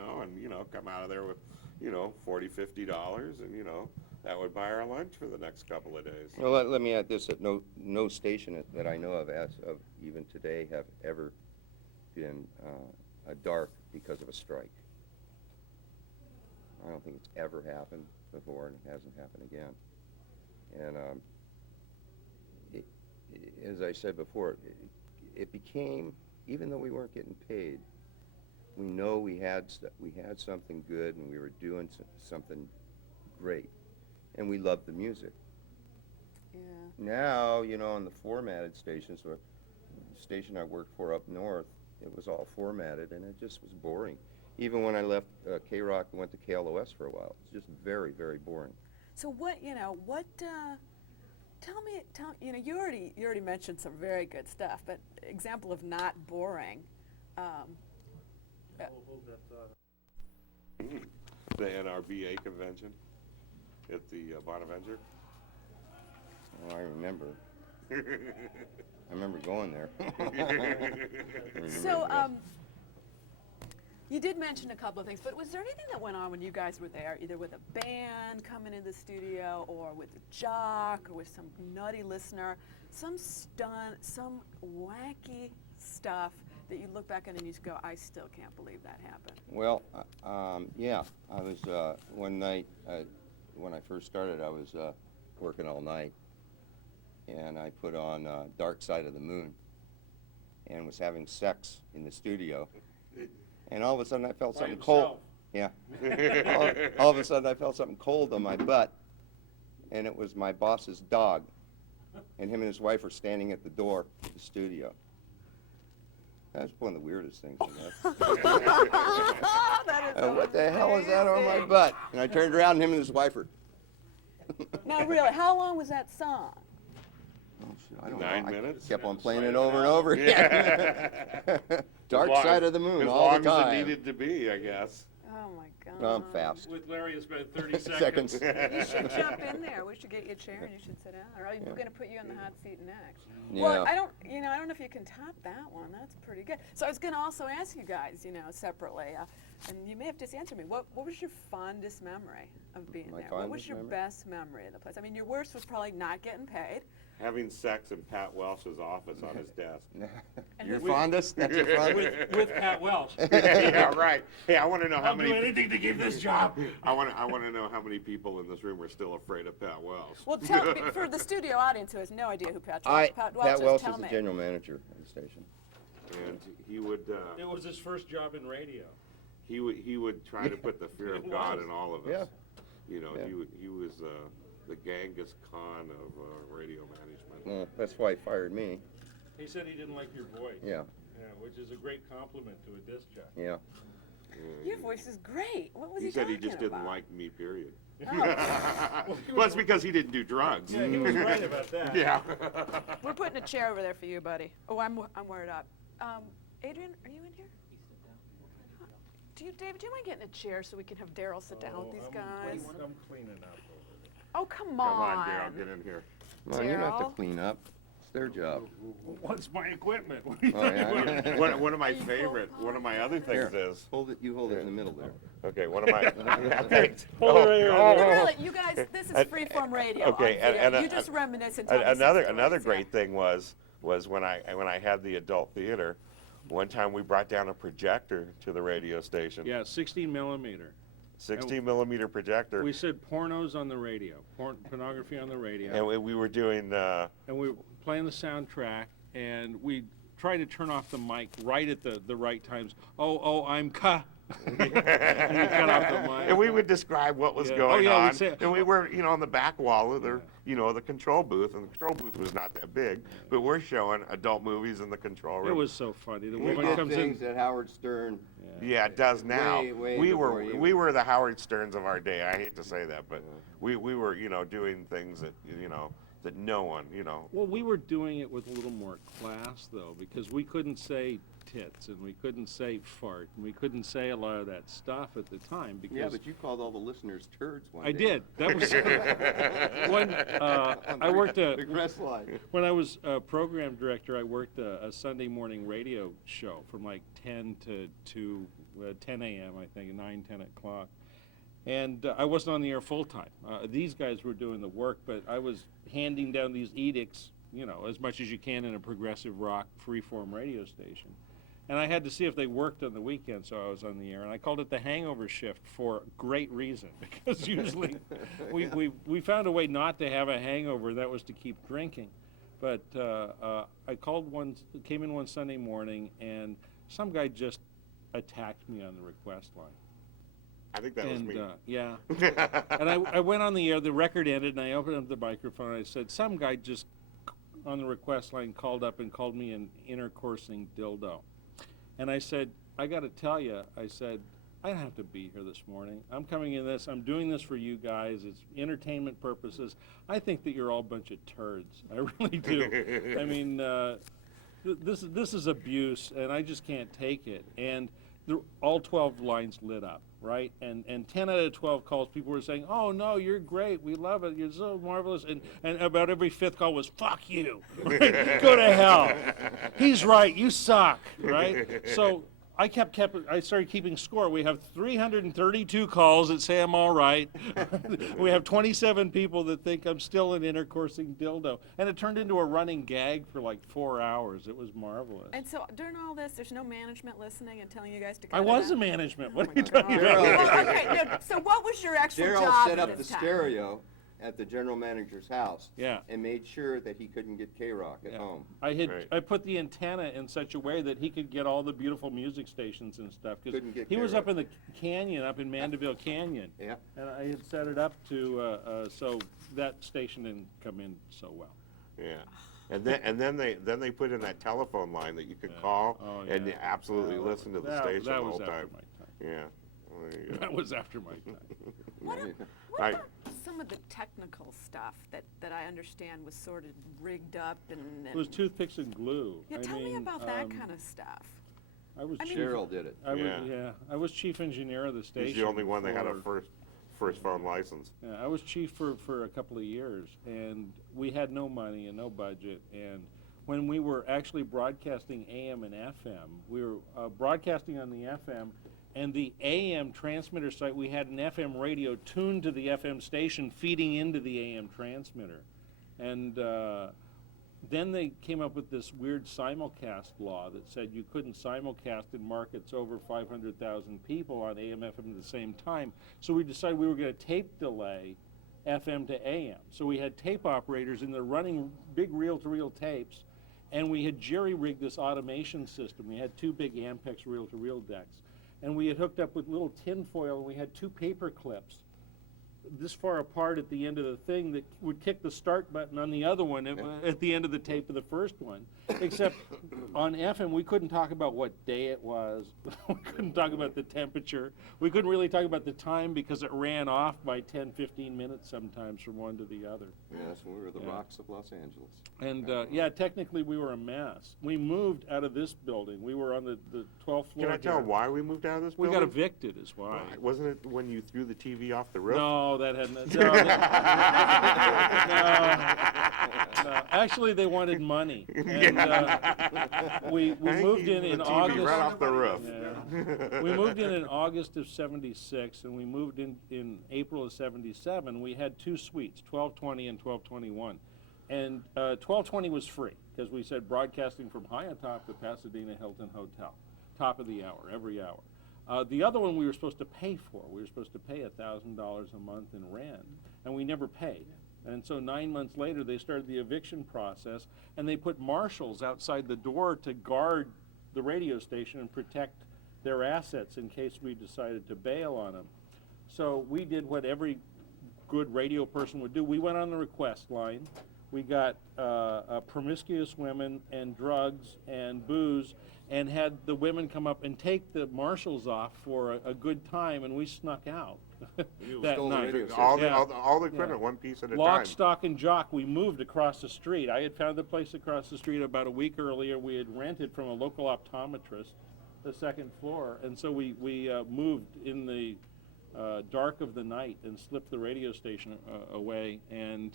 come out of there with, you know, $40, $50, and, you know, that would buy our lunch for the next couple of days. Well, let me add this, that no station that I know of as of even today have ever been dark because of a strike. I don't think it's ever happened before, and it hasn't happened again. And as I said before, it became, even though we weren't getting paid, we know we had something good, and we were doing something great, and we loved the music. Yeah. Now, you know, on the formatted stations, the station I worked for up north, it was all formatted, and it just was boring. Even when I left KROQ and went to KLOS for a while, it was just very, very boring. So what, you know, you know, you already mentioned some very good stuff, but example of not boring. The NRBA convention at the Bonaventure. Oh, I remember. I remember going there. So, you did mention a couple of things, but was there anything that went on when you guys were there, either with a band coming in the studio, or with a jock, or with some nutty listener, some stunt, some wacky stuff that you look back on and you just go, I still can't believe that happened? Well, yeah, I was, one night, when I first started, I was working all night, and I put on Dark Side of the Moon, and was having sex in the studio. And all of a sudden I felt something cold. Yeah. all of a sudden I felt something cold on my butt, and it was my boss's dog. And him and his wife were standing at the door of the studio. That was one of the weirdest things, I guess. What the hell is that on my butt? And I turned around, and him and his wife were. Now really, how long was that song? Oh, shit, I don't know. 9 minutes? I kept on playing it over and over again. Dark Side of the Moon all the time. As long as it needed to be, I guess. Oh my God. I'm fast. With Larry, it's been 30 seconds. You should jump in there. We should get you a chair and you should sit down. Or we're going to put you in the hot seat next. Yeah. Well, I don't know if you can top that one. That's pretty good. So I was going to also ask you guys, you know, separately, and you may have just answered me. What was your fondest memory of being there? What was your best memory of the place? I mean, your worst was probably not getting paid. Having sex in Pat Welsh's office on his desk. Your fondest? That's your fondest? With Pat Welsh. Yeah, right. Hey, I want to know how many. I'll do anything to keep this job. I want to know how many people in this room are still afraid of Pat Welsh. Well, for the studio audience who has no idea who Pat Pat Welsh Welsh tell is the me. general manager of the station. And he would. It was his first job in radio. He would try to put the fear of God in all of us. Yeah. You know, Yeah. he was the Genghis Khan of radio management. Well, that's why he fired me. He said he didn't like your voice. Yeah. Yeah, which is a great compliment to a disc jockey. Yeah. Your voice is great. What was He he said he talking just didn't about? like me, period. Oh. Well, it's because he didn't do drugs. Yeah, he was right about that. Yeah. We're putting a chair over there for you, buddy. Oh, I'm wired up. Adrian, are you in here? David, do you mind getting a chair so we can have Darrell sit down with these guys? I'm cleaning up over there. Oh, come Come on. on, Darrell, get in here. Come on, you don't have to Darrell? clean up. It's their job. What's my equipment? Oh, yeah. One of my other things is. Hold it. You hold it in the middle there. Okay, one of my. Thanks. Hold it right here. But really, you guys, this is freeform radio. Okay, on video. and you just reminisce and tell me some another stories, great thing was when I had the adult theater. One time we brought down a projector to the radio station. Yeah, 16 millimeter. 16 millimeter projector. We said pornos on the radio, pornography on the radio. And we were doing. And we were playing the soundtrack, and we tried to turn off the mic right at the right times. Oh, I'm and we cut off the mic. And we would describe what was going on. And we were, on the back wall of the, the control booth, and the control booth was not that big, but we're showing adult movies in the control room. It was so funny. The We woman did comes things in. that Howard Stern. Yeah, it does now. Way we before you. were the Howard Sterns of our day. I hate to say that, but we were, doing things that, that no one, Well, we were doing it with a little more class, though, because we couldn't say tits, and we couldn't say fart, and we couldn't say a lot of that stuff at the time. Because Yeah, but you called all the listeners turds one I day. did. That was I worked the Crest line. when I was program director. I worked a Sunday morning radio show from like 10 to 10 a.m. I think, 9, 10 o'clock. And I wasn't on the air full time. These guys were doing the work, but I was handing down these edicts, you know, as much as you can in a progressive rock freeform radio station. And I had to see if they worked on the weekend, so I was on the air. And I called it the hangover shift for great reason, because usually we found a way not to have a hangover, that was to keep drinking. But I came in one Sunday morning, and some guy just attacked me on the request line. I think that was me. Yeah. And I went on the air, the record ended, and I opened up the microphone, and I said, some guy just on the request line called up and called me an intercoursing dildo. And I said, I got to tell you, I said, I don't have to be here this morning. I'm coming in this, I'm doing this for you guys, it's entertainment purposes. I think that you're all a bunch of turds. I really do. I mean, this is abuse, and I just can't take it. And all 12 lines lit up, right? And 10 out of 12 calls, people were saying, oh no, you're great, we love it, you're so marvelous. And about every fifth call was, fuck you, right? Go to hell. He's right, you suck, right? So I started keeping score. We have 332 calls that say I'm all right. We have 27 people that think I'm still an intercoursing dildo. And it turned into a running gag for like 4 hours. It was marvelous. And so during all this, there's no management listening and telling you guys to cut I it was out? the management. What are you talking about? Well, okay, no, so what was your actual Darrell job set at up the this time? stereo at the general manager's house. Yeah. And made sure that he couldn't get KROQ at home. I put the antenna in such a way that he could get all the beautiful music stations and stuff. Because Couldn't get he was KROQ. up in the canyon, up in Mandeville Canyon. Yeah. And I had set it up to so that station didn't come in so well. Yeah. And then they put in that telephone line that you could call and absolutely listen to the station the whole time. Yeah. Well, there you go. That was after my time. What about some of the technical stuff that I understand was sort of rigged up and It was toothpicks and glue. Yeah, tell me about that kind of stuff. I was chief, Darrell did it. I was chief engineer of the station. He's the only one that had a first phone license. Yeah, I was chief for a couple of years, and we had no money and no budget. And when we were actually broadcasting AM and FM, we were broadcasting on the FM, and the AM transmitter site, we had an FM radio tuned to the FM station feeding into the AM transmitter. And then they came up with this weird simulcast law that said you couldn't simulcast in markets over 500,000 people on AM, FM at the same time. So we decided we were going to tape delay FM to AM. So we had tape operators in there running big reel-to-reel tapes, and we had jerry-rigged this automation system. We had 2 big Ampex reel-to-reel decks. And we had hooked up with little tin foil, and we had 2 paper clips this far apart at the end of the thing that would kick the start button on the other one at the end of the tape of the first one. Except on FM, we couldn't talk about what day it was. We couldn't talk about the temperature. We couldn't really talk about the time because it ran off by 10, 15 minutes sometimes from one to the other. Yes, we were the ROQs of Los Angeles. And yeah, technically we were a mess. We moved out of this building. We were on the 12th floor. Can I tell why we moved out of this building? We got evicted is why. Right. Wasn't it when you threw the TV off the roof? No, that hadn't. No, no. Actually, they wanted money. And we moved in August. Right off the roof. Yeah. We moved in August of '76, and we moved in April of '77. We had 2 suites, 1220 and 1221. And 1220 was free, because we said broadcasting from high atop the Pasadena Hilton Hotel, top of the hour, every hour. The other one we were supposed to pay for. We were supposed to pay $1,000 a month in rent, and we never paid. And so 9 months later, they started the eviction process, and they put marshals outside the door to guard the radio station and protect their assets in case we decided to bail on them. So we did what every good radio person would do. We went on the request line. We got promiscuous women and drugs and booze, and had the women come up and take the marshals off for a good time, and we snuck out that night. All the equipment, one piece at a time. Lock, stock, and jock, we moved across the street. I had found the place across the street about a week earlier. We had rented from a local optometrist the 2nd floor, and so we moved in the dark of the night and slipped the radio station away. And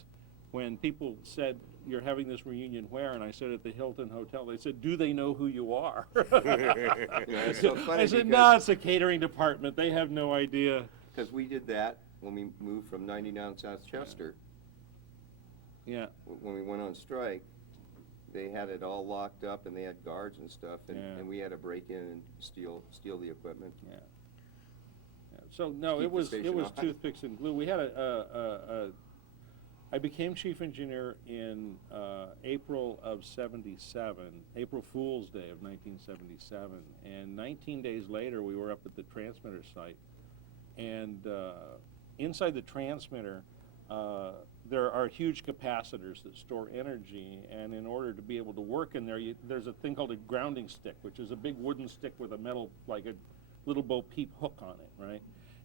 when people said, "You're having this reunion where?" and I said, "At the Hilton Hotel," they said, "Do they know who you are?" Yeah, it's so funny I said, "No, it's a catering department. They have no idea." Because we did that when we moved from 99 South Chester. Yeah. When we went on strike, they had it all locked up and they had guards and stuff, and, Yeah. and we had to break in and steal the equipment. Yeah. So no, Keep it the was station on. toothpicks and glue. We had I became chief engineer in April of '77, April Fool's Day of 1977, and 19 days later we were up at the transmitter site, and inside the transmitter there are huge capacitors that store energy, and in order to be able to work in there, there's a thing called a grounding stick, which is a big wooden stick with a metal, like a little Bo Peep hook on it, right?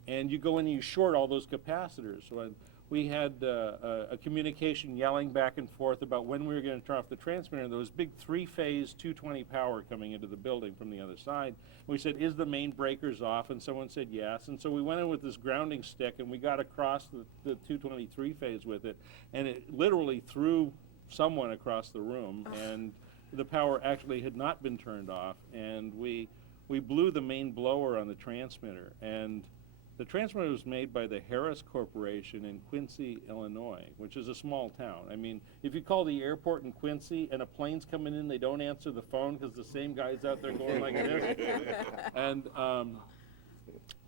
And you go in and you short all those capacitors. So we had a communication yelling back and forth about when we were going to turn off the transmitter. There was big three-phase 220 power coming into the building from the other side. We said, is the main breakers off? And someone said yes. And so we went in with this grounding stick and we got across the 223 phase with it. And it literally threw someone across the room. And the power actually had not been turned off. And we blew the main blower on the transmitter. And the transmitter was made by the Harris Corporation in Quincy, Illinois, which is a small town. I mean, if you call the airport in Quincy and a plane's coming in, they don't answer the phone because the same guy's out there going like this. And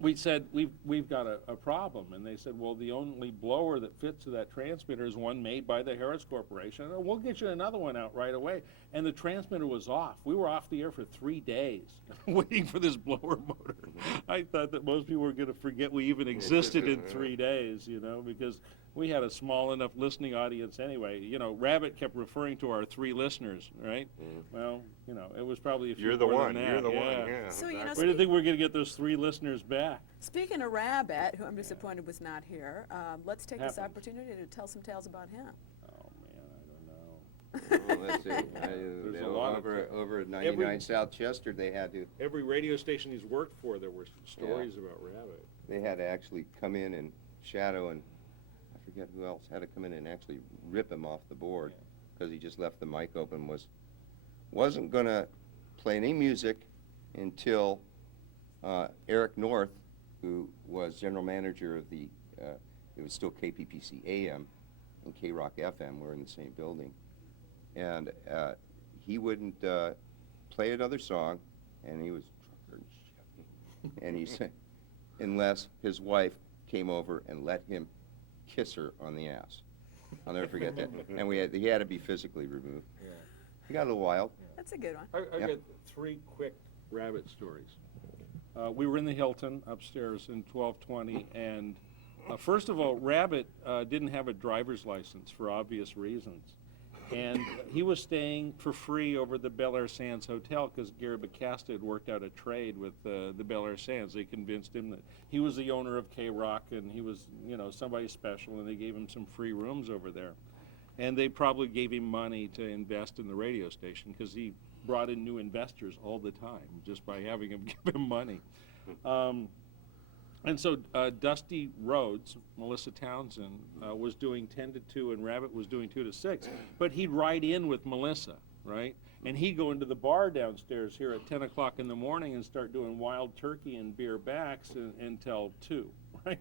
we said, we've got a problem. And they said, well, the only blower that fits to that transmitter is one made by the Harris Corporation. And we'll get you another one out right away. And the transmitter was off. We were off the air for 3 days waiting for this blower motor. I thought that most people were going to forget we even existed in 3 days, you know, because we had a small enough listening audience anyway. You know, Rabbit kept referring to our 3 listeners, right? Well, you know, it was probably a few You're the more one. than that. You're the one. Yeah. So, you know, Where do you think we're going to get those 3 listeners back? Speaking of Rabbit, who I'm disappointed was not here, let's take this Happened. opportunity to tell some tales about him. Well, let's see. There's a lot of over at 99 South Chester, they had to. Every radio station he's worked for, there were stories about Rabbit. They had to actually come in and Shadoe and I forget who else had to come in and actually rip him off the board because he just left the mic open. Wasn't gonna play any music until Eric North, who was general manager of the it was still KPPC AM and KROQ FM. We're in the same building. And he wouldn't play another song, and he was and he said, unless his wife came over and let him kiss her on the ass. I'll never forget that. And he had to be physically removed. Yeah. He got a little wild. That's a good one. I got 3 quick Rabbit stories. We were in the Hilton upstairs in 1220, and first of all, Rabbit didn't have a driver's license for obvious reasons. And he was staying for free over the Bel Air Sands Hotel because Gary Bacasta had worked out a trade with the Bel Air Sands. They convinced him that he was the owner of KROQ and he was, you know, somebody special, and they gave him some free rooms over there. And they probably gave him money to invest in the radio station because he brought in new investors all the time just by having him give him money. And so Dusty Rhodes, Melissa Townsend, was doing 10 to 2 and Rabbit was doing 2 to 6. But he'd ride in with Melissa, right? And he'd go into the bar downstairs here at 10 o'clock in the morning and start doing wild turkey and beer backs until 2, right?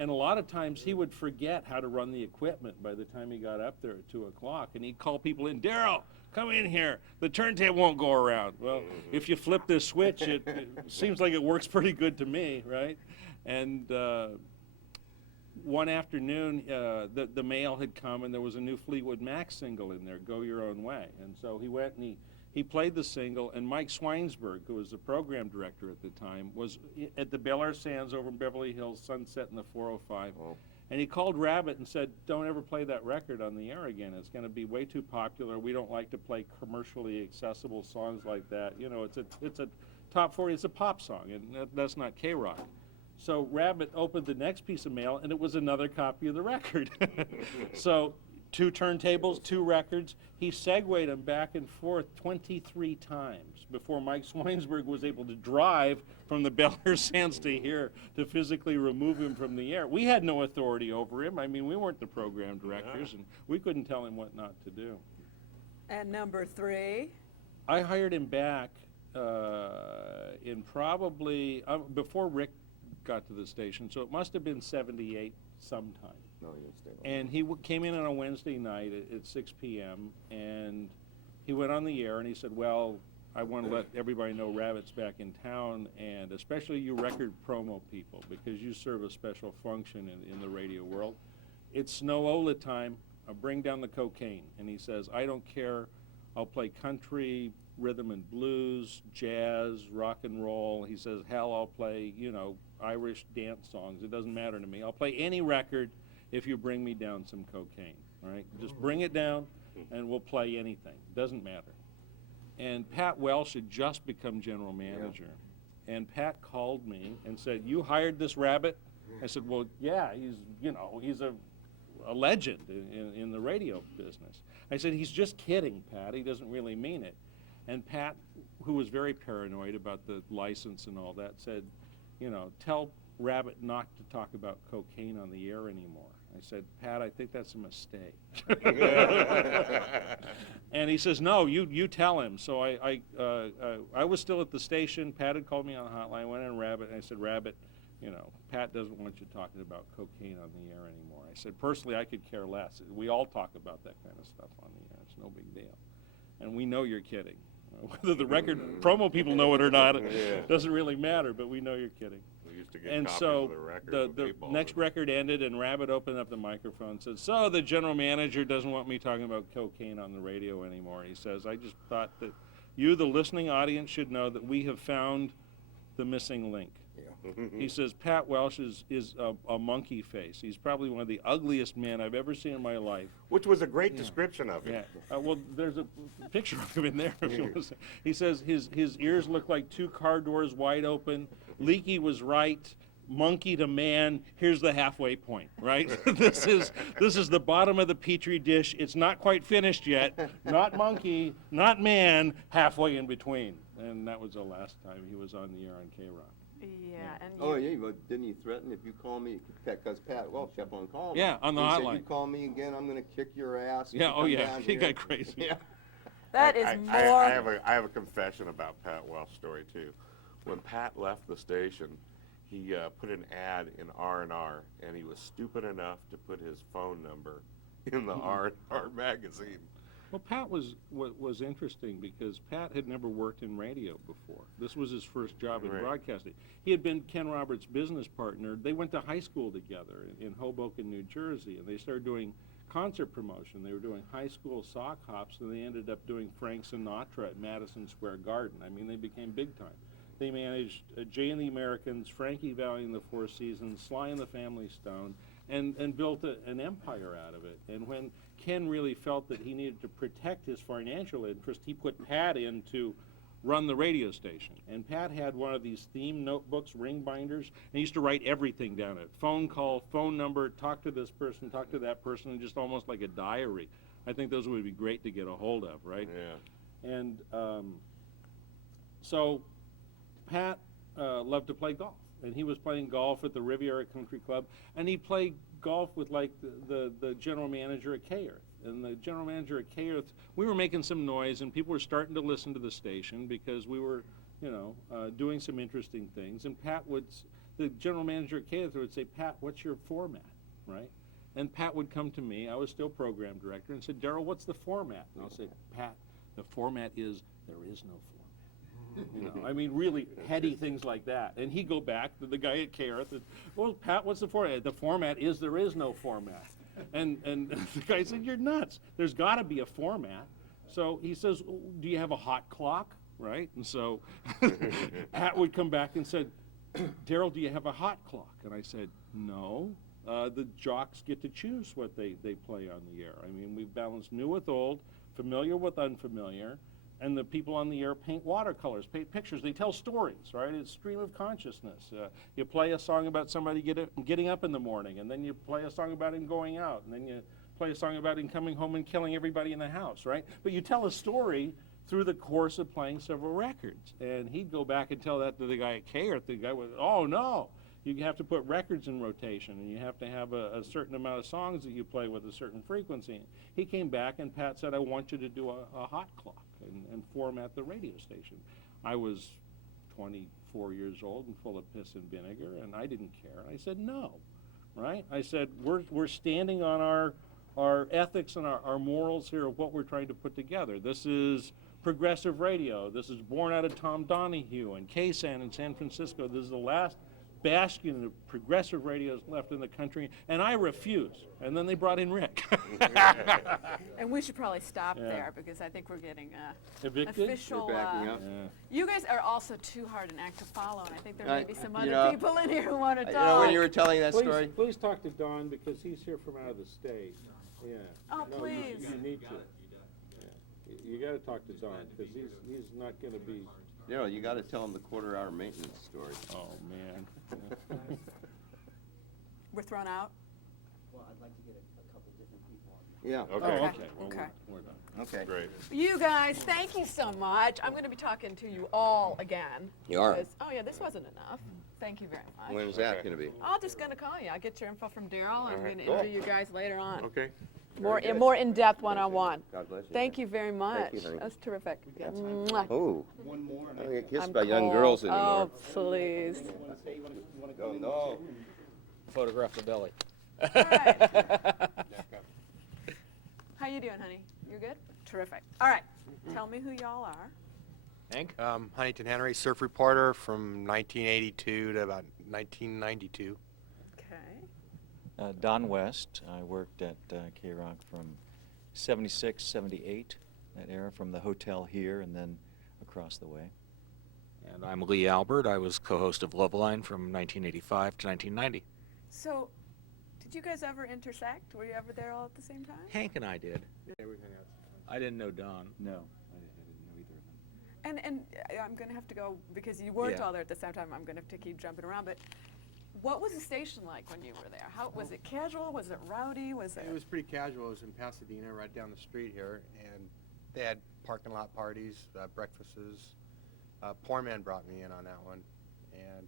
And a lot of times he would forget how to run the equipment by the time he got up there at 2 o'clock. And he'd call people in, Darrell, come in here. The turntable won't go around. Well, if you flip this switch, it seems like it works pretty good to me, right? And one afternoon, the mail had come and there was a new Fleetwood Mac single in there, Go Your Own Way. And so he went and he played the single, and Mike Swinesburg, who was the program director at the time, was at the Bel Air Sands over in Beverly Hills, Sunset in the 405. Oh. And he called Rabbit and said, don't ever play that record on the air again. It's going to be way too popular. We don't like to play commercially accessible songs like that. You know, it's a top 40, it's a pop song, and that's not KROQ. So Rabbit opened the next piece of mail, and it was another copy of the record. So 2 turntables, 2 records. He segued them back and forth 23 times before Mike Swinesburg was able to drive from the Bel Air Sands to here to physically remove him from the air. We had no authority over him. I mean, we weren't the program directors, and we couldn't tell him what not to do. And number 3? I hired him back in probably, before Rick got to the station, so it must have been 78 sometime. No, you stay long. And he came in on a Wednesday night at 6 p.m., and he went on the air, and he said, well, I want to let everybody know Rabbit's back in town, and especially you record promo people, because you serve a special function in the radio world. It's Snowola time. I'll bring down the cocaine. And he says, I don't care. I'll play country, rhythm and blues, jazz, rock and roll. He says, hell, I'll play, you know, Irish dance songs. It doesn't matter to me. I'll play any record if you bring me down some cocaine, all right? Just bring it down, and we'll play anything. Doesn't matter. And Pat Welsh had just become general manager. Yeah. And Pat called me and said, you hired this rabbit? I said, well, yeah, he's a legend in the radio business. I said, he's just kidding, Pat. He doesn't really mean it. And Pat, who was very paranoid about the license and all that, said, you know, tell Rabbit not to talk about cocaine on the air anymore. I said, Pat, I think that's a mistake. And he says, no, you tell him. So I was still at the station. Pat had called me on the hotline. I went in Rabbit, and I said, Rabbit, you know, Pat doesn't want you talking about cocaine on the air anymore. I said, personally, I could care less. We all talk about that kind of stuff on the air. It's no big deal. And we know you're kidding. Whether the record promo people know it or not, it doesn't really matter, but we know you're kidding. We used to get And copies so of the records the when people next record ended, and Rabbit opened up the microphone and said, so the general manager doesn't want me talking about cocaine on the radio anymore. He says, I just thought that you, the listening audience, should know that we have found the missing link. He says, Pat Welsh is a monkey face. He's probably one of the ugliest men I've ever seen in my life. Which was a great description of him. Yeah. Well, there's a picture of him in there. He says his ears look like two car doors wide open. Leakey was right. Monkey to man. Here's the halfway point, right? This is the bottom of the petri dish. It's not quite finished yet. Not monkey, not man. Halfway in between. And that was the last time he was on the air on KROQ. Yeah, and Oh, yeah, but didn't he threaten if you call me, because Pat Welsh kept on calling me. Yeah, on the he hotline. said, you call me again, I'm going to kick your ass. Yeah, oh yeah, down he here." got crazy. Yeah. That is more. I have a confession about Pat Welsh's story too. When Pat left the station, he put an ad in R&R, and he was stupid enough to put his phone number in the R&R magazine. Well, Pat was interesting because Pat had never worked in radio before. This was his first job in broadcasting. He had been Ken Roberts' business partner. They went to high school together in Hoboken, New Jersey, and they started doing concert promotion. They were doing high school sock hops, and they ended up doing Frank Sinatra at Madison Square Garden. I mean, they became big time. They managed Jay and the Americans, Frankie Valli and the Four Seasons, Sly and the Family Stone, and built an empire out of it. And when Ken really felt that he needed to protect his financial interest, he put Pat in to run the radio station. And Pat had one of these theme notebooks, ring binders, and he used to write everything down it. Phone call, phone number, talk to this person, talk to that person, just almost like a diary. I think those would be great to get a hold of, right? Yeah. And so Pat loved to play golf. And he was playing golf at the Riviera Country Club, and he played golf with like the general manager at KROQ. And the general manager at KROQ, we were making some noise, and people were starting to listen to the station because we were, you know, doing some interesting things. And the general manager at KROQ would say, Pat, what's your format, right? And Pat would come to me, I was still program director, and said, Darrell, what's the format? And I'll say, Pat, the format is there is no format. You know, I mean, really heady things like that. And he'd go back to the guy at KROQ and, well, Pat, what's the format? The format is there is no format. And the guy said, you're nuts. There's got to be a format. So he says, do you have a hot clock? Right? And so Pat would come back and said, Darrell, do you have a hot clock? And I said, no. The jocks get to choose what they play on the air. I mean, we've balanced new with old, familiar with unfamiliar. And the people on the air paint watercolors, paint pictures. They tell stories, right? It's stream of consciousness. You play a song about somebody getting up in the morning, and then you play a song about him going out, and then you play a song about him coming home and killing everybody in the house, right? But you tell a story through the course of playing several records. And he'd go back and tell that to the guy at KROQ. The guy would, oh no, you have to put records in rotation, and you have to have a certain amount of songs that you play with a certain frequency. He came back, and Pat said, I want you to do a hot clock and format the radio station. I was 24 years old and full of piss and vinegar, and I didn't care. I said no, right? I said we're standing on our ethics and our morals here of what we're trying to put together. This is progressive radio. This is born out of Tom Donohue and KSAN in San Francisco. This is the last bastion of progressive radios left in the country, and I refuse. And then they brought in Rick. And we should probably stop Yeah. there because I think we're getting Evicted? official. We're backing up. You guys are also too hard an act to follow, and I think there I- may be some you other know, people in here who want to talk. You know, when you were telling that please, story, Please talk to Don because he's here from out of the state. Yeah. Oh, No, please. You need to. Yeah. You got to talk to Don because he's not going to be. you got to tell him the quarter-hour maintenance story. Oh man. We're thrown out. Well, I'd like to get a couple different people on. Yeah. Oh, okay. Well, Okay. we're done. Okay. Great. You guys, thank you so much. I'm going to be talking to you all again. You are? because- Oh yeah, this wasn't enough. Thank you very much. When's that going to be? I'm just going to call you. I'll get your info from Darrell, and I'm going to Cool. interview you guys later on. Okay. More Very good. more in-depth one-on-one. God bless you. Thank you very much. you, honey. That's terrific. Mwah. Oh. I don't get kissed I'm by young cold. girls anymore. Oh, please. Oh, no. Photograph the belly. All right. How you doing, honey? You good? Terrific. All right. Tell me who y'all are. Hank? Huntington Henry, surf reporter from 1982 to about 1992. Okay. Don West. I worked at KROQ from 76, 78, that era, from the hotel here and then across the way. And I'm Lee Albert. I was co-host of Loveline from 1985 to 1990. So, did you guys ever intersect? Were you ever there all at the same time? Hank and I did. I didn't know Don. No, I didn't know either of them. And I'm going to have to go, because you weren't Yeah. all there at the same time, I'm going to have to keep jumping around, but what was the station like when you were there? How was it casual? Was it rowdy? Was it? It was pretty casual. It was in Pasadena, right down the street here, and they had parking lot parties, breakfasts. Poor Man brought me in on that one, and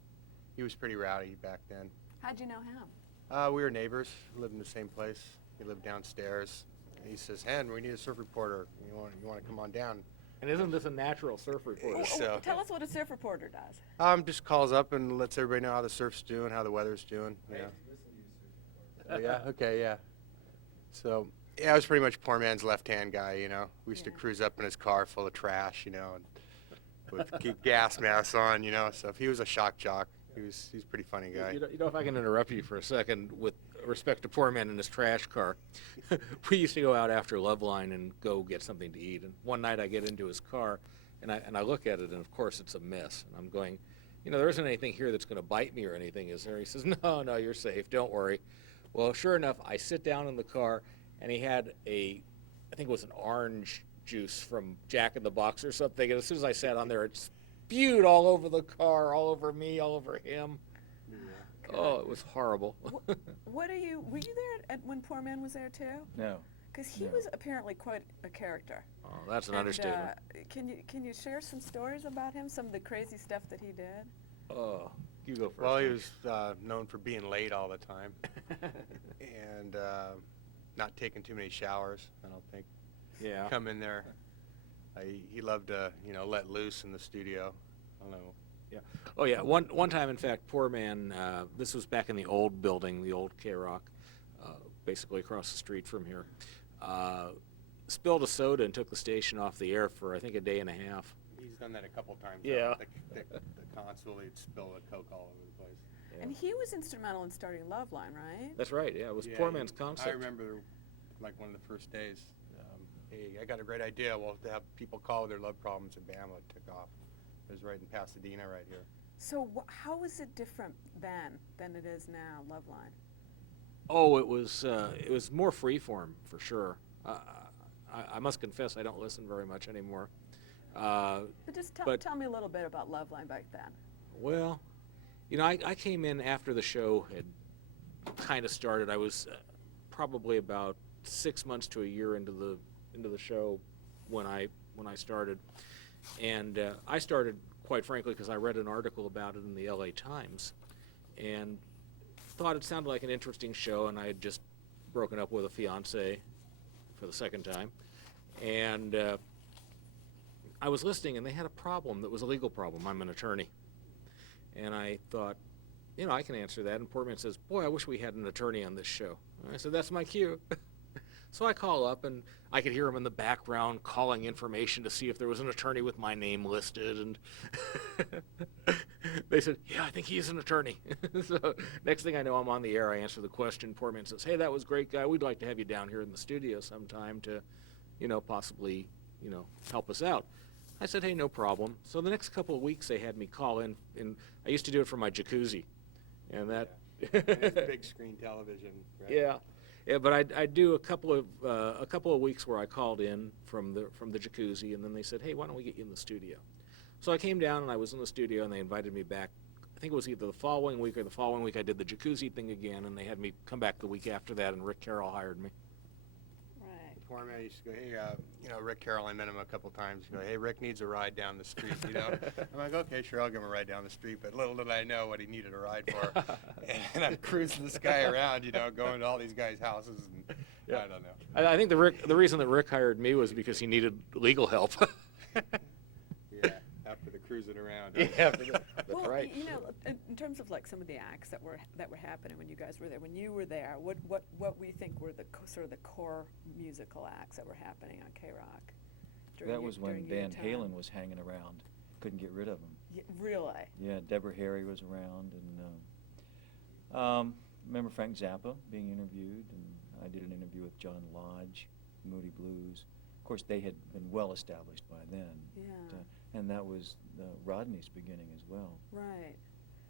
he was pretty rowdy back then. How'd you know him? We were neighbors, lived in the same place. He lived downstairs. And he says, "Hen, we need a surf reporter. You want to come on down?" And isn't this a natural surf reporter? So, Tell us what a surf reporter does. just calls up and lets everybody know how the surf's doing, how the weather's doing. You know. Oh, yeah. Okay. Yeah. So, yeah, I was pretty much poor man's left-hand guy. You know, we used to cruise up in his car full of trash. You know, and with gas masks on. You know, so if he was a shock jock, he's a pretty funny guy. You know, if I can interrupt you for a second, with respect to Poor Man in his trash car, we used to go out after Loveline and go get something to eat. And one night I get into his car, and I look at it, and of course it's a mess. And I'm going, there isn't anything here that's going to bite me or anything, is there? He says, no, you're safe. Don't worry. Well, sure enough, I sit down in the car, and he had I think it was an orange juice from Jack in the Box or something. And as soon as I sat on there, it spewed all over the car, all over me, all over him. Oh, it was horrible. Were you there when Poor Man was there too? No. Because he was apparently quite a character. Oh, that's an And, understatement. Can you share some stories about him? Some of the crazy stuff that he did? Oh, you go first. Well, he was known for being late all the time, and not taking too many showers. I don't think. Yeah. Come in there. He loved to, let loose in the studio. I don't know. Yeah. Oh, yeah. One time, in fact, Poor Man, this was back in the old building, the old KROQ, basically across the street from here, spilled a soda and took the station off the air for, I think, a day and a half. He's done that a couple times. Yeah. The console, he'd spill a Coke all over the place. Yeah. And he was instrumental in starting Loveline, right? That's right. Yeah, it was Poor Man's concept. I remember, like, one of the first days. Hey, I got a great idea. Well, to have people call with their love problems, and bam, it took off. It was right in Pasadena, right here. So how was it different then than it is now, Loveline? Oh, it was more freeform for sure. I must confess I don't listen very much anymore. But just tell me a little bit about Loveline back then. Well, I came in after the show had kind of started. I was probably about 6 months to a year into the show when I started, and I started quite frankly because I read an article about it in the LA Times, and thought it sounded like an interesting show, and I had just broken up with a fiance for the second time, and I was listening, and they had a problem that was a legal problem. I'm an attorney, And I thought, you know, I can answer that. And poor man says, boy, I wish we had an attorney on this show. And I said, that's my cue. So I call up, and I could hear him in the background calling information to see if there was an attorney with my name listed. And they said, yeah, I think he is an attorney. So next thing I know, I'm on the air. I answer the question. Poor man says, hey, that was great, guy. We'd like to have you down here in the studio sometime to, you know, possibly, you know, help us out. I said, hey, no problem. So the next couple of weeks, they had me call in, and I used to do it from my jacuzzi. And that... It's big screen television, right? Yeah. Yeah, but I'd do a couple of weeks where I called in from the jacuzzi, and then they said, hey, why don't we get you in the studio? So I came down, and I was in the studio, and they invited me back. I think it was either the following week or the following week I did the jacuzzi thing again, and they had me come back the week after that, and Rick Carroll hired me. Poor man used to go, hey, you know, Rick Carroll, I met him a couple times. Go, hey, Rick needs a ride down the street, you know. I'm like, okay, sure, I'll give him a ride down the street. But little did I know what he needed a ride for. And I'm cruising this guy around, you know, going to all these guys' houses, and I don't know. I think the reason that Rick hired me was because he needed legal help. Yeah, after the cruising around. Yeah, that's well, right. You know, in terms of like some of the acts that were happening when you guys were there, when you were there, what we think were the sort of the core musical acts that were happening on KROQ? That was when Van Halen was hanging around. Couldn't get rid of him. Yeah, really? Yeah, Deborah Harry was around, and remember Frank Zappa being interviewed, and I did an interview with John Lodge, Moody Blues. Of course, they had been well established by then. Yeah. And that was Rodney's beginning as well. Right.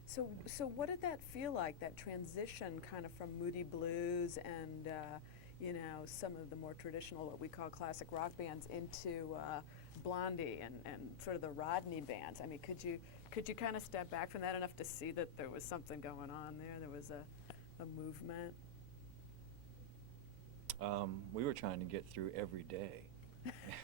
So what did that feel like, that transition kind of from Moody Blues and, you know, some of the more traditional, what we call classic rock bands into Blondie and sort of the Rodney bands? I mean, could you kind of step back from that enough to see that there was something going on there? There was a movement? We were trying to get through every day.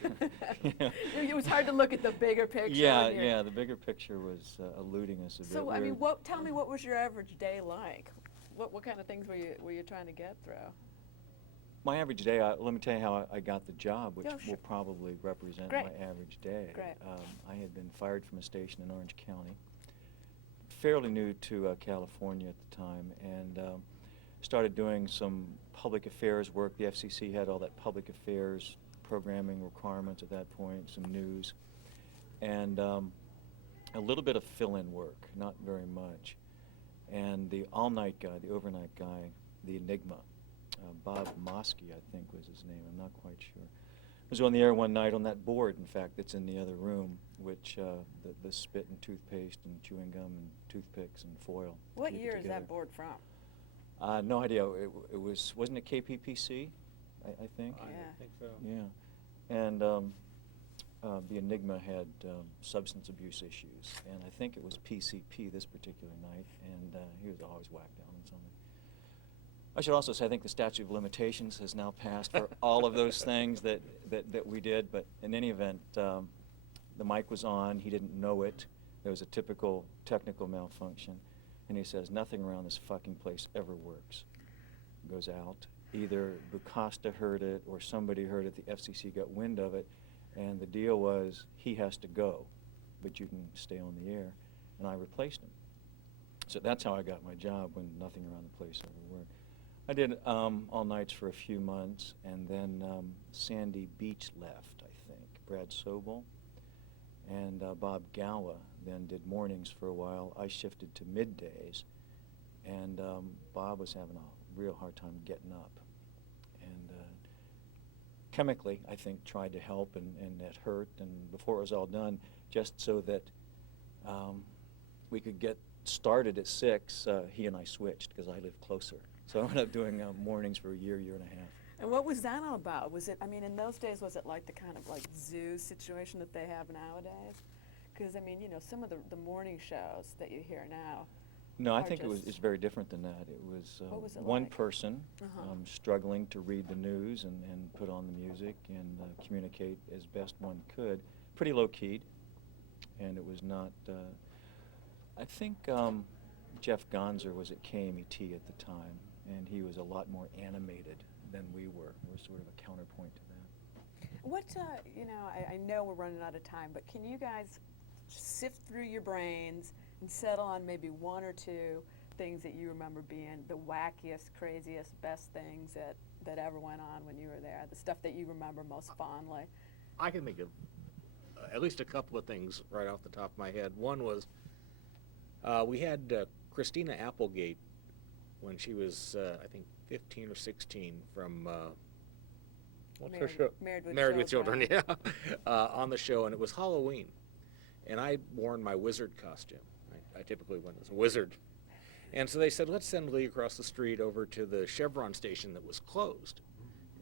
It was hard to look at the bigger picture. Yeah, the bigger picture was eluding us a bit. So, I mean, tell me, what was your average day like? What kind of things were you trying to get through? My average day, let me tell you how I got the job, which Oh, sure. will probably represent Great. my average day. Great. I had been fired from a station in Orange County, fairly new to California at the time, and started doing some public affairs work. The FCC had all that public affairs programming requirements at that point, some news, and a little bit of fill-in work, not very much. And the all-night guy, the overnight guy, the Enigma, Bob Mosky, I think was his name, I'm not quite sure, was on the air one night on that board, in fact, that's in the other room, which the spit and toothpaste and chewing gum and toothpicks and foil. What keep it year is together. that board from? No idea. It wasn't it KPPC, I think? Yeah. I think so. Yeah. And the Enigma had substance abuse issues, and I think it was PCP this particular night, and he was always whacked down on something. I should also say I think the statute of limitations has now passed for all of those things that we did, but in any event, the mic was on, he didn't know it, there was a typical technical malfunction, and he says, nothing around this fucking place ever works. Goes out. Either Bucosta heard it or somebody heard it, the FCC got wind of it, and the deal was he has to go, but you can stay on the air, and I replaced him. So that's how I got my job, when nothing around the place ever worked. I did all nights for a few months, and then Sandy Beach left, I think, Brad Sobel, and Bob Gowa then did mornings for a while. I shifted to middays, and Bob was having a real hard time getting up. And chemically, I think, tried to help, and it hurt, and before it was all done, just so that we could get started at 6, he and I switched, because I lived closer. So I ended up doing mornings for a year and a half. And what was that all about? Was it, I mean, in those days, was it like the kind of like zoo situation that they have nowadays? Because, I mean, you know, some of the morning shows that you hear now. No, I think it's very different than that. It was, What was it one like? person Uh-huh. struggling to read the news and put on the music and communicate as best one could. Pretty low-keyed, and it was not, I think Jeff Gonzer was at KMET at the time, and he was a lot more animated than we were. We're sort of a counterpoint to that. What, you know, I know we're running out of time, but can you guys sift through your brains and settle on maybe one or two things that you remember being the wackiest, craziest, best things that ever went on when you were there, the stuff that you remember most fondly. I can think of at least a couple of things right off the top of my head. One was we had Christina Applegate when she was, I think, 15 or 16 from, what's her show? Married with Children, yeah, on the show, and it was Halloween. And I'd worn my wizard costume. I typically went as a wizard. And so they said, let's send Lee across the street over to the Chevron station that was closed.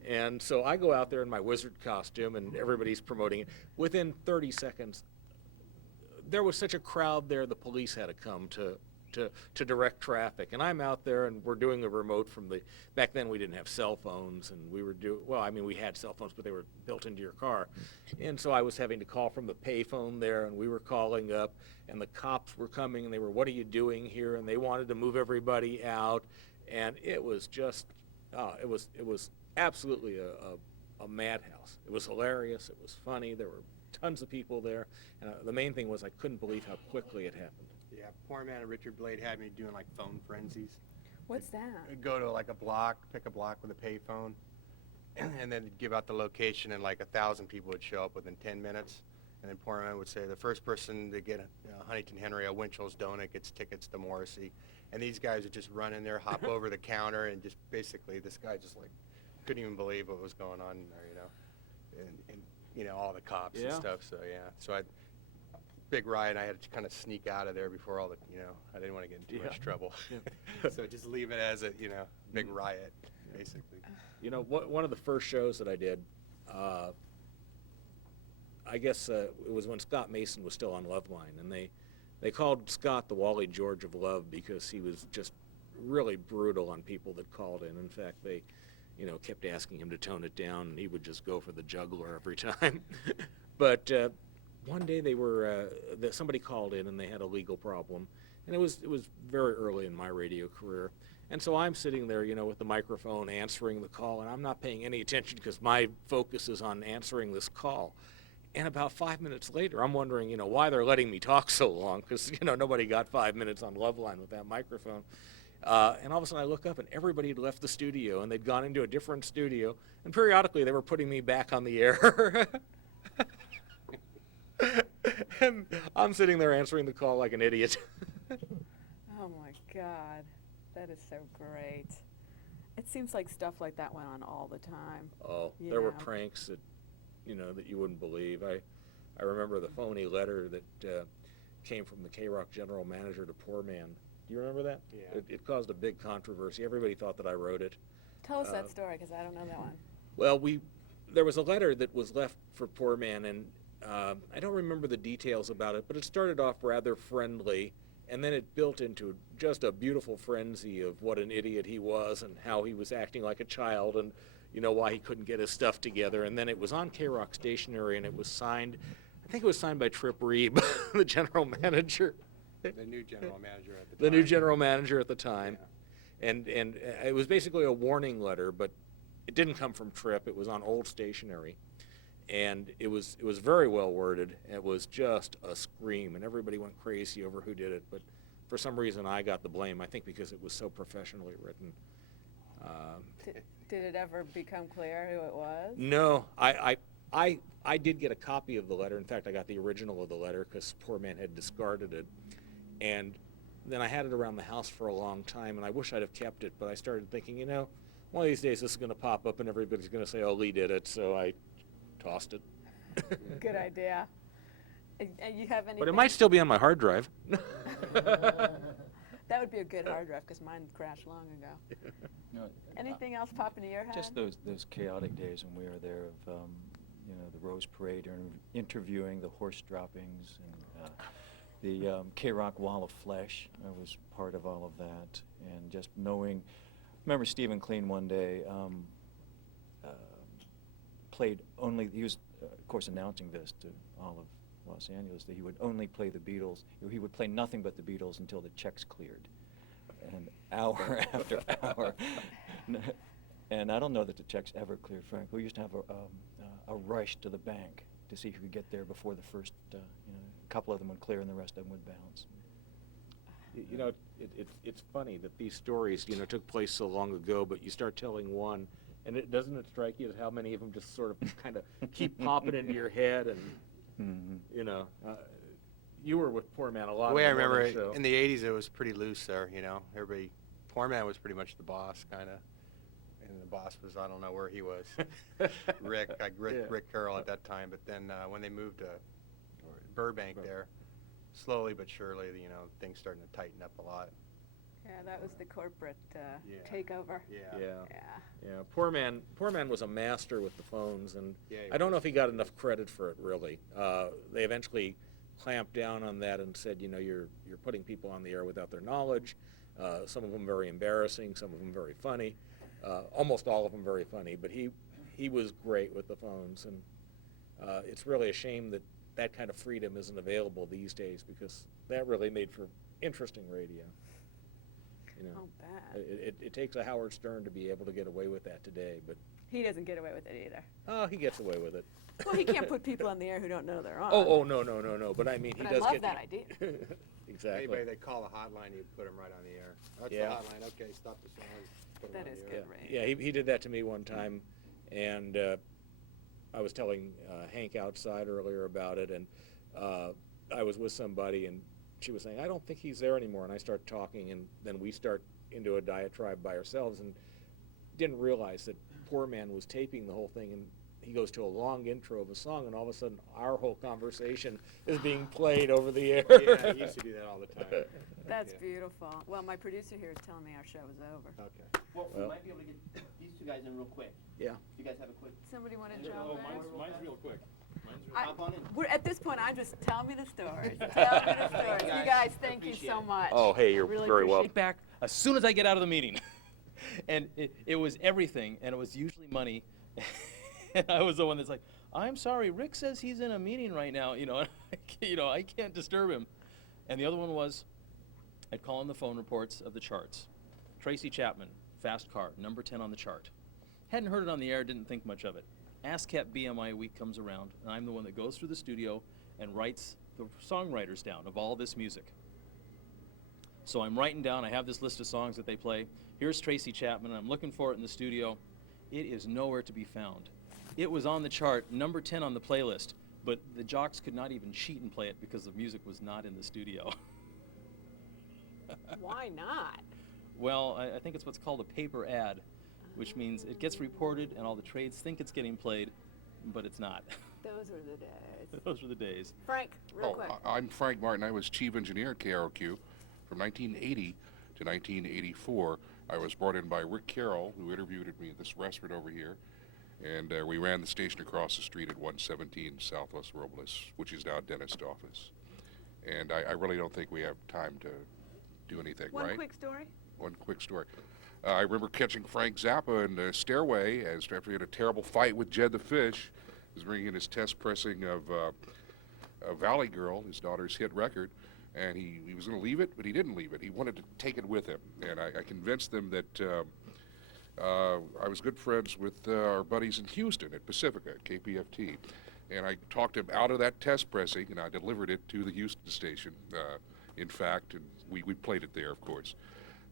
And so I go out there in my wizard costume, and everybody's promoting it. Within 30 seconds, there was such a crowd there, the police had to come to direct traffic. And I'm out there, and we're doing a remote from the, back then we didn't have cell phones, and we were well, I mean, we had cell phones, but they were built into your car. And so I was having to call from the payphone there, and we were calling up, and the cops were coming, and they were, what are you doing here? And they wanted to move everybody out. And it was just, it was absolutely a madhouse. It was hilarious. It was funny. There were tons of people there. And the main thing was I couldn't believe how quickly it happened. Yeah, poor man and Richard Blade had me doing like phone frenzies. What's that? I'd go to like a block, pick a block with a payphone, and then give out the location, and like 1,000 people would show up within 10 minutes. And then poor man would say, the first person to get Huntington Henry, a Winchell's donut, gets tickets to Morrissey. And these guys would just run in there, hop over the counter, and just basically this guy just like couldn't even believe what was going on in there, you know, and you know, all the cops and stuff. So yeah, so big riot. I had to kind of sneak out of there before all the, you know, I didn't want to get in too much trouble. So just leave it as a, you know, big riot, basically. You know, one of the first shows that I did, I guess it was when Scott Mason was still on Loveline, and they called Scott the Wally George of Love because he was just really brutal on people that called in. In fact, they, you know, kept asking him to tone it down, and he would just go for the jugular every time. But one day somebody called in, and they had a legal problem, and it was very early in my radio career. And so I'm sitting there, you know, with the microphone answering the call, and I'm not paying any attention because my focus is on answering this call. And about 5 minutes later, I'm wondering, you know, why they're letting me talk so long, because, you know, nobody got 5 minutes on Loveline with that microphone. And all of a sudden I look up, and everybody had left the studio, and they'd gone into a different studio, and periodically they were putting me back on the air. And I'm sitting there answering the call like an idiot. Oh my God, that is so great. It seems like stuff like that went on all the time. Oh, there were pranks that, you know, that you wouldn't believe. I remember the phony letter that came from the KROQ general manager to Poor Man. Do you remember that? Yeah. It caused a big controversy. Everybody thought that I wrote it. Tell us that story, because I don't know that one. Well, there was a letter that was left for Poor Man, and I don't remember the details about it, but it started off rather friendly, and then it built into just a beautiful frenzy of what an idiot he was and how he was acting like a child, and you know, why he couldn't get his stuff together. And then it was on KROQ stationery, and it was signed, I think it was signed by Trip Reeb, the general manager. The new general manager at the time. The new general manager at the time. Yeah. And it was basically a warning letter, but it didn't come from Trip. It was on old stationery. And it was very well worded. It was just a scream, and everybody went crazy over who did it. But for some reason, I got the blame, I think because it was so professionally written. Did it ever become clear who it was? No, I did get a copy of the letter. In fact, I got the original of the letter because Poor Man had discarded it. And then I had it around the house for a long time, and I wish I'd have kept it, but I started thinking, you know, one of these days this is going to pop up and everybody's going to say, oh, Lee did it, so I tossed it. Good idea. And you have anything? But it might still be on my hard drive. That would be a good hard drive, because mine crashed long ago. No, Anything else pop into your head? just those chaotic days when we were there of, you know, the Rose Parade, interviewing the horse droppings, and the KROQ Wall of Flesh. I was part of all of that, and just knowing. Remember Stephen Kleen one day played only. He was, of course, announcing this to all of Los Angeles, that he would only play the Beatles. He would play nothing but the Beatles until the checks cleared, and hour after hour. And I don't know that the checks ever cleared, Frank. We used to have a rush to the bank to see who could get there before the first, you know, a couple of them would clear and the rest of them would bounce. You know, it's funny that these stories, you know, took place so long ago, but you start telling one, and it doesn't it strike you as how many of them just sort of kind of keep popping into your head, and you know, you were with Poor Man a lot. The way I on the remember morning it, show. in the 80s, it was pretty loose there, you know. Everybody, Poor Man was pretty much the boss, kind of. And the boss was, I don't know where he was. Rick Carroll at that time. But then when they moved to Burbank there, slowly but surely, you know, things starting to tighten up a lot. Yeah, that was the corporate takeover. Yeah. Poor Man was a master with the phones, and I don't know if he got enough credit for it, really. They eventually clamped down on that and said, you know, you're putting people on the air without their knowledge. Some of them very embarrassing, some of them very funny. Almost all of them very funny, but he was great with the phones, and it's really a shame that that kind of freedom isn't available these days, because that really made for interesting radio. You know, it takes a Howard Stern to be able to get away with that today, but he doesn't get away with it either. Oh, he gets away with it. Well, he can't put people on the air who don't know they're on. Oh, no. But I mean, he does I love get that idea. Exactly. Anybody they call a hotline, you put them right on the air. That's the hotline. Okay, stop the song. Put 'em on the air. Yeah, he did that to me one time, and I was telling Hank outside earlier about it, and I was with somebody, and she was saying, I don't think he's there anymore, and I start talking, and then we start into a diatribe by ourselves, and didn't realize that Poor Man was taping the whole thing, and he goes to a long intro of a song, and all of a sudden our whole conversation is being played over the air. Yeah, he used to do that all the time. That's beautiful. Well, my producer here is telling me our show is over. Okay. Well, we might be able to get these two guys in real quick. Yeah. You guys have a quick. Somebody want to jump Oh, in? mine's real quick. Hop on in. At this point, I'm just tell me the stories. Tell me the stories. You guys, thank you so much. Oh, hey, you're really very appreciate welcome. Back as soon as I get out of the meeting, and it was everything, and it was usually money. And I was the one that's like, I'm sorry, Rick says he's in a meeting right now, you know, I can't disturb him. And the other one was, I'd call in the phone reports of the charts. Tracy Chapman, Fast Car, number 10 on the chart. Hadn't heard it on the air, didn't think much of it. ASCAP BMI week comes around, and I'm the one that goes through the studio and writes the songwriters down of all this music. So I'm writing down, I have this list of songs that they play. Here's Tracy Chapman, and I'm looking for it in the studio. It is nowhere to be found. It was on the chart, number 10 on the playlist, but the jocks could not even cheat and play it because the music was not in the studio. Why not? Well, I think it's what's called a paper ad, which means it gets reported and all the trades think it's getting played, but it's not. Those were the days. Those were the days. Frank, real quick. I'm Frank Martin. I was chief engineer at KROQ from 1980 to 1984. I was brought in by Rick Carroll, who interviewed me at this restaurant over here. And we ran the station across the street at 117 Southwest Robles, which is now a dentist office. And I really don't think we have time to do anything, right? One quick story? One quick story. I remember catching Frank Zappa in the stairway after he had a terrible fight with Jed the Fish. He was bringing in his test pressing of Valley Girl, his daughter's hit record. And he was going to leave it, but he didn't leave it. He wanted to take it with him. And I convinced them that I was good friends with our buddies in Houston at Pacifica, at KPFT. And I talked him out of that test pressing, and I delivered it to the Houston station, in fact, and we played it there, of course.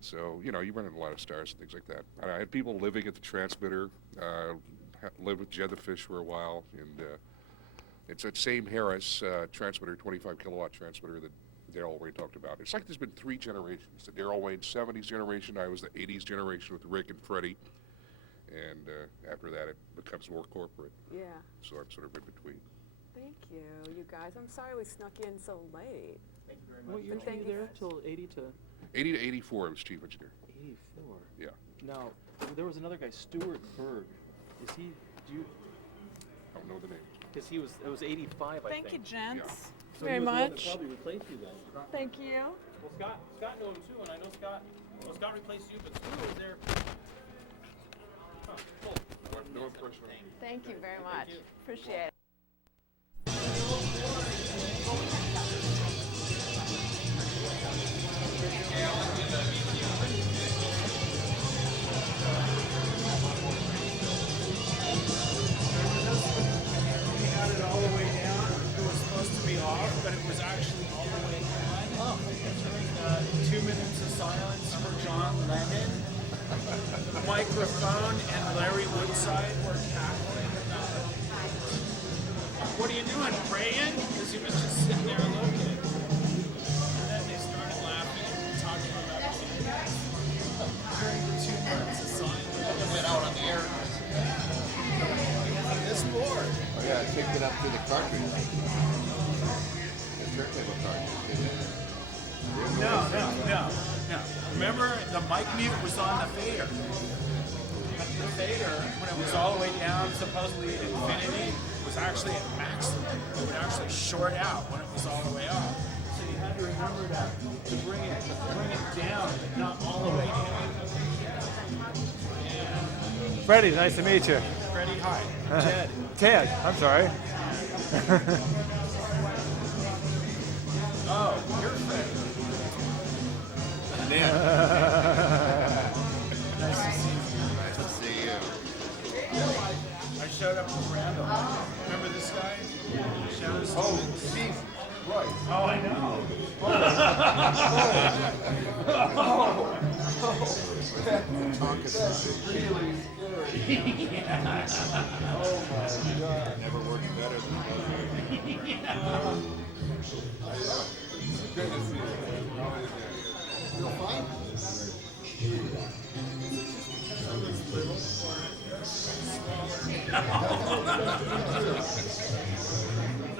So, you know, you run into a lot of stars and things like that. And I had people living at the transmitter, lived with Jed the Fish for a while, and it's that same Harris transmitter, 25 kilowatt transmitter that Darrell Wayne talked about. It's like there's been three generations. The Darrell Wayne 70s generation, I was the 80s generation with Rick and Freddie. And after that, it becomes more corporate. Yeah. So I'm sort of in between. Thank you, you guys. I'm sorry we snuck in so late. Thank you very much. What year were you there? Till 80 to? 80 to 84, I was chief engineer. 84? Yeah. Now, there was another guy, Stuart Berg. Is he, do you? I don't know the name. Because it was 85, I think. Thank you, gents. Yeah. So Very he was the one that much. probably replaced you then. Thank you. Well, Scott knew him too, and I know Scott replaced you, but Stuart was there. Huh, cool. No impression. Thank you very much. Appreciate it. We had it all the way down. It was supposed to be off, but it was actually all the way on. 2 minutes of silence for John Lennon. Microphone and Larry Woodside were cackling. What are you doing, praying? Because he was just sitting there looking. And then they started laughing and talking about Jesus. During the 2 minutes of silence. It went out on the air. This board. Oh yeah, I picked it up to the cartridge. The turntable cartridge. No. Remember, the mic mute was on the fader. The fader, when it was all the way down, supposedly at infinity, was actually at maximum. It would actually short out when it was all the way up. So you had to remember that to bring it down, but not all the way down. Yeah. Freddie, nice to meet you. Freddie, hi. Jed. Ted, I'm sorry. Oh, you're Freddie. Yeah. Nice to see you. Nice to see you. I showed up with Randall. Remember this guy? Shadoe Stevens. Oh, Steve. Right. Oh, I know. That's really scary. Yeah. Oh my God. Never worked better than that. Good to see you. Feel fine?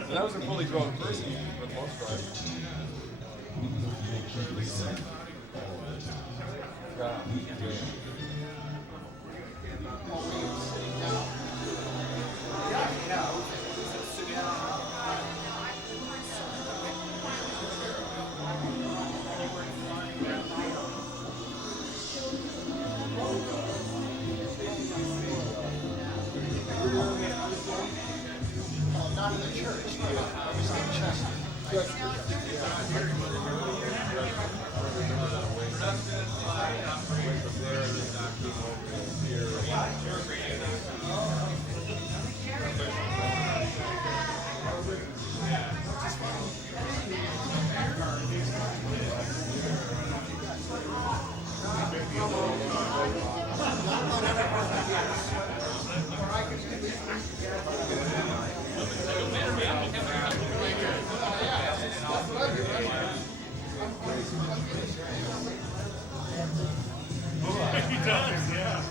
That was a fully grown person for the most part. Not in the church. I was in Chester. He does, yeah.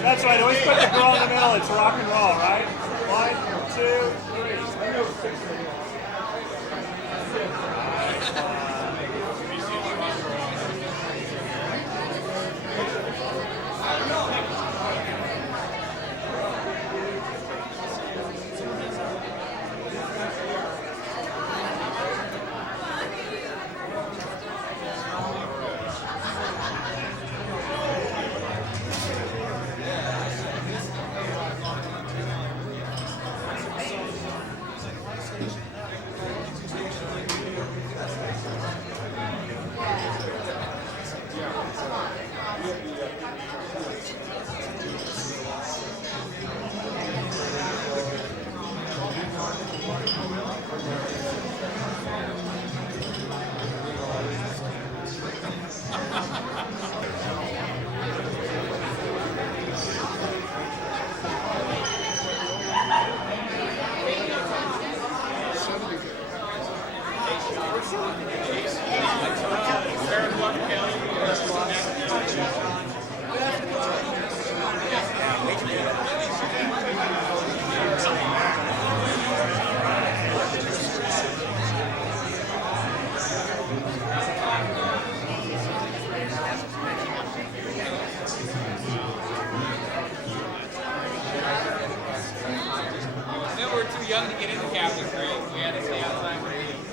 That's right, always put the girl in the middle, it's rock and roll, right? 1, 2, 3. Then we're too young to get into Catholic grades. We had to stay outside for reading.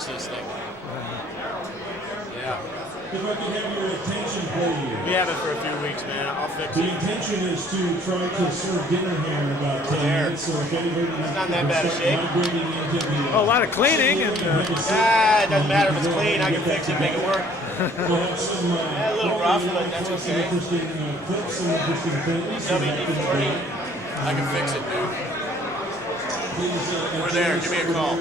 fix this thing. Yeah. If I could have your attention, please. We have it for a few weeks, man. I'll fix The it. intention is to try to serve dinner here in about 10 minutes. So if anybody It's not that bad a shape. migrating into the, Oh, a lot of cleaning and. have a seat. It doesn't matter if it's clean. I can fix it, make it work. We'll have some A little rough, but that's some okay. interesting clips, some interesting things. WD-40. I can fix it, dude. We're there. Give me a call.